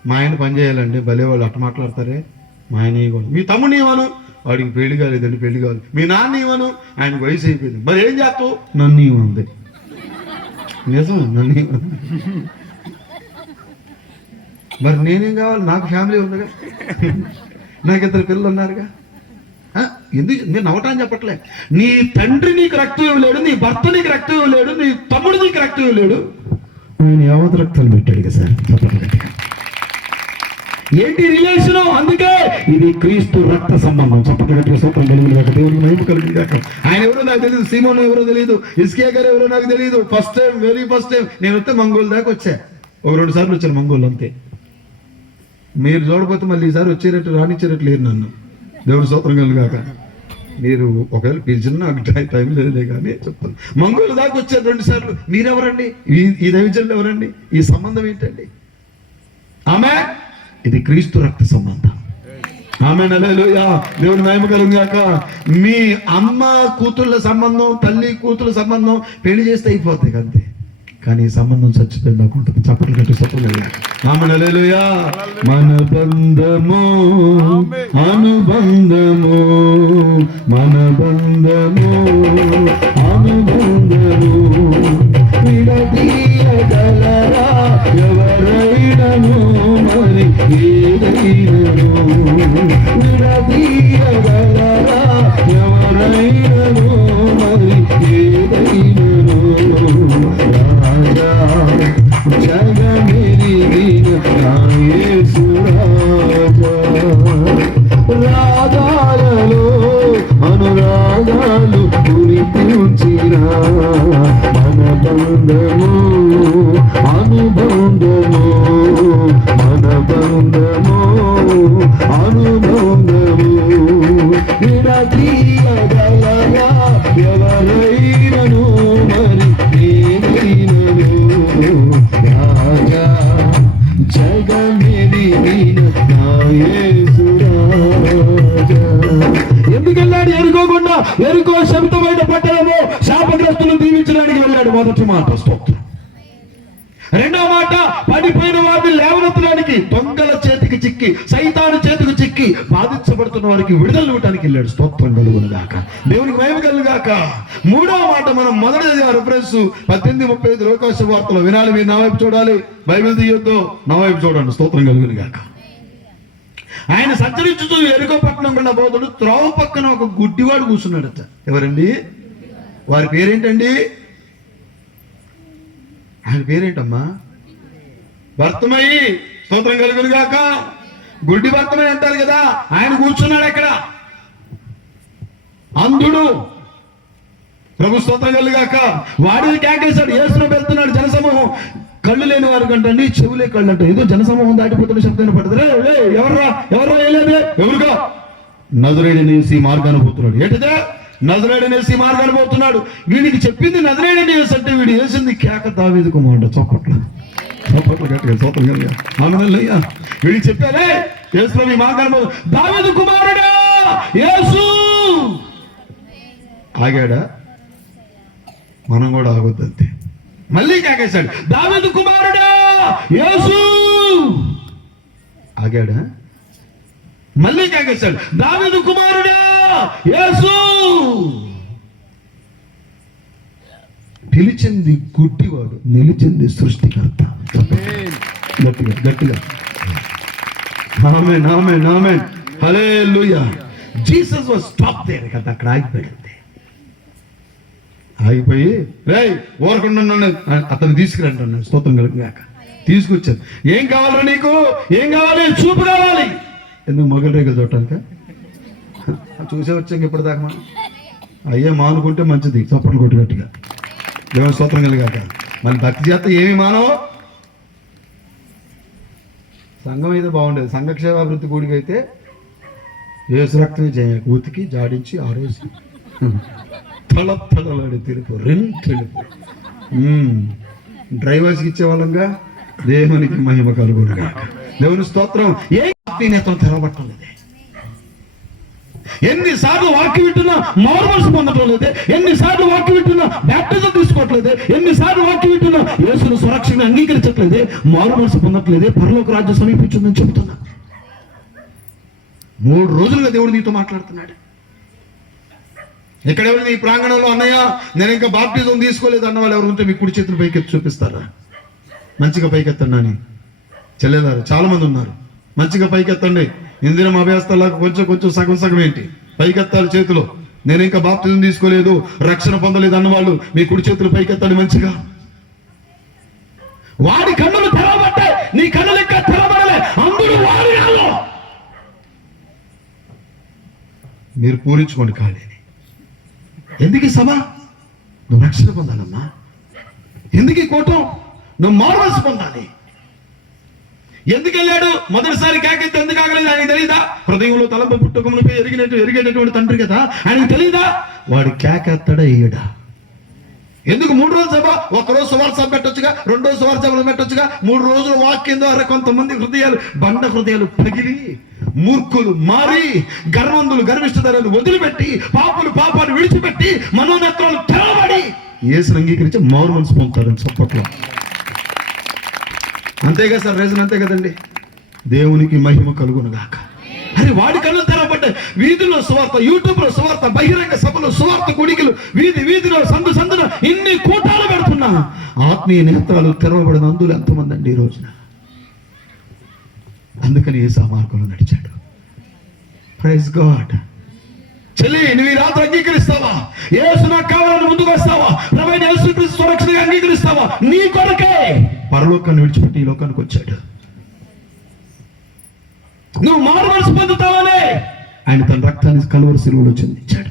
మా ఆయన పని చేయాలండి. భలే వాళ్ళు అట్ట మాట్లాడతారే. మా ఆయన ఇవ్వను. మీ తమ్ముడు ఏమను? వాడికి పెళ్లి కాలేదండి, పెళ్లి కావాలి. మీ నాన్న ఇవ్వను? ఆయనకు వయసు అయిపోయింది. మరి ఏం చేస్తావు? నన్ను ఇవ్వంది. నిజం, నన్ను ఇవ్వంది. మరి నేనేం కావాలి? నాకు ఫ్యామిలీ ఉందిగా, నాకు 2 పిల్లలు ఉన్నారుగా. ఎందుకు నేను నవ్వటాన్ని చెప్పట్లే. నీ తండ్రి నీకు రక్తం ఇవ్వలేడు, నీ భర్త నీకు రక్తం ఇవ్వలేడు, నీ తమ్ముడు నీకు రక్తం ఇవ్వలేడు. ఆయన యావత్ రక్తాలు పెట్టాడు కదా సార్. ఏంటి రిలేషన్? అందుకే ఇది క్రీస్తు రక్త సంబంధం. చప్పటి సూత్రం కలిగిన కాక. దేవునికి మహిమ కలిగింది కాక. ఆయన ఎవరో నాకు తెలియదు, సీమోను ఎవరో తెలియదు, ఇస్కియా గారు ఎవరో నాకు తెలియదు. First time, very first time నేను వస్తే మంగోలు దాకా వచ్చా. 1-2 సార్లు వచ్చాను మంగోలు, అంతే. మీరు చూడకపోతే మళ్ళీ ఈసారి వచ్చేటట్టు రానిచ్చేటట్టు లేరు నన్ను. దేవుని స్తోత్రం కలుగును గాక. మీరు ఒకవేళ పిలిచిన నాకు టైం లేదే కానీ చెప్తాను. మంగోలు దాకా వచ్చారు 2 సార్లు. మీరెవరండి? ఈ దైవజనులు ఎవరండి? ఈ సంబంధం ఏంటండి? ఆమె ఇది క్రీస్తు రక్త సంబంధం. ఆమేన్. హల్లెలూయా. దేవుని మహిమ కలుగును గాక. మీ అమ్మ కూతుళ్ళ సంబంధం, తల్లి కూతుళ్ళ సంబంధం పెళ్లి చేస్తే అయిపోతాయి అంతే. కానీ ఈ సంబంధం చచ్చిపోయింది నాకు ఉంటుంది. చప్పట్లు కట్టి చెప్పలేదు. ఆమేన్. హల్లెలూయా. మన బంధము అనుబంధము, మన బంధము అనుబంధము విడదీయగలరా ఎవరైనను, మరి ఏదైనను విడదీయగలరా ఎవరైనను, మరి ఏదైనను. రాజా జగమెరిగిన నా యేసు రాజా, రాగాలలో అనురాగాలు కురిపించినా, మన బంధము అనుబంధము, మన బంధము అనుబంధము విడదీయగలరా ఎరుకో శపితమైన పట్టణము శాపగ్రస్తులను దీవించడానికి వెళ్ళాడు. మొదటి మాట స్తోత్రం. రెండో మాట, పడిపోయిన వారిని లేవనెత్తడానికి, దొంగల చేతికి చిక్కి సైతాను చేతికి చిక్కి బాధించబడుతున్న వారికి విడుదల ఇవ్వడానికి వెళ్ళాడు. స్తోత్రం కలుగును గాక, దేవునికి మహిమ కలుగు గాక. మూడవ మాట మనం మొదటి రిఫరెన్స్ 18:35 లోకాసు వార్తలో వినాలి. మీరు నా వైపు చూడాలి, బైబిల్ తీయొద్దు, నా వైపు చూడండి. స్తోత్రం కలుగును గాక. ఆయన సంచరించుతూ ఎరుకో పట్టణం గుండా పోతాడు. త్రోవ పక్కన ఒక గుడ్డివాడు కూర్చున్నాడట. ఎవరండి? వారి పేరేంటండి? ఆయన పేరేంటమ్మా? భర్తమయ్యి. స్తోత్రం కలుగును గాక. గుడ్డి భర్తమయ్యి అంటారు కదా, ఆయన కూర్చున్నాడు ఎక్కడ? అంధుడు. ప్రభు స్తోత్రం కలుగాక. వాడిని కేకేశాడు. యేసును వెళ్తున్నాడు. జనసమూహం. కళ్ళు లేని వారు కంటండి, చెవులే కళ్ళు అంటే. ఏదో జనసమూహం దాటిపోతున్న శబ్దం పడుతుంది. ఎవర్రా వేయలేదే? ఎవరుగా? నజరేయుడనేసి మార్గాన్ని పోతున్నాడు. ఏంటిదే? నజరేయుడనేసి మార్గాన్ని పోతున్నాడు. వీడికి చెప్పింది నజరేయుడని యేసు అంటే వీడు వేసింది కేక దావీదు కుమారుడు. చప్పట్ల గట్టిగా స్తోత్రం కలిగా. ఆమేనయ్యా. వీడికి చెప్పారే యేసులో ఈ మార్గాన్ని పో, దావీదు కుమారుడా యేసు. ఆగాడా? మనం కూడా ఆగొద్దంతే. మళ్ళీ కేకేశాడు, దావీదు కుమారుడా యేసు. ఆగాడా? మళ్ళీ కేకేశాడు, దావీదు కుమారుడా యేసు. పిలిచింది గుడ్డివాడు, నిలిచింది సృష్టికర్త. గట్టిగా గట్టిగా ఆమేన్ ఆమేన్ ఆమేన్ హల్లెలూయా. జీసస్ వాస్ స్టాప్ దేర్ కదా. అక్కడ ఆగిపోయి రేయ్ ఊరకుండా అతను తీసుకురండి అన్నాడు. స్తోత్రం కలుగుగాక. తీసుకొచ్చాను. ఏం కావాలరా నీకు? ఏం కావాలి? చూపు కావాలి. ఎందుకు? మొగలు రేగలు చూడటానిక? చూసే వచ్చాక ఇప్పుడు దాకా మనం అయ్యే మానుకుంటే మంచిది. చప్పట్లు కొట్టి గట్టిగా దేవుని స్తోత్రం కలిగాక. మళ్ళీ భక్తి చేస్తే ఏమి మానవు? సంఘం అయితే బాగుండేది. సంఘక్షేమాభివృద్ధి కూడికి అయితే యేసు రక్తమే చేయ ఉతికి జాడించి ఆరేసి తళతళలాడి తెలుపు తెలుపు డ్రైవర్స్కి ఇచ్చేవాళ్ళంగా. దేవునికి మహిమ కలుగునుగా. దేవుని స్తోత్రం. ఏ నేత్రం తెరవబట్టలేదే. ఎన్నిసార్లు వాక్యం వింటున్నా మారుమనసు పొందటం లేదే. ఎన్నిసార్లు వాక్యం వింటున్నా బ్యాప్టిజం తీసుకోవట్లేదే. ఎన్నిసార్లు వాక్యం వింటున్నా యేసును సురక్షగా అంగీకరించట్లేదే. మారుమనసు పొందట్లేదే. పరలోక రాజ్యం సమీపించిందని చెబుతున్నా. 3 రోజులుగా దేవుడు నీతో మాట్లాడుతున్నాడు. ఎక్కడెవరు నీ ప్రాంగణంలో అన్నయ్య నేను ఇంకా బాప్టిజం తీసుకోలేదు అన్న వాళ్ళు ఎవరు ఉంటే మీ కుడి చేతులు పైకెత్తి చూపిస్తారా? మంచిగా పైకెత్తండి అని చెల్లెదారు చాలా మంది ఉన్నారు. మంచిగా పైకెత్తండి. ఇందిరం అభ్యాస్తాలకు కొంచెం సగం ఏంటి పైకెత్తాలి చేతులు. నేను ఇంకా బాప్తిజం తీసుకోలేదు, రక్షణ పొందలేదు అన్నవాళ్ళు మీ కుడి చేతులు పైకెత్తండి మంచిగా. వాడి కన్నులు తెరవబట్టాయి, నీ కన్నులు ఇంకా తెరవబడలే. అందరూ వాడి మీరు పూరించుకోండి ఖాళీని. ఎందుకు ఈ సభ? నువ్వు రక్షణ పొందాలమ్మా. ఎందుకు ఈ కూటం? నువ్వు మారుమనసు పొందాలి. ఎందుకు వెళ్ళాడు? మొదటిసారి కేకెత్తి ఎందుకు ఆగలేదు ఆయనకు తెలియదా? హృదయంలో తలంపు పుట్టుకమునిపై ఎరిగేటటువంటి తండ్రి కదా, ఆయనకు తెలియదా? వాడు కేకెత్తడా ఇయ్యడా? ఎందుకు 3 రోజుల సభ? 1 రోజు సువార్త సభ పెట్టొచ్చుగా, 2 రోజు సువార్త సభలు పెట్టొచ్చుగా. 3 రోజులు వాక్యం ద్వారా కొంతమంది హృదయాలు బండ హృదయాలు పగిలి మూర్ఖులు మారి గర్వంతులు గర్విష్ఠతలను వదిలిపెట్టి పాపాన్ని విడిచిపెట్టి మనోనేత్రాలు తెరవబడి యేసుని అంగీకరించి మారు మనసు పొందుతారని చప్పట్లో. అంతేగా సార్, రీజన్ అంతే కదండి. దేవునికి మహిమ కలుగును గాక. అరే వాడి కళ్ళు తెరవబడ్డాయి. వీధిలో సువార్త, యూట్యూబ్ లో సువార్త, బహిరంగ సభలు సువార్త కొడికలు, వీధిలో సందున ఇన్ని కూటాలు పెడుతున్నా ఆత్మీయ నేత్రాలు తెరవబడిన అందులు ఎంతమంది అండి ఈ రోజున. అందుకని యేసు ఆ మార్గంలో నడిచాడు. Praise God. చెల్లి, నువ్వు ఈ రాత్రి అంగీకరిస్తావా? యేసు నాకు కావాలని ముందుకు వస్తావా? ప్రభువైన యేసుక్రీస్తు సురక్షితంగా అంగీకరిస్తావా? నీ కొరకే పరలోకాన్ని విడిచిపెట్టి ఈ లోకానికి వచ్చాడు. నువ్వు మారుమనసు పొందుతావనే ఆయన తన రక్తాన్ని కలువరి శిలువలో చెందించాడు.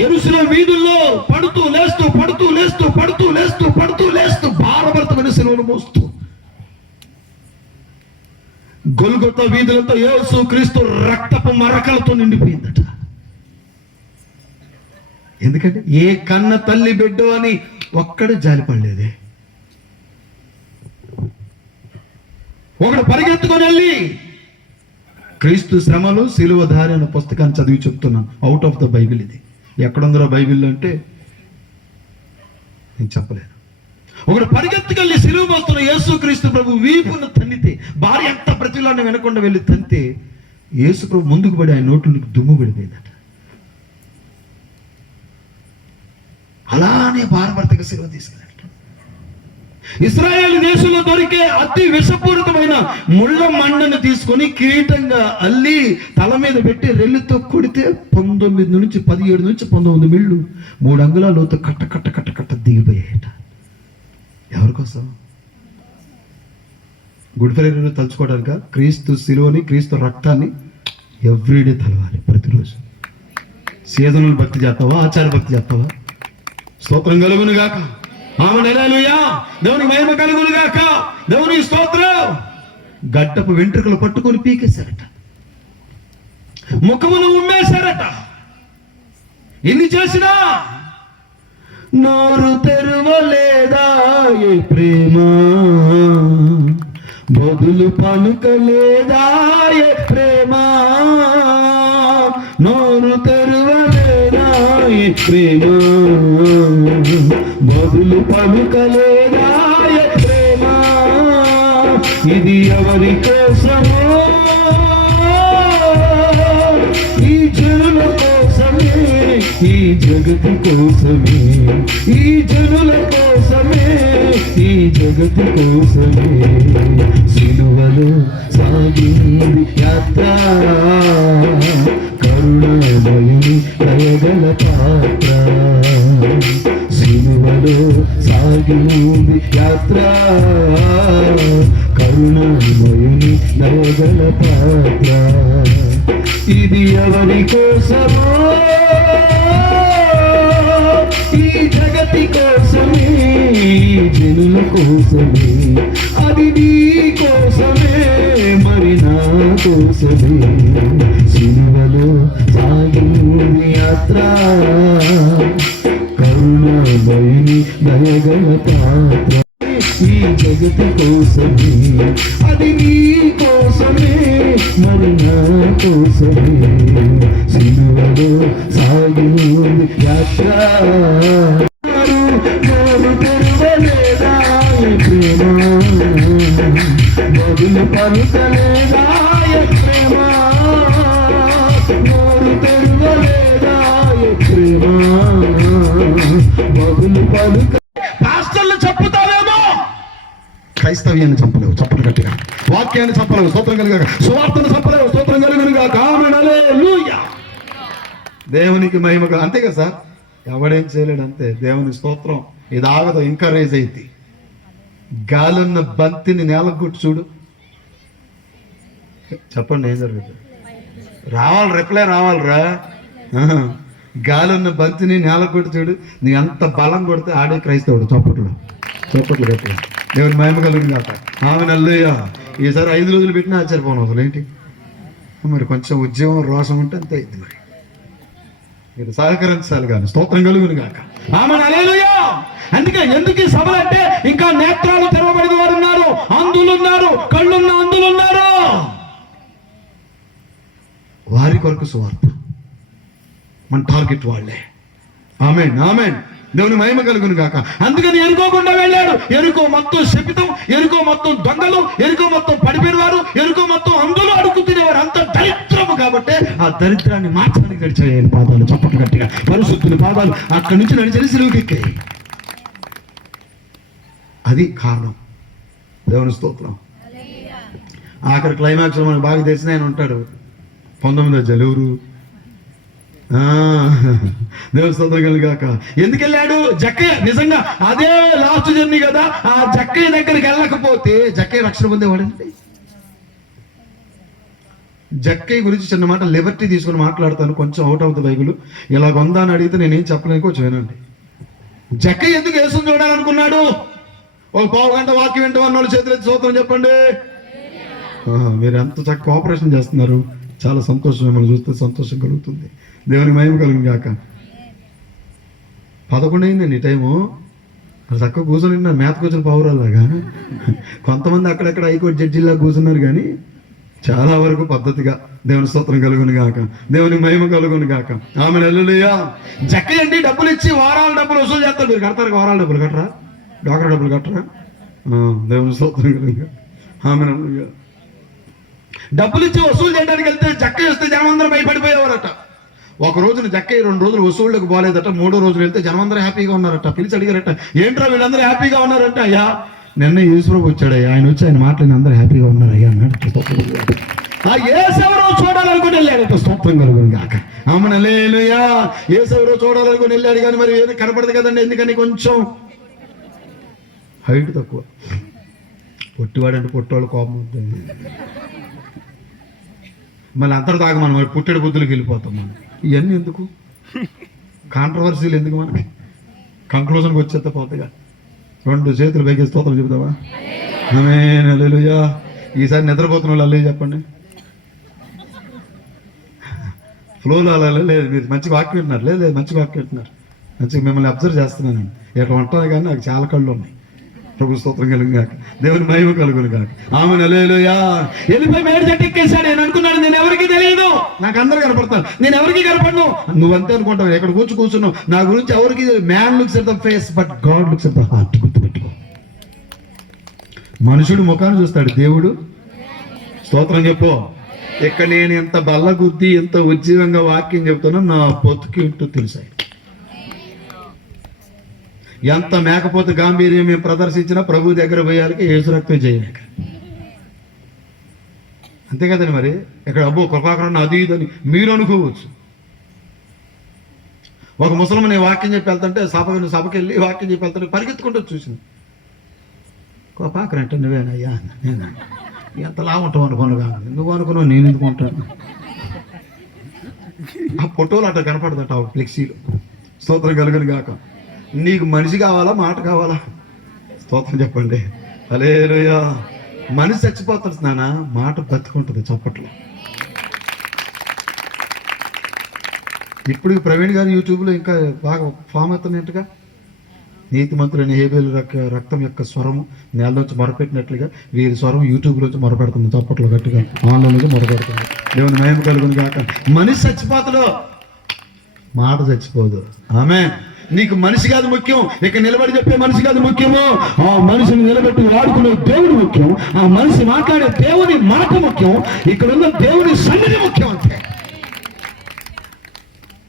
యెరూషలేము వీధుల్లో పడుతూ లేస్తూ భారభరితమైన శిలువను మోస్తూ గొల్గొతా వీధులతో యేసు క్రీస్తు రక్తపు మరకలతో నిండిపోయిందట. ఎందుకంటే ఏ కన్న తల్లి బిడ్డ అని ఒక్కడు జాలిపడలేదే. ఒకడు పరిగెత్తుకొని వెళ్ళి క్రీస్తు శ్రమలు సిలువధారి అనే పుస్తకాన్ని చదివి చెప్తున్నాను. అవుట్ ఆఫ్ ద బైబిల్ ఇది. ఎక్కడుందో బైబిల్ అంటే నేను చెప్పలేను. ఒకడు పరిగెత్తుకెళ్ళి సిలువ మోస్తున్న యేసుక్రీస్తు ప్రభు వీపును తన్నితే, భార్య ఎంత ప్రతిలాన్ని వినకుండా వెళ్ళి తంతే యేసు ప్రభు ముందుకు పడి ఆయన నోట్లోకి దుమ్ము పడిపోయిందట. అలానే భారభర్తగా సిలువ తీసుకెళ్ళాడు. ఇశ్రాయేలు దేశంలో దొరికే అతి విషపూరితమైన ముళ్ళ మండను తీసుకొని కిరీటంగా అల్లి తల మీద పెట్టి రెల్లుతో కొడితే 19 నుంచి 17 నుంచి 19 మిళ్ళు 3 అంగుళాల లోతు కట్ట కట్ట కట్ట కట్ట దిగిపోయాయట. ఎవరి కోసం? గుడ్ ఫ్రైడే తలుచుకోవడానికి క్రీస్తు శిలువని, క్రీస్తు రక్తాన్ని ఎవ్రీడే తలవాలి ప్రతిరోజు. సీజనల్ భక్తి చేస్తావా, ఆచార భక్తి చేస్తావా? స్తోత్రం కలుగును గాక. హల్లెలూయా. దేవునికి మహిమ కలుగును గాక. దేవునికి స్తోత్రం. గడ్డపు వెంట్రుకలు పట్టుకొని పీకేశారట, ముఖమును ఉమ్మేశారట. ఎన్ని చేసినా నోరు తెరవలేదా ఏ ప్రేమ, బదులు పలుకలేదా ఏ ప్రేమ, నోరు తెరవలేదా ఏ ప్రేమ, బదులు పలుకలేదా ఏ ప్రేమ, ఇది ఎవరి కోసమో, ఈ జనుల కోసమే, ఈ జగతి కోసమే, ఈ జనుల కోసమే, ఈ జగతి కోసమే సిలువలో సాగింది యాత్ర, కరుణామయుని దయగల పాత్ర, సిలువలో సాగింది యాత్ర, కరుణామయుని దయగల పాత్ర, ఇది ఎవరి కోసమో, ఈ జగతి కోసమే, ఈ జనుల కోసమే, అది నీ కోసమే, మరి నా కోసమే సిలువలో సాగింది యాత్ర, కరుణామయుని దయగల పాత్ర, ఈ జగతి కోసమే, అది నీ కోసమే, మరి నా కోసమే సిలువలో సాగింది యాత్ర, నోరు తెరవలేదా ఏ ప్రేమ, బదులు పలుకలేదా ఏ ప్రేమ, నోరు తెరవలేదా ఏ ప్రేమ, బదులు పలుక. పాస్టర్లు చెప్పుతావేమో, క్రైస్తవ్యాన్ని చంపలేవు, చప్పలు గట్టిగా. వాక్యాన్ని చంపలేవు, స్తోత్రం కలిగాక. సువార్తను చంపలేవు, స్తోత్రం కలుగునుగాక. ఆమేన్, హల్లెలూయా. దేవునికి మహిమ. అంతే కదా సార్, ఎవడేం చేయలేడు, అంతే. దేవుని స్తోత్రం. ఇది ఆగదు, ఇంకా రేజ్ అయింది. గాలున్న బంతిని నేలకొట్టు చూడు, చెప్పండి ఏం జరుగుతుంది? రావాలి, రిప్లై రావాలిరా. గాలున్న బంతిని నేలకొట్టు చూడు, నీ ఎంత బలం కొడితే ఆడే క్రైస్తవుడు. చప్పట్లు చప్పట్లు గట్టిగా. దేవుని మహిమ కలుగును గాక. ఆమేన్, హల్లెలూయా. ఈసారి 5 రోజులు పెట్టినా ఆశ్చర్యపోను అసలు. ఏంటి మరి, కొంచెం ఉద్యమం రోషం ఉంటే అంతే అయింది. మరి మీరు సహకరించాలి కానీ. స్తోత్రం కలుగును గాక. ఆమేన్, హల్లెలూయా. అందుకే ఎందుకు ఈ సభలు అంటే, ఇంకా నేత్రాలు తెరవబడిన వారు ఉన్నారు, అంధులు ఉన్నారు, కళ్ళున్న అంధులు ఉన్నారు. వారి కొరకు సువార్త, మన టార్గెట్ వాళ్ళే. ఆమేన్, ఆమేన్. దేవుని మహిమ కలుగును గాక. అందుకని ఎరుకోకుండా వెళ్ళాడు. ఎరుకో మొత్తం శపితం, ఎరుకో మొత్తం దొంగలు, ఎరుకో మొత్తం పడిపోయిన వారు, ఎరుకో మొత్తం అందులో అడుగు తినేవారు. అంత దరిద్రము కాబట్టి ఆ దరిద్రాన్ని మార్చడానికి నడిచాయి పాదాలు. చప్పట్లు గట్టిగా. పరిశుద్ధుని పాదాలు అక్కడి నుంచి నడిచి సిలువకి ఎక్కాయి. అది కారణం. దేవుని స్తోత్రం. ఆఖరి క్లైమాక్స్ మనకు బాగా తెలిసిన ఆయన ఉంటాడు, 19వ జలువురు. దేవుని స్తోత్రం కలుగాక. ఎందుకు వెళ్ళాడు? జక్కయ్య నిజంగా అదే లాస్ట్ జర్నీ కదా. ఆ జక్కయ్య దగ్గరికి వెళ్ళకపోతే జక్కయ్య రక్షణ పొందేవాడండి. జక్కయ్య గురించి చిన్న మాట లిబర్టీ తీసుకుని మాట్లాడతాను, కొంచెం అవుట్ ఆఫ్ ద బైబిల్. ఇలాగ ఉందా అని అడిగితే నేనేం చెప్పలేను, కొంచెం వినండి. జక్కయ్య ఎందుకు యేసుని చూడాలనుకున్నాడు? ఒక పావు గంట వాక్యం వింటే వాళ్ళు చేతులెత్తి స్తోత్రం చెప్పండి. మీరు ఎంత చక్కగా కోఆపరేషన్ చేస్తున్నారు, చాలా సంతోషం. మిమ్మల్ని చూస్తే సంతోషం కలుగుతుంది. దేవుని మహిమ కలుగును గాక. 11 అయిందండి ఈ టైము. చక్కగా కూర్చొని మేతకు వచ్చిన పావురాలాగా. కొంతమంది అక్కడెక్కడ హైకోర్టు జడ్జిలా కూర్చున్నారు కానీ చాలా వరకు పద్ధతిగా దేవుని స్తోత్రం కలుగును గాక, దేవుని మహిమ కలుగును గాక. ఆమె హల్లెలూయా. జక్కయ్య అండి డబ్బులు ఇచ్చి వారాల డబ్బులు వసూలు చేస్తారు. మీరు కడతారు వారాల డబ్బులు కట్టరా? డాక్టర్ డబ్బులు కట్టరా? దేవుని స్తోత్రం కలుగును. ఆమె హల్లెలూయా. డబ్బులు ఇచ్చి వసూలు చేయడానికి వెళ్తే జక్కయ్య వస్తే జనమందరూ భయపడిపోయేవారట. ఒక రోజున జక్కయ్య 2 రోజులు వసూళ్ళకి పోలేదట. 3వ రోజున వెళ్తే జనమందరూ హ్యాపీగా ఉన్నారట. పిలిచి అడిగారట, ఏంట్రా వీళ్ళందరూ హ్యాపీగా ఉన్నారంట? అయ్యా నిన్న యేసుప్రభు వచ్చాడయ్యా, ఆయన వచ్చి ఆయన మాటలు అందరూ హ్యాపీగా ఉన్నారయ్యా అన్నాడు. ఆ యేసెవరో చూడాలనుకుని వెళ్ళాడట. స్తోత్రం కలుగును గాక. ఆమె హల్లెలూయా. యేసెవరో చూడాలనుకుని వెళ్ళాడు కానీ మరి ఏది కనపడదు కదండి. ఎందుకని కొంచెం హైట్ తక్కువ. పొట్టివాడంటే పొట్టివాళ్ళు కోపం ఉంటుంది. మళ్ళీ అంతటి దాకా మనం పుట్టెడు బుద్ధులకు వెళ్ళిపోతాం. మనం ఇవన్నీ ఎందుకు, కాంట్రవర్సీలు ఎందుకు? మనకి కంక్లూజన్కి వచ్చేస్తే పోతగా 2 చేతులు పైకి స్తోత్రం చెబుతావా? ఆమేన్ హల్లెలూయా. ఈసారి నిద్రపోతున్న వాళ్ళు అల్లే చెప్పండి. ఫ్లోలో అలా లేదు, మీరు మంచి వాక్యం వింటున్నారు. లేదు మంచి వాక్యం వింటున్నారు. మంచిగా మిమ్మల్ని అబ్జర్వ్ చేస్తున్నాను. ఎట్లా ఉంటాను కానీ నాకు చాలా కళ్ళు ఉన్నాయి. ప్రభు స్తోత్రం కలుగును గాక, దేవుని మహిమ కలుగును గాక. ఆమేన్ హల్లెలూయా. వెళ్ళిపోయి మేడ చెట్టు ఎక్కేశాడు. నేను అనుకున్నాను నేను ఎవరికి తెలియదు, నాకు అందరు కనపడతాను, నేను ఎవరికి కనపడను. నువ్వంతే అనుకుంటావు. ఎక్కడ కూర్చున్నావు, నా గురించి ఎవరికి man looks at the face but God looks at the heart. గుర్తుపెట్టుకో. మనుషుడు ముఖాన్ని చూస్తాడు, దేవుడు స్తోత్రం చెప్పు. ఇక్కడ నేను ఎంత బల్లగుద్ది ఎంత ఉజ్జీవంగా వాక్యం చెప్తానో నా పొత్తుకి ఉంటూ తెలుసా. ఎంత మేకపోతే గాంభీర్యం మేము ప్రదర్శించినా ప్రభు దగ్గర పోయాలకి యేసు రక్తం చేయలేక. అంతే కదండి. మరి ఇక్కడ అబ్బో కృపాకరణ అది ఇదని మీరు అనుకోవచ్చు. ఒక ముసలమ్మ నేను వాక్యం చెప్పి వెళ్తుంటే సభకి వెళ్ళి వాక్యం చెప్పి వెళ్తుంటే పరిగెత్తుకుంటూ చూసింది. కృపాకరణ అంటే నువ్వేనయ్యా? నేనా? ఎంతలా ఉంటావు అనుకోను కానీ నువ్వు అనుకున్నావు, నేను ఎందుకు ఉంటాను? ఆ ఫోటోలు అట్లా కనపడదట ఆ ఫ్లెక్సీలో. స్తోత్రం కలుగును గాక. నీకు మనిషి కావాలా, మాట కావాలా? స్తోత్రం చెప్పండి. హల్లెలూయా. మనిషి చచ్చిపోతుంది నాన్న, మాట బతుకుంటుంది. చప్పట్లో ఇప్పుడు ప్రవీణ్ గారు యూట్యూబ్లో ఇంకా బాగా ఫామ్ అవుతున్నట్టుగా నీతిమంతులైన హేబేలు రక్తం యొక్క స్వరము నేలలోంచి మొరపెట్టినట్లుగా వీరి స్వరం యూట్యూబ్లోంచి మొరపెడుతుంది. చప్పట్లో గట్టిగా ఆన్లైన్లోంచి మొరపెడుతుంది. దేవుని మహిమ కలుగును గాక. మనిషి చచ్చిపోతాడు, మాట చచ్చిపోదు. ఆమేన్. నీకు మనిషి కాదు ముఖ్యం, ఇక్కడ నిలబడి చెప్పే మనిషి కాదు ముఖ్యము. ఆ మనిషిని నిలబెట్టి వాడుకునే దేవుడు ముఖ్యం. ఆ మనిషి మాట్లాడే దేవుని మాట ముఖ్యం. ఇక్కడ ఉన్న దేవుని సన్నిధి ముఖ్యం. అంతే.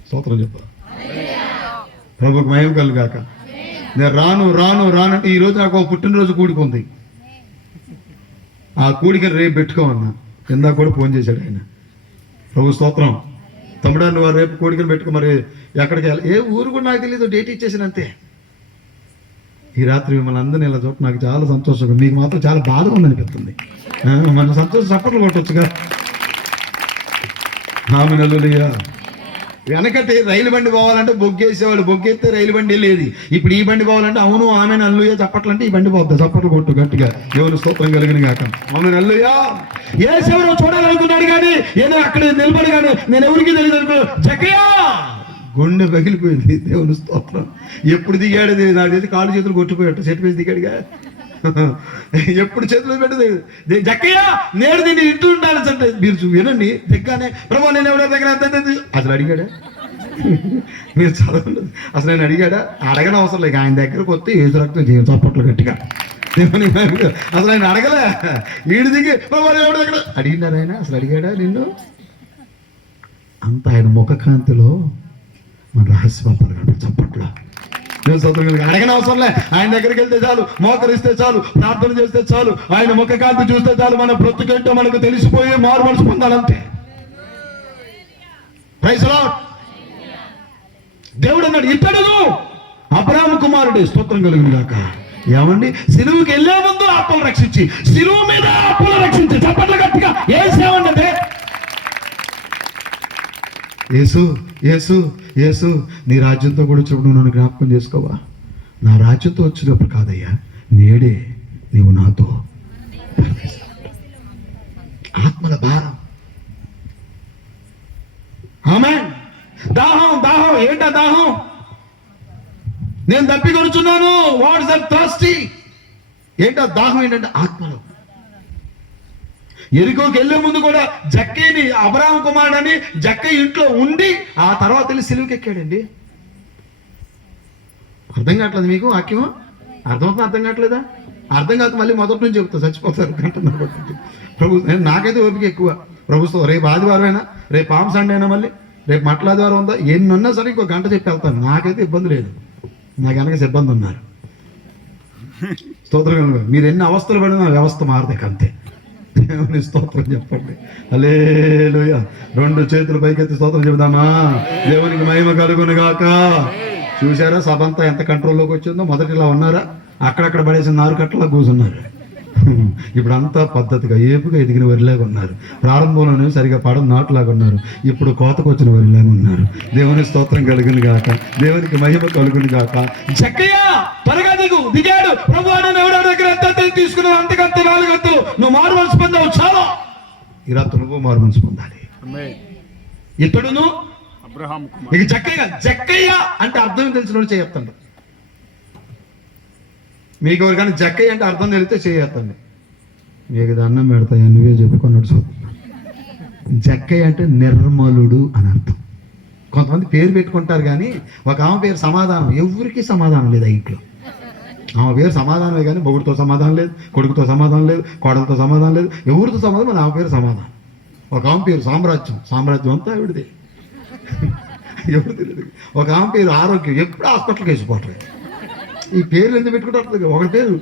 స్తోత్రం చెప్పు. ప్రభుకు మహిమ కలుగు గాక. నేను రాను ఈ రోజు నాకు ఒక పుట్టినరోజు కూడిక ఉంది. ఆ కూడికని రేపు పెట్టుకోమన్నా. ఇందాక కూడా ఫోన్ చేశాడు ఆయన. ప్రభు స్తోత్రం. తమ్ముడా నువ్వు రేపు కోడికలు పెట్టుకో. మరి ఎక్కడికి వెళ్ళాలి, ఏ ఊరు కూడా నాకు తెలియదు, డేట్ ఇచ్చేసిన అంతే. ఈ రాత్రి మిమ్మల్ని అందరినీ ఇలా చూడ నాకు చాలా సంతోషంగా, మీకు మాత్రం చాలా బాధగా ఉందనిపిస్తుంది. మన సంతోషం చప్పట్లు కొట్టొచ్చుగా. ఆమేన్ హల్లెలూయా. వెనకటి రైలు బండి పోవాలంటే బొగ్గేసేవాళ్ళు, బొగ్గేస్తే రైలు బండి లేదు. ఇప్పుడు ఈ బండి పోవాలంటే అవును ఆమేన్ హల్లెలూయా చప్పట్లంటే ఈ బండి పోద్ది. చప్పట్లు కొట్టు గట్టిగా. దేవుని స్తోత్రం కలిగిన గాక. ఆమేన్ హల్లెలూయా. యేసెవరో చూడాలనుకున్నాడు కానీ ఏదో అక్కడ నిలబడి కానీ నేను ఎవరికి తెలియదు అనుకో. జక్కయ్య గుండె పగిలిపోయింది. దేవుని స్తోత్రం. ఎప్పుడు దిగాడు నాకు తెలిసి కాళ్ళు చేతులు కొట్టుపోయాడు. చెట్టు వేసి దిగాడుగా. ఎప్పుడు చేతులు పెట్టదు. జక్కయ్య నేడు దీన్ని ఇంటూ ఉండాలి అంటే మీరు వినండి. దిగ్గానే ప్రభు నేను ఎవరో దగ్గర అసలు అడిగాడా? మీరు చదవండి. అసలు నేను అడిగాడా? అడగని అవసరం లేదు. ఆయన దగ్గరకు వస్తే యేసు రక్తం చేయం. చప్పట్లు గట్టిగా. అసలు ఆయన అడగలే. వీడి దిగి ప్రభు ఎవరి దగ్గర అడిగినారు. ఆయన అసలు అడిగాడా నిన్ను? అంత ఆయన ముఖకాంతిలో మన రహస్యపరగడు. చప్పట్లో అడగని అవసరంలే. ఆయన దగ్గరికి వెళ్తే చాలు, మోకరిస్తే చాలు, ప్రార్థన చేస్తే చాలు, ఆయన ముఖకాంతి చూస్తే చాలు, మన బ్రతుకేంటో మనకు తెలిసిపోయి మారు మనసు పొందాలంతే. Praise the lord. దేవుడు అన్నాడు ఇతడు అబ్రాహాము కుమారుడే. స్తోత్రం కలుగును గాక. ఏమండి సిలువుకి వెళ్ళే ముందు ఆత్మలు రక్షించి సిలువు మీద ఆత్మలు రక్షించి చప్పట్ల గట్టిగా ఏసేమంటే యేసు యేసు యేసు నీ రాజ్యంతో కూడా వచ్చినప్పుడు నన్ను జ్ఞాపకం చేసుకోవా? నా రాజ్యంతో వచ్చినప్పుడు కాదయ్యా, నేడే నీవు నాతో. ఆత్మల భారం. ఆమేన్. దాహం దాహం. ఏంటా దాహం? నేను తప్పి కొనుచున్నాను. What's that thirsty? ఏంటో దాహం ఏంటంటే ఆత్మలో. ఎరికోకి వెళ్ళే ముందు కూడా జక్కయ్యని అబ్రాహాము కుమారుడని జక్కయ్య ఇంట్లో ఉండి ఆ తర్వాత వెళ్ళి సిలువకి ఎక్కాడండి. అర్థం కావట్లేదు మీకు వాక్యం? అర్థమవుతుంది? అర్థం కావట్లేదా? అర్థం కాదు మళ్ళీ మొదటి నుంచి చెప్తా, చచ్చిపోతారు గంటన్నర పడుతుంది. ప్రభు నాకైతే ఓపిక ఎక్కువ. ప్రభుత్వం రేపు ఆదివారం అయినా, రేపు పామ్ సండే అయినా, మళ్ళీ రేపు మట్లాదివారం ఉందా, ఎన్నన్నా సరే ఇంకో గంట చెప్పి వెళ్తాను. నాకైతే ఇబ్బంది లేదు, నాకు వెనక సిబ్బంది ఉన్నారు. స్తోత్రం. మీరు ఎన్ని అవస్థలు పడినా వ్యవస్థ మారదే అంతే. దేవుని స్తోత్రం చెప్పండి. హల్లెలూయా. 2 చేతులు పైకెత్తి స్తోత్రం చెబుదామా? దేవునికి మహిమ కలుగును గాక. చూసారా సభ అంతా ఎంత కంట్రోల్లోకి వచ్చిందో? మొదటి ఇలా ఉన్నారా? అక్కడక్కడ పడేసిన 4 కట్టలా కూర్చున్నారు. ఇప్పుడు అంతా పద్ధతిగా ఏపుగా ఎదిగిన వరిలాగా ఉన్నారు. ప్రారంభంలోనే సరిగా పడం నాటులాగా ఉన్నారు. ఇప్పుడు కోతకు వచ్చిన వరిలాగా ఉన్నారు. దేవుని స్తోత్రం కలుగును గాక. దేవునికి మహిమ కలుగును గాక. జక్కయ్య త్వరగా దిగాడు. ప్రభు ఎవరి దగ్గర ఎంత తీసుకున్నావు? అంతకంతే 4 గంటలు నువ్వు మారు మనసు పొందావు. చాలా ఈ రాత్రి నువ్వు మారు మనసు పొందాలి. ఇతడును ఇక జక్కయ్య అంటే అర్థం తెలిసిన చేయొద్దండి. మీకు ఎవరికైనా జక్కయ్య అంటే అర్థం తెలిస్తే చేయొద్దండి. మీకు దండం పెడతాయా నువ్వే చెప్పుకున్నాడు. జక్కయ్య అంటే నిర్మలుడు అని అర్థం. కొంతమంది పేరు పెట్టుకుంటారు కానీ ఒక ఆమె పేరు సమాధానం. ఎవరికి సమాధానం లేదు ఆ ఇంట్లో. ఆమె పేరు సమాధానమే కానీ మొగుడితో సమాధానం లేదు, కొడుకుతో సమాధానం లేదు, కోడలతో సమాధానం లేదు, ఎవరితో సమాధానం మన ఆమె పేరు సమాధానం. ఒక ఆమె పేరు సామ్రాజ్యం అంతా ఆవిడదే, ఎవరు తెలియదు. ఒక ఆమె పేరు ఆరోగ్యం, ఎప్పుడు హాస్పిటల్కి వేసిపోవట్లేదు. ఈ పేర్లు ఎందుకు పెట్టుకుంటారు? ఒకటి పేరు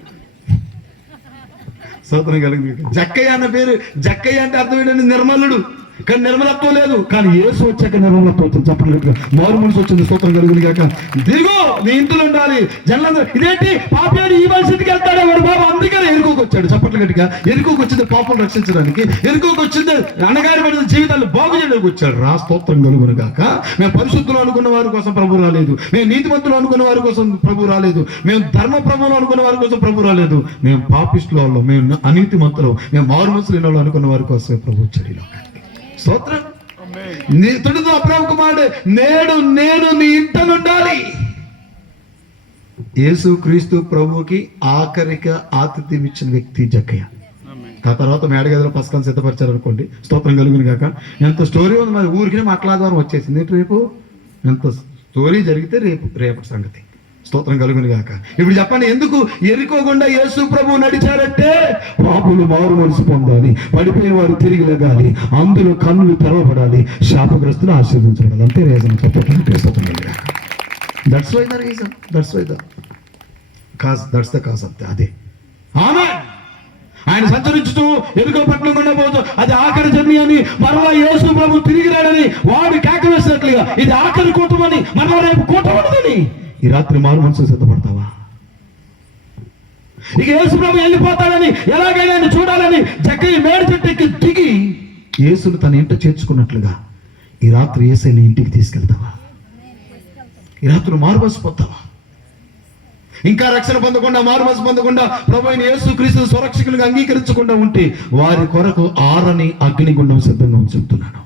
స్తోత్రం కలిగి. జక్కయ్య అన్న పేరు, జక్కయ్య అంటే అర్థం ఏంటంటే నిర్మలుడు. కానీ నిర్మలత్వం లేదు. కానీ యేసు వచ్చాక నిర్మలత్వం వచ్చింది. చెప్పండి, మారు మనసు వచ్చింది. స్తోత్రం కలుగును గాక. దిగో నీ ఇంట్లో ఉండాలి. జనంలో ఇదేంటి పాపేడు ఈ పరిస్థితికి వెళ్తాడే వాడు బాబు, అందుకని ఎరుకోకి వచ్చాడు. చప్పట్లు గట్టిగా. ఎరుకోకి వచ్చింది పాపం రక్షించడానికి, ఎరుకోకి వచ్చింది అన్నగారి పడిన జీవితాలు బాగు చేయడానికి వచ్చాడు. రా స్తోత్రం కలుగును గాక. మేము పరిశుద్ధులు అనుకున్న వారి కోసం ప్రభు రాలేదు. మేము నీతిమంతులు అనుకున్న వారి కోసం ప్రభు రాలేదు. మేము ధర్మ ప్రభువులు అనుకున్న వారి కోసం ప్రభు రాలేదు. మేము పాపిష్టుల వాళ్ళు, మేము అనీతిమంతులు, మేము మారు మనసు లేని వాళ్ళు అనుకున్న వారి కోసమే ప్రభు వచ్చాడు. స్తోత్రం. నీతుడితో అబ్రాహాము కుమారుడు నేడు నేను నీ ఇంట ఉండాలి. యేసు క్రీస్తు ప్రభువుకి ఆఖరిగా ఆతిథ్యం ఇచ్చిన వ్యక్తి జక్కయ్య. ఆ తర్వాత మేడగదిలో పసకం సిద్ధపరిచారు అనుకోండి. స్తోత్రం కలుగును గాక. ఎంత స్టోరీ ఉంది మరి. ఊరికి మాట్లాడదాం వచ్చేసింది. రేపు ఎంత స్టోరీ జరిగితే రేపటి సంగతి. స్తోత్రం కలుగును గాక. ఇప్పుడు చెప్పండి, ఎందుకు ఎరుకోకుండా యేసు ప్రభు నడిచారంటే పాపులు మారు మనసు పొందాలి, పడిపోయిన వారు తిరిగి లెగాలి, అందులో కన్నులు తెరవబడాలి, శాపగ్రస్తులు ఆశీర్వదించబడాలి. అంతే రీజన్. చెప్పండి స్తోత్రం కలుగును గాక. That's why the reason. That's the cause అంతే. అదే ఆమేన్. ఆయన సంచరించుతూ ఎరుకో పట్టణం గుండా పోతూ అది ఆఖరి జర్నీ అని, మరలా యేసు ప్రభు తిరిగి రాడని వాడు కేక వేసినట్లుగా ఇది ఆఖరి కూటమని, మరలా రేపు కూటమని. ఈ రాత్రి మారు మనసు సిద్ధపడతావా? ఇక యేసు ప్రభు వెళ్ళిపోతాడని, ఎలాగైనా ఆయన చూడాలని జక్కయ్య మేడి చెట్టుకి దిగి యేసును తన ఇంట చేర్చుకున్నట్లుగా ఈ రాత్రి యేసుని ఇంటికి తీసుకెళ్తావా? ఈ రాత్రి మారు మనసు పొందుతావా? ఇంకా రక్షణ పొందకుండా, మారు మనసు పొందకుండా, ప్రభు అయిన యేసు క్రీస్తు సురక్షకులుగా అంగీకరించకుండా ఉంటే వారి కొరకు ఆరని అగ్నిగుండం సిద్ధంగా చెప్తున్నాను.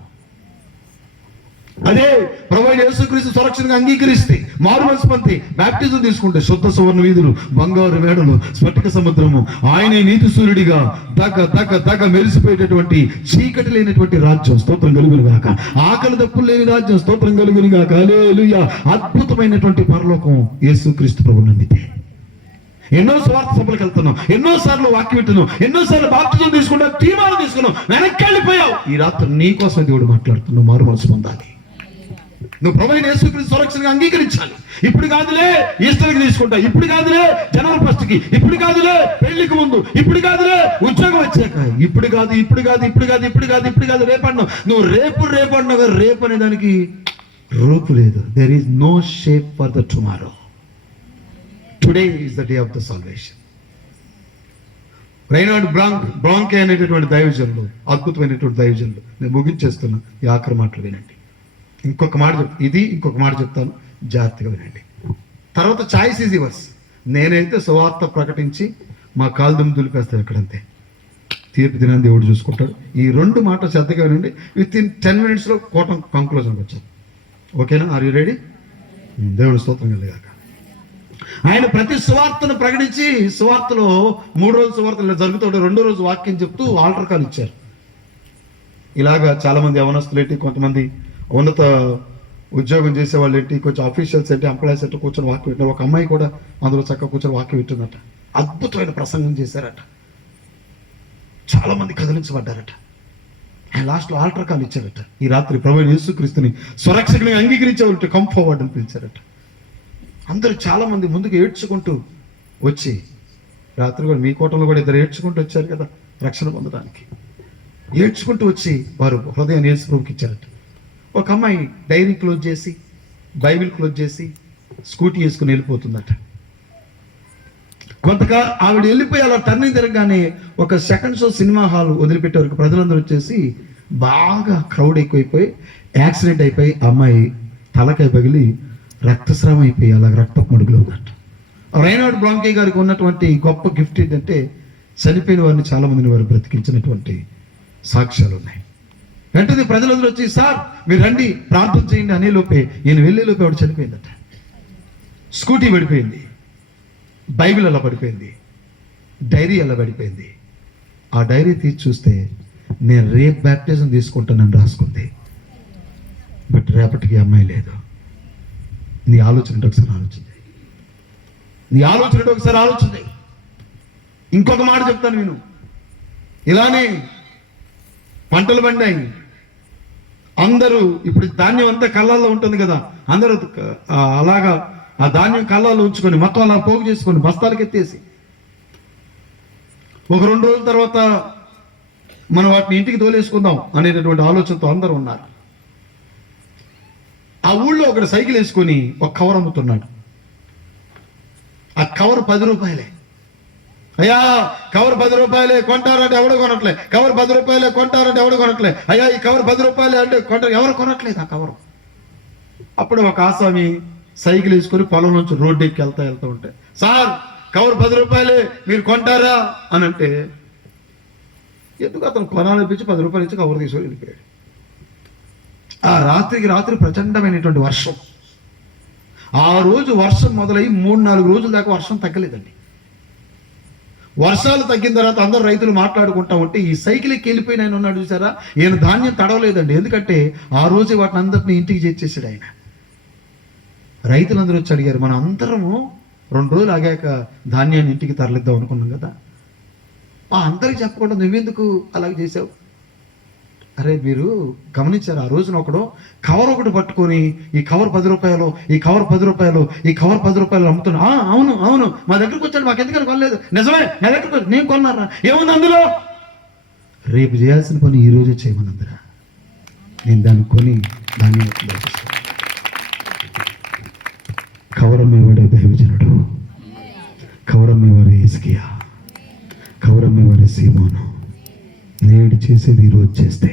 అదే ప్రభు అయిన యేసు క్రీస్తు సురక్షణగా అంగీకరిస్తే, మారు మనసు పొంది బాప్టిజం తీసుకుంటే శుద్ధ సువర్ణ వీధులు, బంగారు మేడలు, స్ఫటిక సముద్రము, ఆయనే నీతి సూర్యుడిగా దగ్గ మెరిసిపోయేటటువంటి చీకటి లేనటువంటి రాజ్యం. స్తోత్రం కలుగును గాక. ఆకలి దప్పులు లేని రాజ్యం. స్తోత్రం కలుగును గాక. హల్లెలూయా. అద్భుతమైనటువంటి పరలోకం యేసు క్రీస్తు ప్రభు నమ్మితే. ఎన్నో స్వార్థ సభలకు వెళ్తున్నాం, ఎన్నోసార్లు వాక్యం వింటున్నాం, ఎన్నోసార్లు బాప్తిజం తీసుకున్నాం, తీర్మానం తీసుకున్నాం, వెనక్కి వెళ్ళిపోయావు. ఈ రాత్రి నీ కోసం దేవుడు మాట్లాడుతున్నావు. మారు మనసు పొందాలి. నువ్వు ప్రభు అయిన యేసుక్రీస్తు సురక్షణగా అంగీకరించాలి. ఇప్పుడు కాదులే ఈస్టర్కి తీసుకుంటా, ఇప్పుడు కాదులే జనవరి 1కి, ఇప్పుడు కాదులే పెళ్లికి ముందు, ఇప్పుడు కాదులే ఉద్యోగం వచ్చాక, ఇప్పుడు కాదు రేపన్నావు. నువ్వు రేపు అన్నావు. రేపు అనే దానికి రూపు లేదు. There is no shape for the tomorrow. Today is the day of the salvation. Reinhard Bonnke అనేటటువంటి దైవజనులు, అద్భుతమైనటువంటి దైవజనులు. నేను ముగించేస్తున్నా. ఈ ఆఖరి మాటలు వినండి. ఇంకొక మాట చెప్తాను, జాగ్రత్తగా వినండి. తర్వాత చాయిస్ ఈజ్ యువర్స్. నేనైతే సువార్త ప్రకటించి మా కాలుదుమ్ము దులిపేస్తాను ఎక్కడంతే. తీర్పు దినాన్ని దేవుడు చూసుకుంటాడు. ఈ 2 మాటలు శ్రద్ధగా వినండి. విత్ ఇన్ 10 minutesలో కంక్లూజన్కి వచ్చాను. ఓకేనా? Are you ready? దేవుడు స్తోత్రం కలుగాక. ఆయన ప్రతి సువార్తను ప్రకటించి, సువార్తలో 3 రోజుల సువార్తలు జరుగుతాడు. 2వ రోజు వాక్యం చెప్తూ ఆల్టర్ కాల్ ఇచ్చారు. ఇలాగా చాలామంది యవనస్తులు ఏంటి, కొంతమంది ఉన్నత ఉద్యోగం చేసే వాళ్ళు ఏంటి, కొంచెం ఆఫీషియల్స్ ఏంటి, ఎంప్లాయీస్ ఏంటి కూర్చొని వాక్యం వింటారు. ఒక అమ్మాయి కూడా అందులో చక్కగా కూర్చొని వాక్యం వింటుందట. అద్భుతమైన ప్రసంగం చేశారట. చాలామంది కదిలించబడ్డారట. ఆయన లాస్ట్లో ఆల్టర్ కాల్ ఇచ్చారట. ఈ రాత్రి ప్రభువైన యేసుక్రీస్తుని సురక్షకుని అంగీకరించేవాళ్ళు కమ్ ఫార్వర్డ్ అని పిలిచారట. అందరూ చాలామంది ముందుకు ఏడ్చుకుంటూ వచ్చి, రాత్రి కూడా మీ కోటంలో కూడా ఇద్దరు ఏడ్చుకుంటూ వచ్చారు కదా రక్షణ పొందడానికి. ఏడ్చుకుంటూ వచ్చి వారు హృదయాన్ని యేసు ప్రభువుకి ఇచ్చారట. ఒక అమ్మాయి డైరీ క్లోజ్ చేసి, బైబిల్ క్లోజ్ చేసి, స్కూటీ వేసుకుని వెళ్ళిపోతుందట. కొంతగా ఆవిడ వెళ్ళిపోయి అలా టర్నింగ్ తిరగగానే ఒక సెకండ్ షో సినిమా హాల్ వదిలిపెట్టే వరకు ప్రజలందరూ వచ్చేసి బాగా క్రౌడ్ ఎక్కువైపోయి యాక్సిడెంట్ అయిపోయి అమ్మాయి తలకాయ పగిలి రక్తస్రావం అయిపోయి అలా రక్తపు మడుగులో ఉందట. రైనార్డ్ బ్రాంకే గారికి ఉన్నటువంటి గొప్ప గిఫ్ట్ ఏంటంటే చనిపోయిన వారిని చాలామందిని వారు బ్రతికించినటువంటి సాక్ష్యాలు ఉన్నాయి. వెంటనే ప్రజలందరూ వచ్చి, సార్ మీరు రండి ప్రార్థన చేయండి అనే లోపే ఈయన వెళ్ళే లోపే ఆవిడ చనిపోయిందట. స్కూటీ పడిపోయింది, బైబిల్ అలా పడిపోయింది, డైరీ అలా పడిపోయింది. ఆ డైరీ తీసి చూస్తే నేను రేపు బ్యాప్టిజం తీసుకుంటానని రాసుకుంది. బట్ రేపటికి అమ్మాయి లేదు. నీ ఆలోచన ఒకసారి ఆలోచన చేయి. నీ ఆలోచన ఒకసారి ఆలోచన చేయి. ఇంకొక మాట చెప్తాను విను. ఇలానే పంటలు పండాయి. అందరూ ఇప్పుడు ధాన్యం అంతా కళ్ళల్లో ఉంటుంది కదా, అందరూ అలాగా ఆ ధాన్యం కళ్ళల్లో ఉంచుకొని మొత్తం అలా పోగు చేసుకొని బస్తాలకు ఎత్తేసి ఒక 2 రోజుల తర్వాత మనం వాటిని ఇంటికి తోలేసుకుందాం అనేటటువంటి ఆలోచనతో అందరూ ఉన్నారు. ఆ ఊళ్ళో ఒకడు సైకిల్ వేసుకొని ఒక కవర్ అమ్ముతున్నాడు. ఆ కవర్ 10 రూపాయలే. అయ్యా కవర్ 10 రూపాయలే, కొంటారంటే ఎవడు కొనట్లే. కవర్ 10 రూపాయలే, కొంటారంటే ఎవడు కొనట్లే. అయ్యా ఈ కవర్ 10 రూపాయలే అంటే కొంటారు, ఎవరు కొనట్లేదు ఆ కవరు. అప్పుడు ఒక ఆసామి సైకిల్ వేసుకొని పొలం నుంచి రోడ్డు ఎక్కి వెళ్తా ఉంటే, సార్ కవర్ 10 రూపాయలే, మీరు కొంటారా అని అంటే, ఎందుకు అతను కొనాలనిపించి 10 రూపాయలు ఇచ్చి కవర్ తీసుకొని వెళ్ళిపోయాడు. ఆ రాత్రికి రాత్రి ప్రచండమైనటువంటి వర్షం. ఆ రోజు వర్షం మొదలై 3-4 రోజుల దాకా వర్షం తగ్గలేదండి. వర్షాలు తగ్గిన తర్వాత అందరు రైతులు మాట్లాడుకుంటా ఉంటే, ఈ సైకిల్ ఎక్కి వెళ్ళిపోయిన ఆయన ఉన్నాడు చూసారా, ఈయన ధాన్యం తడవలేదండి. ఎందుకంటే ఆ రోజే వాటిని అందరినీ ఇంటికి చేర్చేసాడు ఆయన. రైతులందరూ వచ్చి అడిగారు, మనం అందరము 2 రోజులు ఆగాక ధాన్యాన్ని ఇంటికి తరలిద్దాం అనుకున్నాం కదా, అందరికి చెప్పకుండా నువ్వెందుకు అలాగే చేసావు? అరే మీరు గమనించారు, ఆ రోజున ఒకడు కవర్ ఒకటి పట్టుకొని ఈ కవర్ 10 రూపాయలు, ఈ కవర్ 10 రూపాయలు, ఈ కవర్ 10 రూపాయలు అమ్ముతున్నా. అవును అవును మా దగ్గరకు వచ్చాడు, మాకు ఎందుకని కొనలేదు. నిజమే నా దగ్గరకు నేను కొన్నారా, ఏముంది అందులో? రేపు చేయాల్సిన పని ఈ రోజే చేయమనందరా, నేను దాన్ని కొని దాన్ని కవర్ అమ్మేవాడే దైవజనుడు, కవర్ అమ్మేవాడే హిజ్కియా, కవర్ అమ్మేవాడే సీమోను. నేడు చేసేది ఈరోజు చేస్తే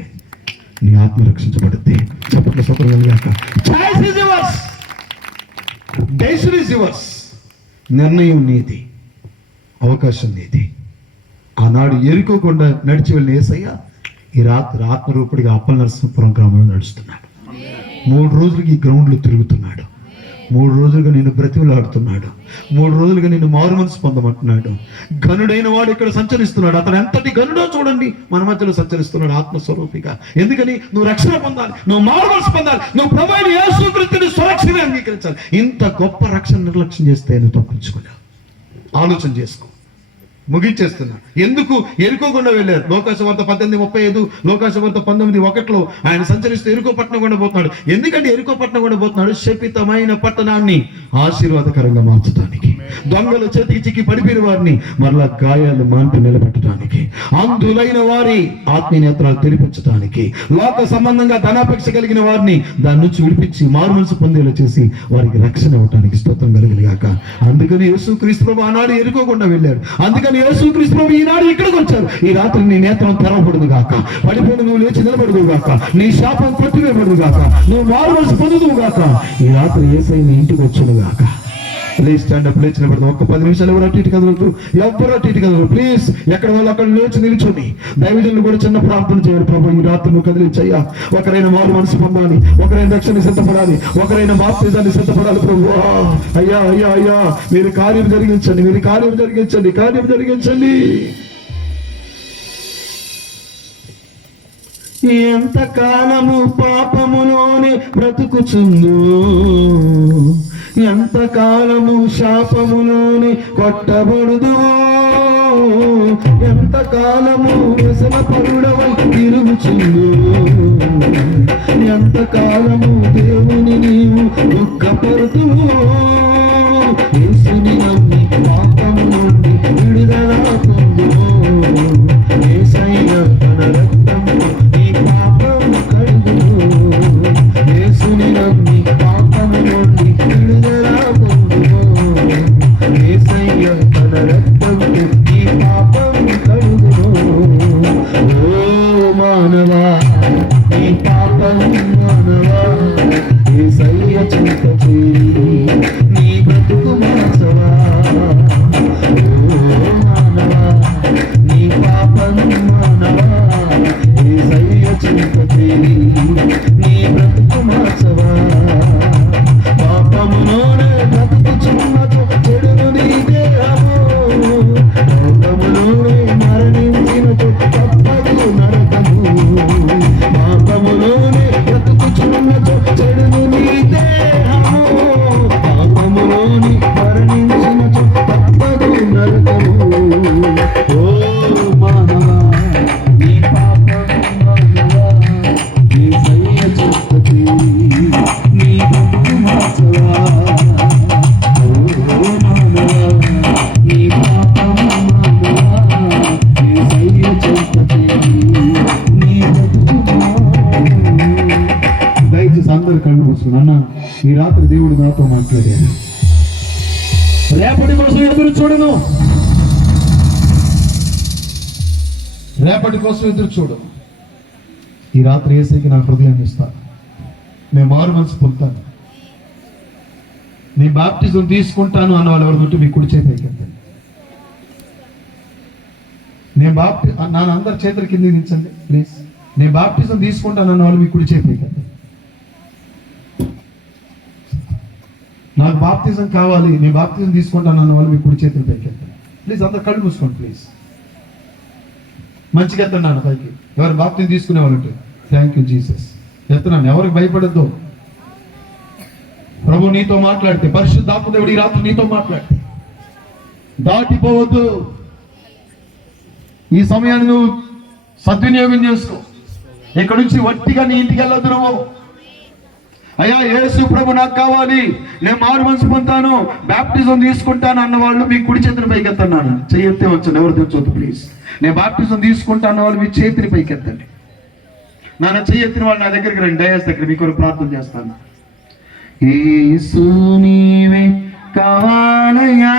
నీ ఆత్మ రక్షించబడుద్ది. చెప్పండి సూపర్గా. నిర్ణయం నీది, అవకాశం నీది. ఆనాడు ఎరుకోకుండా నడిచి వెళ్ళిన యేసయ్య ఈ రాత్రి ఆత్మరూపుడిగా అప్పల నరసింహపురం గ్రామంలో నడుస్తున్నాడు. 3 రోజులకి ఈ గ్రౌండ్లో తిరుగుతున్నాడు. 3 రోజులుగా నిన్ను బ్రతిమలాడుతున్నాడు. 3 రోజులుగా నిన్ను మారు మనసు పొందమంటున్నాడు. గనుడైన వాడు ఇక్కడ సంచరిస్తున్నాడు. అతను ఎంతటి గనుడో చూడండి, మన మధ్యలో సంచరిస్తున్నాడు ఆత్మస్వరూపిగా. ఎందుకని? నువ్వు రక్షణ పొందాలి, నువ్వు మారు మనసు పొందాలి, నువ్వు ప్రభువైన యేసుక్రీస్తుని సురక్షణగా అంగీకరించాలి. ఇంత గొప్ప రక్షణ నిర్లక్ష్యం చేస్తే నువ్వు తప్పించుకోలేవు. ఆలోచన చేసుకో. ముగించేస్తున్నా. ఎందుకు ఎరుకోకుండా వెళ్ళారు? లోకాసువార్త 18:35, లోకాసువార్త 19:1 ఆయన సంచరిస్తూ ఎరుకో పట్టణం కూడా పోతున్నాడు. ఎందుకంటే ఎరుకో పట్టణం కూడా పోతున్నాడు? శపితమైన పట్టణాన్ని ఆశీర్వాదకరంగా మార్చడానికి, దొంగల చేతికి చిక్కి పడిపోయిన వారిని మరలా గాయాలు మాంపి నిలబెట్టడానికి, అంధులైన వారి ఆత్మీయ నేత్రాలు తెరిపించడానికి, లోక సంబంధంగా ధనాపేక్ష కలిగిన వారిని దాని నుంచి విడిపించి మారు మనసు పొందేలా చేసి వారికి రక్షణ ఇవ్వడానికి స్తోత్రం కలుగునుగాక. అందుకని యేసుక్రీస్తు ప్రభువు ఆనాడు ఎరుకోకుండా వెళ్ళాడు. అందుకని యేసుక్రీస్తు ప్రభువు ఈనాడు ఇక్కడికి వచ్చారు. ఈ రాత్రి నీ నేత్రం తెరవబడును గాక, పడిపోయిన నువ్వు లేచి నిలబడదు గాక, నీ శాపం కొట్టివేయబడును గాక, నువ్వు మారు మనసు పొందుదువు గాక. ఈ రాత్రి యేసయ్య నీ ఇంటికి వచ్చును గాక. ప్లీజ్ స్టాండ్ అప్, లేచి నిలబడదు. ఒక్క 10 నిమిషాలు ఎవరు అటు ఇటు కదలదు, ఎవ్వరు అటు ఇటు కదలరు. ప్లీజ్ ఎక్కడ వాళ్ళు అక్కడ లేచి నిల్చొని దైవజనులు కూడా చిన్న ప్రార్థన చేయాలి. ప్రభు ఈ రాత్రి నువ్వు కదిలించయ్యా. ఒకరైనా మారు మనసు పొందాలి, ఒకరైనా రక్షణ సిద్ధపడాలి, ఒకరైనా బాప్తిజాన్ని సిద్ధపడాలి. ప్రభు అయ్యా అయ్యా అయ్యా మీరు కార్యం జరిగించండి, మీరు కార్యం జరిగించండి, కార్యం జరిగించండి. ఎంతకాలము పాపములోనే బ్రతుకుచుందు, ఎంతకాలము శాపములోనే కొట్టబడుదు, ఎంతకాలము వ్యసన పరుడవై తిరుగుచుందు, ఎంతకాలము దేవుని నీవు దుఃఖపడుతువు. యేసుని నమ్మి పాపము నుండి విడుదల పొందుము. యేసయ్య తన రక్తముతో నీ పాపం కడుగును. యేసుని నమ్మి పాపము నుండి విడుదల పొందుము. యేసయ్య తన రక్తముతో నీ పాపం కడుగును. ఓ మానవా, నీ పాపం మానవా, యేసయ్య చింత చేరి నీ బ్రతుకు మార్చవా. ఓ మానవా, నీ పాపం మానవా, యేసయ్య చింత చేరి నీ బ్రతుకు మార్చవా. పాపములోనే బ్రతుకుచున్నచో చెడును నీ దేహము, లోకములోనే మరణించినచో తప్పదు నరకము. పాపములోనే బ్రతుకుచున్నచో చెడును నీ దేహము, పాపములోని మరణించినచో తప్పదు నరకము. ఓ మానవా, నీ పాపం మానవా, యేసయ్య చింత చేరి నీ బ్రతుకు మార్చవా. ఓ మానవా, నీ పాపం మానవా, యేసయ్య చింత చేరి నీ బ్రతుకు మార్చవా. దయచేసి అందరు కళ్ళు మూసుకుని, అన్న ఈ రాత్రి దేవుడు నాతో మాట్లాడాడు. రేపటి కోసం ఎదురు చూడను, రేపటి కోసం ఎదురు చూడను. ఈ రాత్రి యేసయ్యకి నా హృదయాన్ని ఇస్తాను. నేను మారు మనసు పొందుతాను. నీ బాప్టిజం తీసుకుంటాను అన్న వాళ్ళు ఎవరు మీ కుడి చేతి ఎక్కండి. నేను నాన్న అందరి చేతుల కింద దించండి ప్లీజ్. నేను బాప్టిజం తీసుకుంటాను అన్న వాళ్ళు మీ కుడి చేతి ఎక్కండి. నాకు బాప్తిజం కావాలి, నేను బాప్తిజం తీసుకుంటాను అన్న వాళ్ళు మీ కుడి చేతులు పైకి ప్లీజ్. అందరు కళ్ళు మూసుకోండి ప్లీజ్. మంచిగా ఎత్తున్నాను పైకి. ఎవరు బాప్తిజం తీసుకునే వాళ్ళు ఉంటే థ్యాంక్ యూ జీసస్. ఎత్తున్నాను, ఎవరికి భయపడద్దు. ప్రభు నీతో మాట్లాడితే, పరిశుద్ధాత్మ దేవుడు ఈ రాత్రి నీతో మాట్లాడితే దాటిపోవద్దు. ఈ సమయాన్ని నువ్వు సద్వినియోగం చేసుకో. ఇక్కడ నుంచి వట్టిగా నీ ఇంటికి వెళ్ళొద్దు. నువ్వు అయ్యా యేసు ప్రభు నాకు కావాలి, నేను మారు మనసు పొందుతాను, బాప్టిజం తీసుకుంటాను అన్న వాళ్ళు మీ కుడి చేతిని పైకెత్తన్నాను. చేయెత్తే వచ్చాను, ఎవరు తెచ్చొద్దు ప్లీజ్. నేను బాప్టిజం తీసుకుంటాను అన్న వాళ్ళు మీ చేతిని పైకెత్తండి. నాన్న చేయెత్తిన వాళ్ళు నా దగ్గరికి రండి, డయాస్ దగ్గర మీ కొరకు ప్రార్థన చేస్తాను. యేసు నీవే కావాలయ్యా,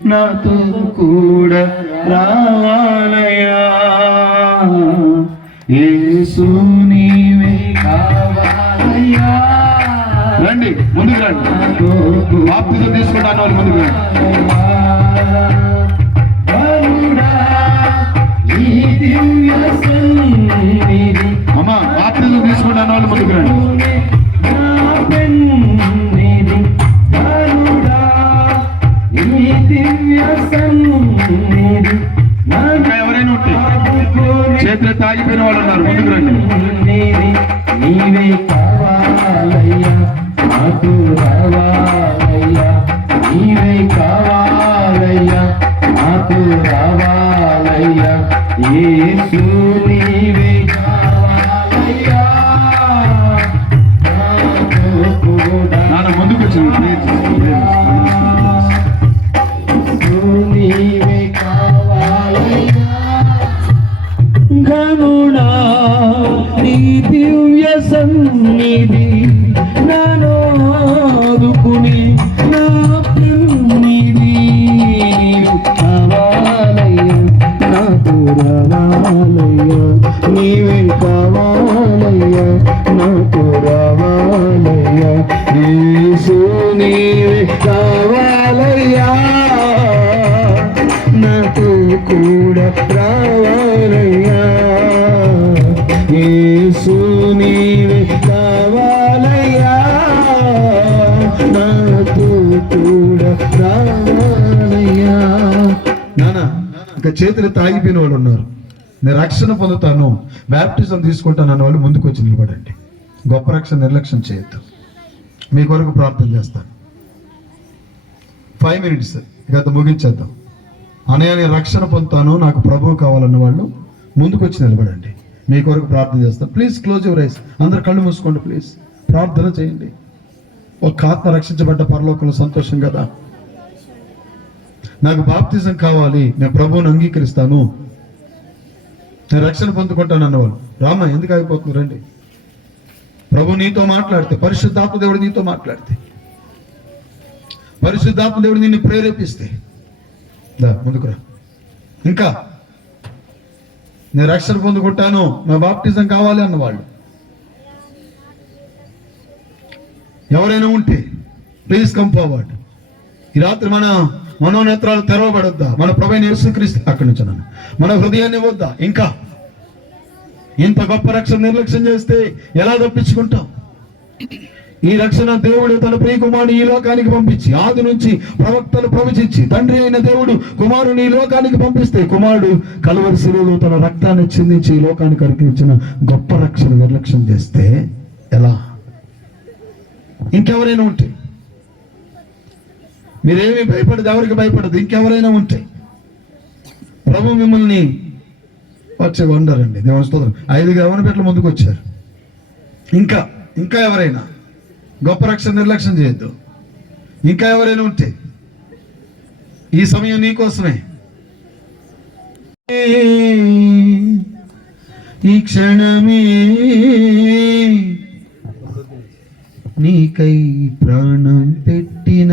నాతో కూడా రావాలయ్యా. యేసు నీవే కావాలయ్యా. రండి ముందుకు రండి. బాప్తిజం తీసుకుంటాను వాళ్ళు ముందుకు రండి. అమ్మా బాప్తిజం తీసుకుంటాను వాళ్ళు ముందుకు రండి. ఎవరైనా ఉంటే చేతులు తాగిపోయిన వాళ్ళు ఉన్నారు, ముందుకు రండి. నీవే కావాలయ్యా, నాకు రావాలయ్యా. నీవే కావాలయ్యా, నాకు రావాలయ్యా. యేసు నీవే కావాలయ్యా, నాన్న ముందుకు వచ్చింది. నీవే కావాలయ్యా, ఘనుడా నీ దివ్య సన్నిధి నాదుకుని నా ప్రియునిది కావాలయ్యా, నాకు రావాలయ్యా. నీవే కావాలయ్యా, నాకు రావాలయ్యా. యేసు నీవే కావాలయ్యా, నాకు కూడా రావాలయ్యా. యేసు నీవే కావాలయ్యా, నాకు కూడా రావాలయ్యా. నాన్న ఇంకా చేతులు తాగిపోయిన వాళ్ళు ఉన్నారు, నేను రక్షణ పొందుతాను, బ్యాప్టిజం తీసుకుంటాను అన్న వాళ్ళు ముందుకు వచ్చి నిలబడండి. గొప్ప రక్షణ నిర్లక్ష్యం చేయొద్దు. మీ కొరకు ప్రార్థన చేస్తాను. 5 minutes, ఇక ముగించేద్దాం. నేను రక్షణ పొందుతాను, నాకు ప్రభువు కావాలన్న వాళ్ళు ముందుకు వచ్చి నిలబడండి. మీ కొరకు ప్రార్థన చేస్తాను. Please close your eyes. అందరు కళ్ళు మూసుకోండి ప్లీజ్. ప్రార్థన చేయండి. ఒక ఆత్మ రక్షించబడ్డ పరలోకంలో సంతోషం కదా. నాకు బాప్తిజం కావాలి, నేను ప్రభువుని అంగీకరిస్తాను, నేను రక్షణ పొందుకుంటాను అన్నవాళ్ళు రామ ఎందుకు ఆగిపోతుంది? రండి. ప్రభు నీతో మాట్లాడితే, పరిశుద్ధాత్మ దేవుడు నీతో మాట్లాడితే, పరిశుద్ధాత్మ దేవుడు నిన్ను ప్రేరేపిస్తే ముందుకు రా. ఇంకా నేను రక్షణ పొందుకుంటాను, నా బాప్టిజం కావాలి అన్నవాళ్ళు ఎవరైనా ఉంటే ప్లీజ్ కమ్ ఫార్వర్డ్. ఈ రాత్రి మన మనోనేత్రాలు తెరవబడొద్దా? మన ప్రభువైన యేసుక్రీస్తు అక్కడి నుంచి మన హృదయాన్ని వద్దా? ఇంకా ఇంత గొప్ప రక్షణ నిర్లక్ష్యం చేస్తే ఎలా తప్పించుకుంటాం? ఈ రక్షణ దేవుడు తన ప్రియ కుమారుని ఈ లోకానికి పంపించి, ఆది నుంచి ప్రవక్తలు ప్రవచించి, తండ్రి అయిన దేవుడు కుమారుని ఈ లోకానికి పంపిస్తే, కుమారుడు కలువరి శిలువలో తన రక్తాన్ని చిందించి ఈ లోకానికి అర్పించిన గొప్ప రక్షణ నిర్లక్ష్యం చేస్తే ఎలా? ఇంకెవరైనా ఉంటే, మీరేమీ భయపడదు, ఎవరికి భయపడదు. ఇంకెవరైనా ఉంటే ప్రభు మిమ్మల్ని వచ్చి వండారండి. దేవుని స్తోత్రం. 5 యవ్వన బిడ్డలు ముందుకు వచ్చారు. ఇంకా ఎవరైనా గొప్ప రక్షణ నిర్లక్ష్యం చేయొద్దు. ఇంకా ఎవరైనా ఉంటే ఈ సమయం నీకోసమే. ఈ క్షణమే నీకై ప్రాణం పెట్టిన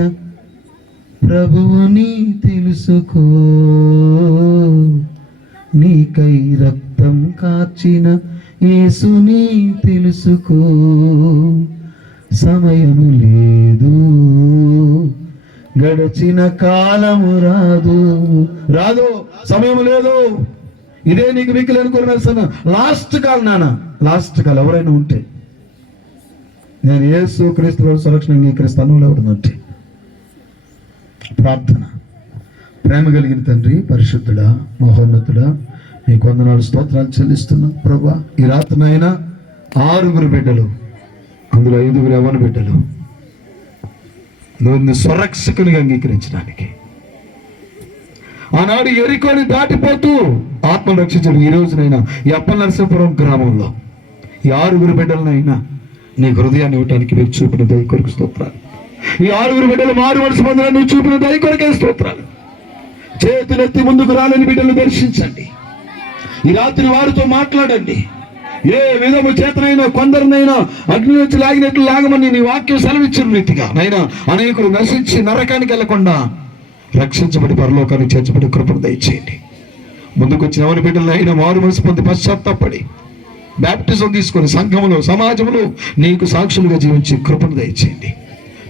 ప్రభువుని తెలుసుకో, నీకై రక్తం కార్చిన యేసుని తెలుసుకో. సమయము లేదు, గడిచిన కాలము రాదు, సమయం లేదు. ఇదే నీకు మిక్కిలి అనుకున్న లాస్ట్ కాల్ నాన్న, లాస్ట్ కాల్. ఎవరైనా ఉంటే నేను యేసు క్రీస్తు సురక్షణ అంగీకరిస్తాను. ఎవరినంటే ప్రార్థన. ప్రేమ కలిగిన తండ్రి, పరిశుద్ధుడా, మహోన్నతుడా, నీ వందనాలు స్తోత్రాలు చెల్లిస్తున్నా ప్రభా. ఈ రాత్రినైనా 6 బిడ్డలు, అందులో 5 యవ్వన బిడ్డలు నువ్వు స్వరక్షకునిగా అంగీకరించడానికి ఆనాడు ఎరికోని దాటిపోతూ ఆత్మను రక్షించడం. ఈ రోజునైనా ఈ అప్పల నరసింహపురం గ్రామంలో ఈ 6 బిడ్డలనైనా నీ హృదయాన్ని ఇవ్వటానికి మీరు చూపిన దయ కొరకు స్తోత్రాలు. ఈ 6 బిడ్డలు మారు మనసు పొందడానికి నువ్వు చూపిన దయ కొరకే స్తోత్రాలు. చేతులెత్తి ముందుకు రాలేని బిడ్డలు దర్శించండి. ఈ రాత్రి వారితో మాట్లాడండి. ఏ విధము చేతనైనా కొందరినైనా అగ్ని నుంచి లాగినట్లు లాగమని నీ వాక్యం సెలవిచ్చిన రీతిగా నైనా అనేకులు నశించి నరకానికి వెళ్లకుండా రక్షించబడి పరలోకానికి చేర్చబడి కృపను దయచేయండి. ముందుకు వచ్చిన ఎవరి బిడ్డలైనా మారు మనసు పొంది పశ్చాత్తాపడి బ్యాప్టిజం తీసుకొని సంఘములో సమాజంలో నీకు సాక్షులుగా జీవించి కృపను దయచేయండి.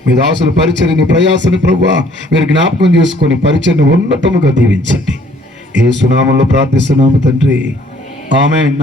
మీ దాసుల పరిచర్ని ప్రయాసని ప్రభువా మీరు జ్ఞాపకం చేసుకొని పరిచర్ని ఉన్నతముగా దీవించండి. యేసు నామములో ప్రార్థిస్తున్నాము తండ్రి, ఆమేన్.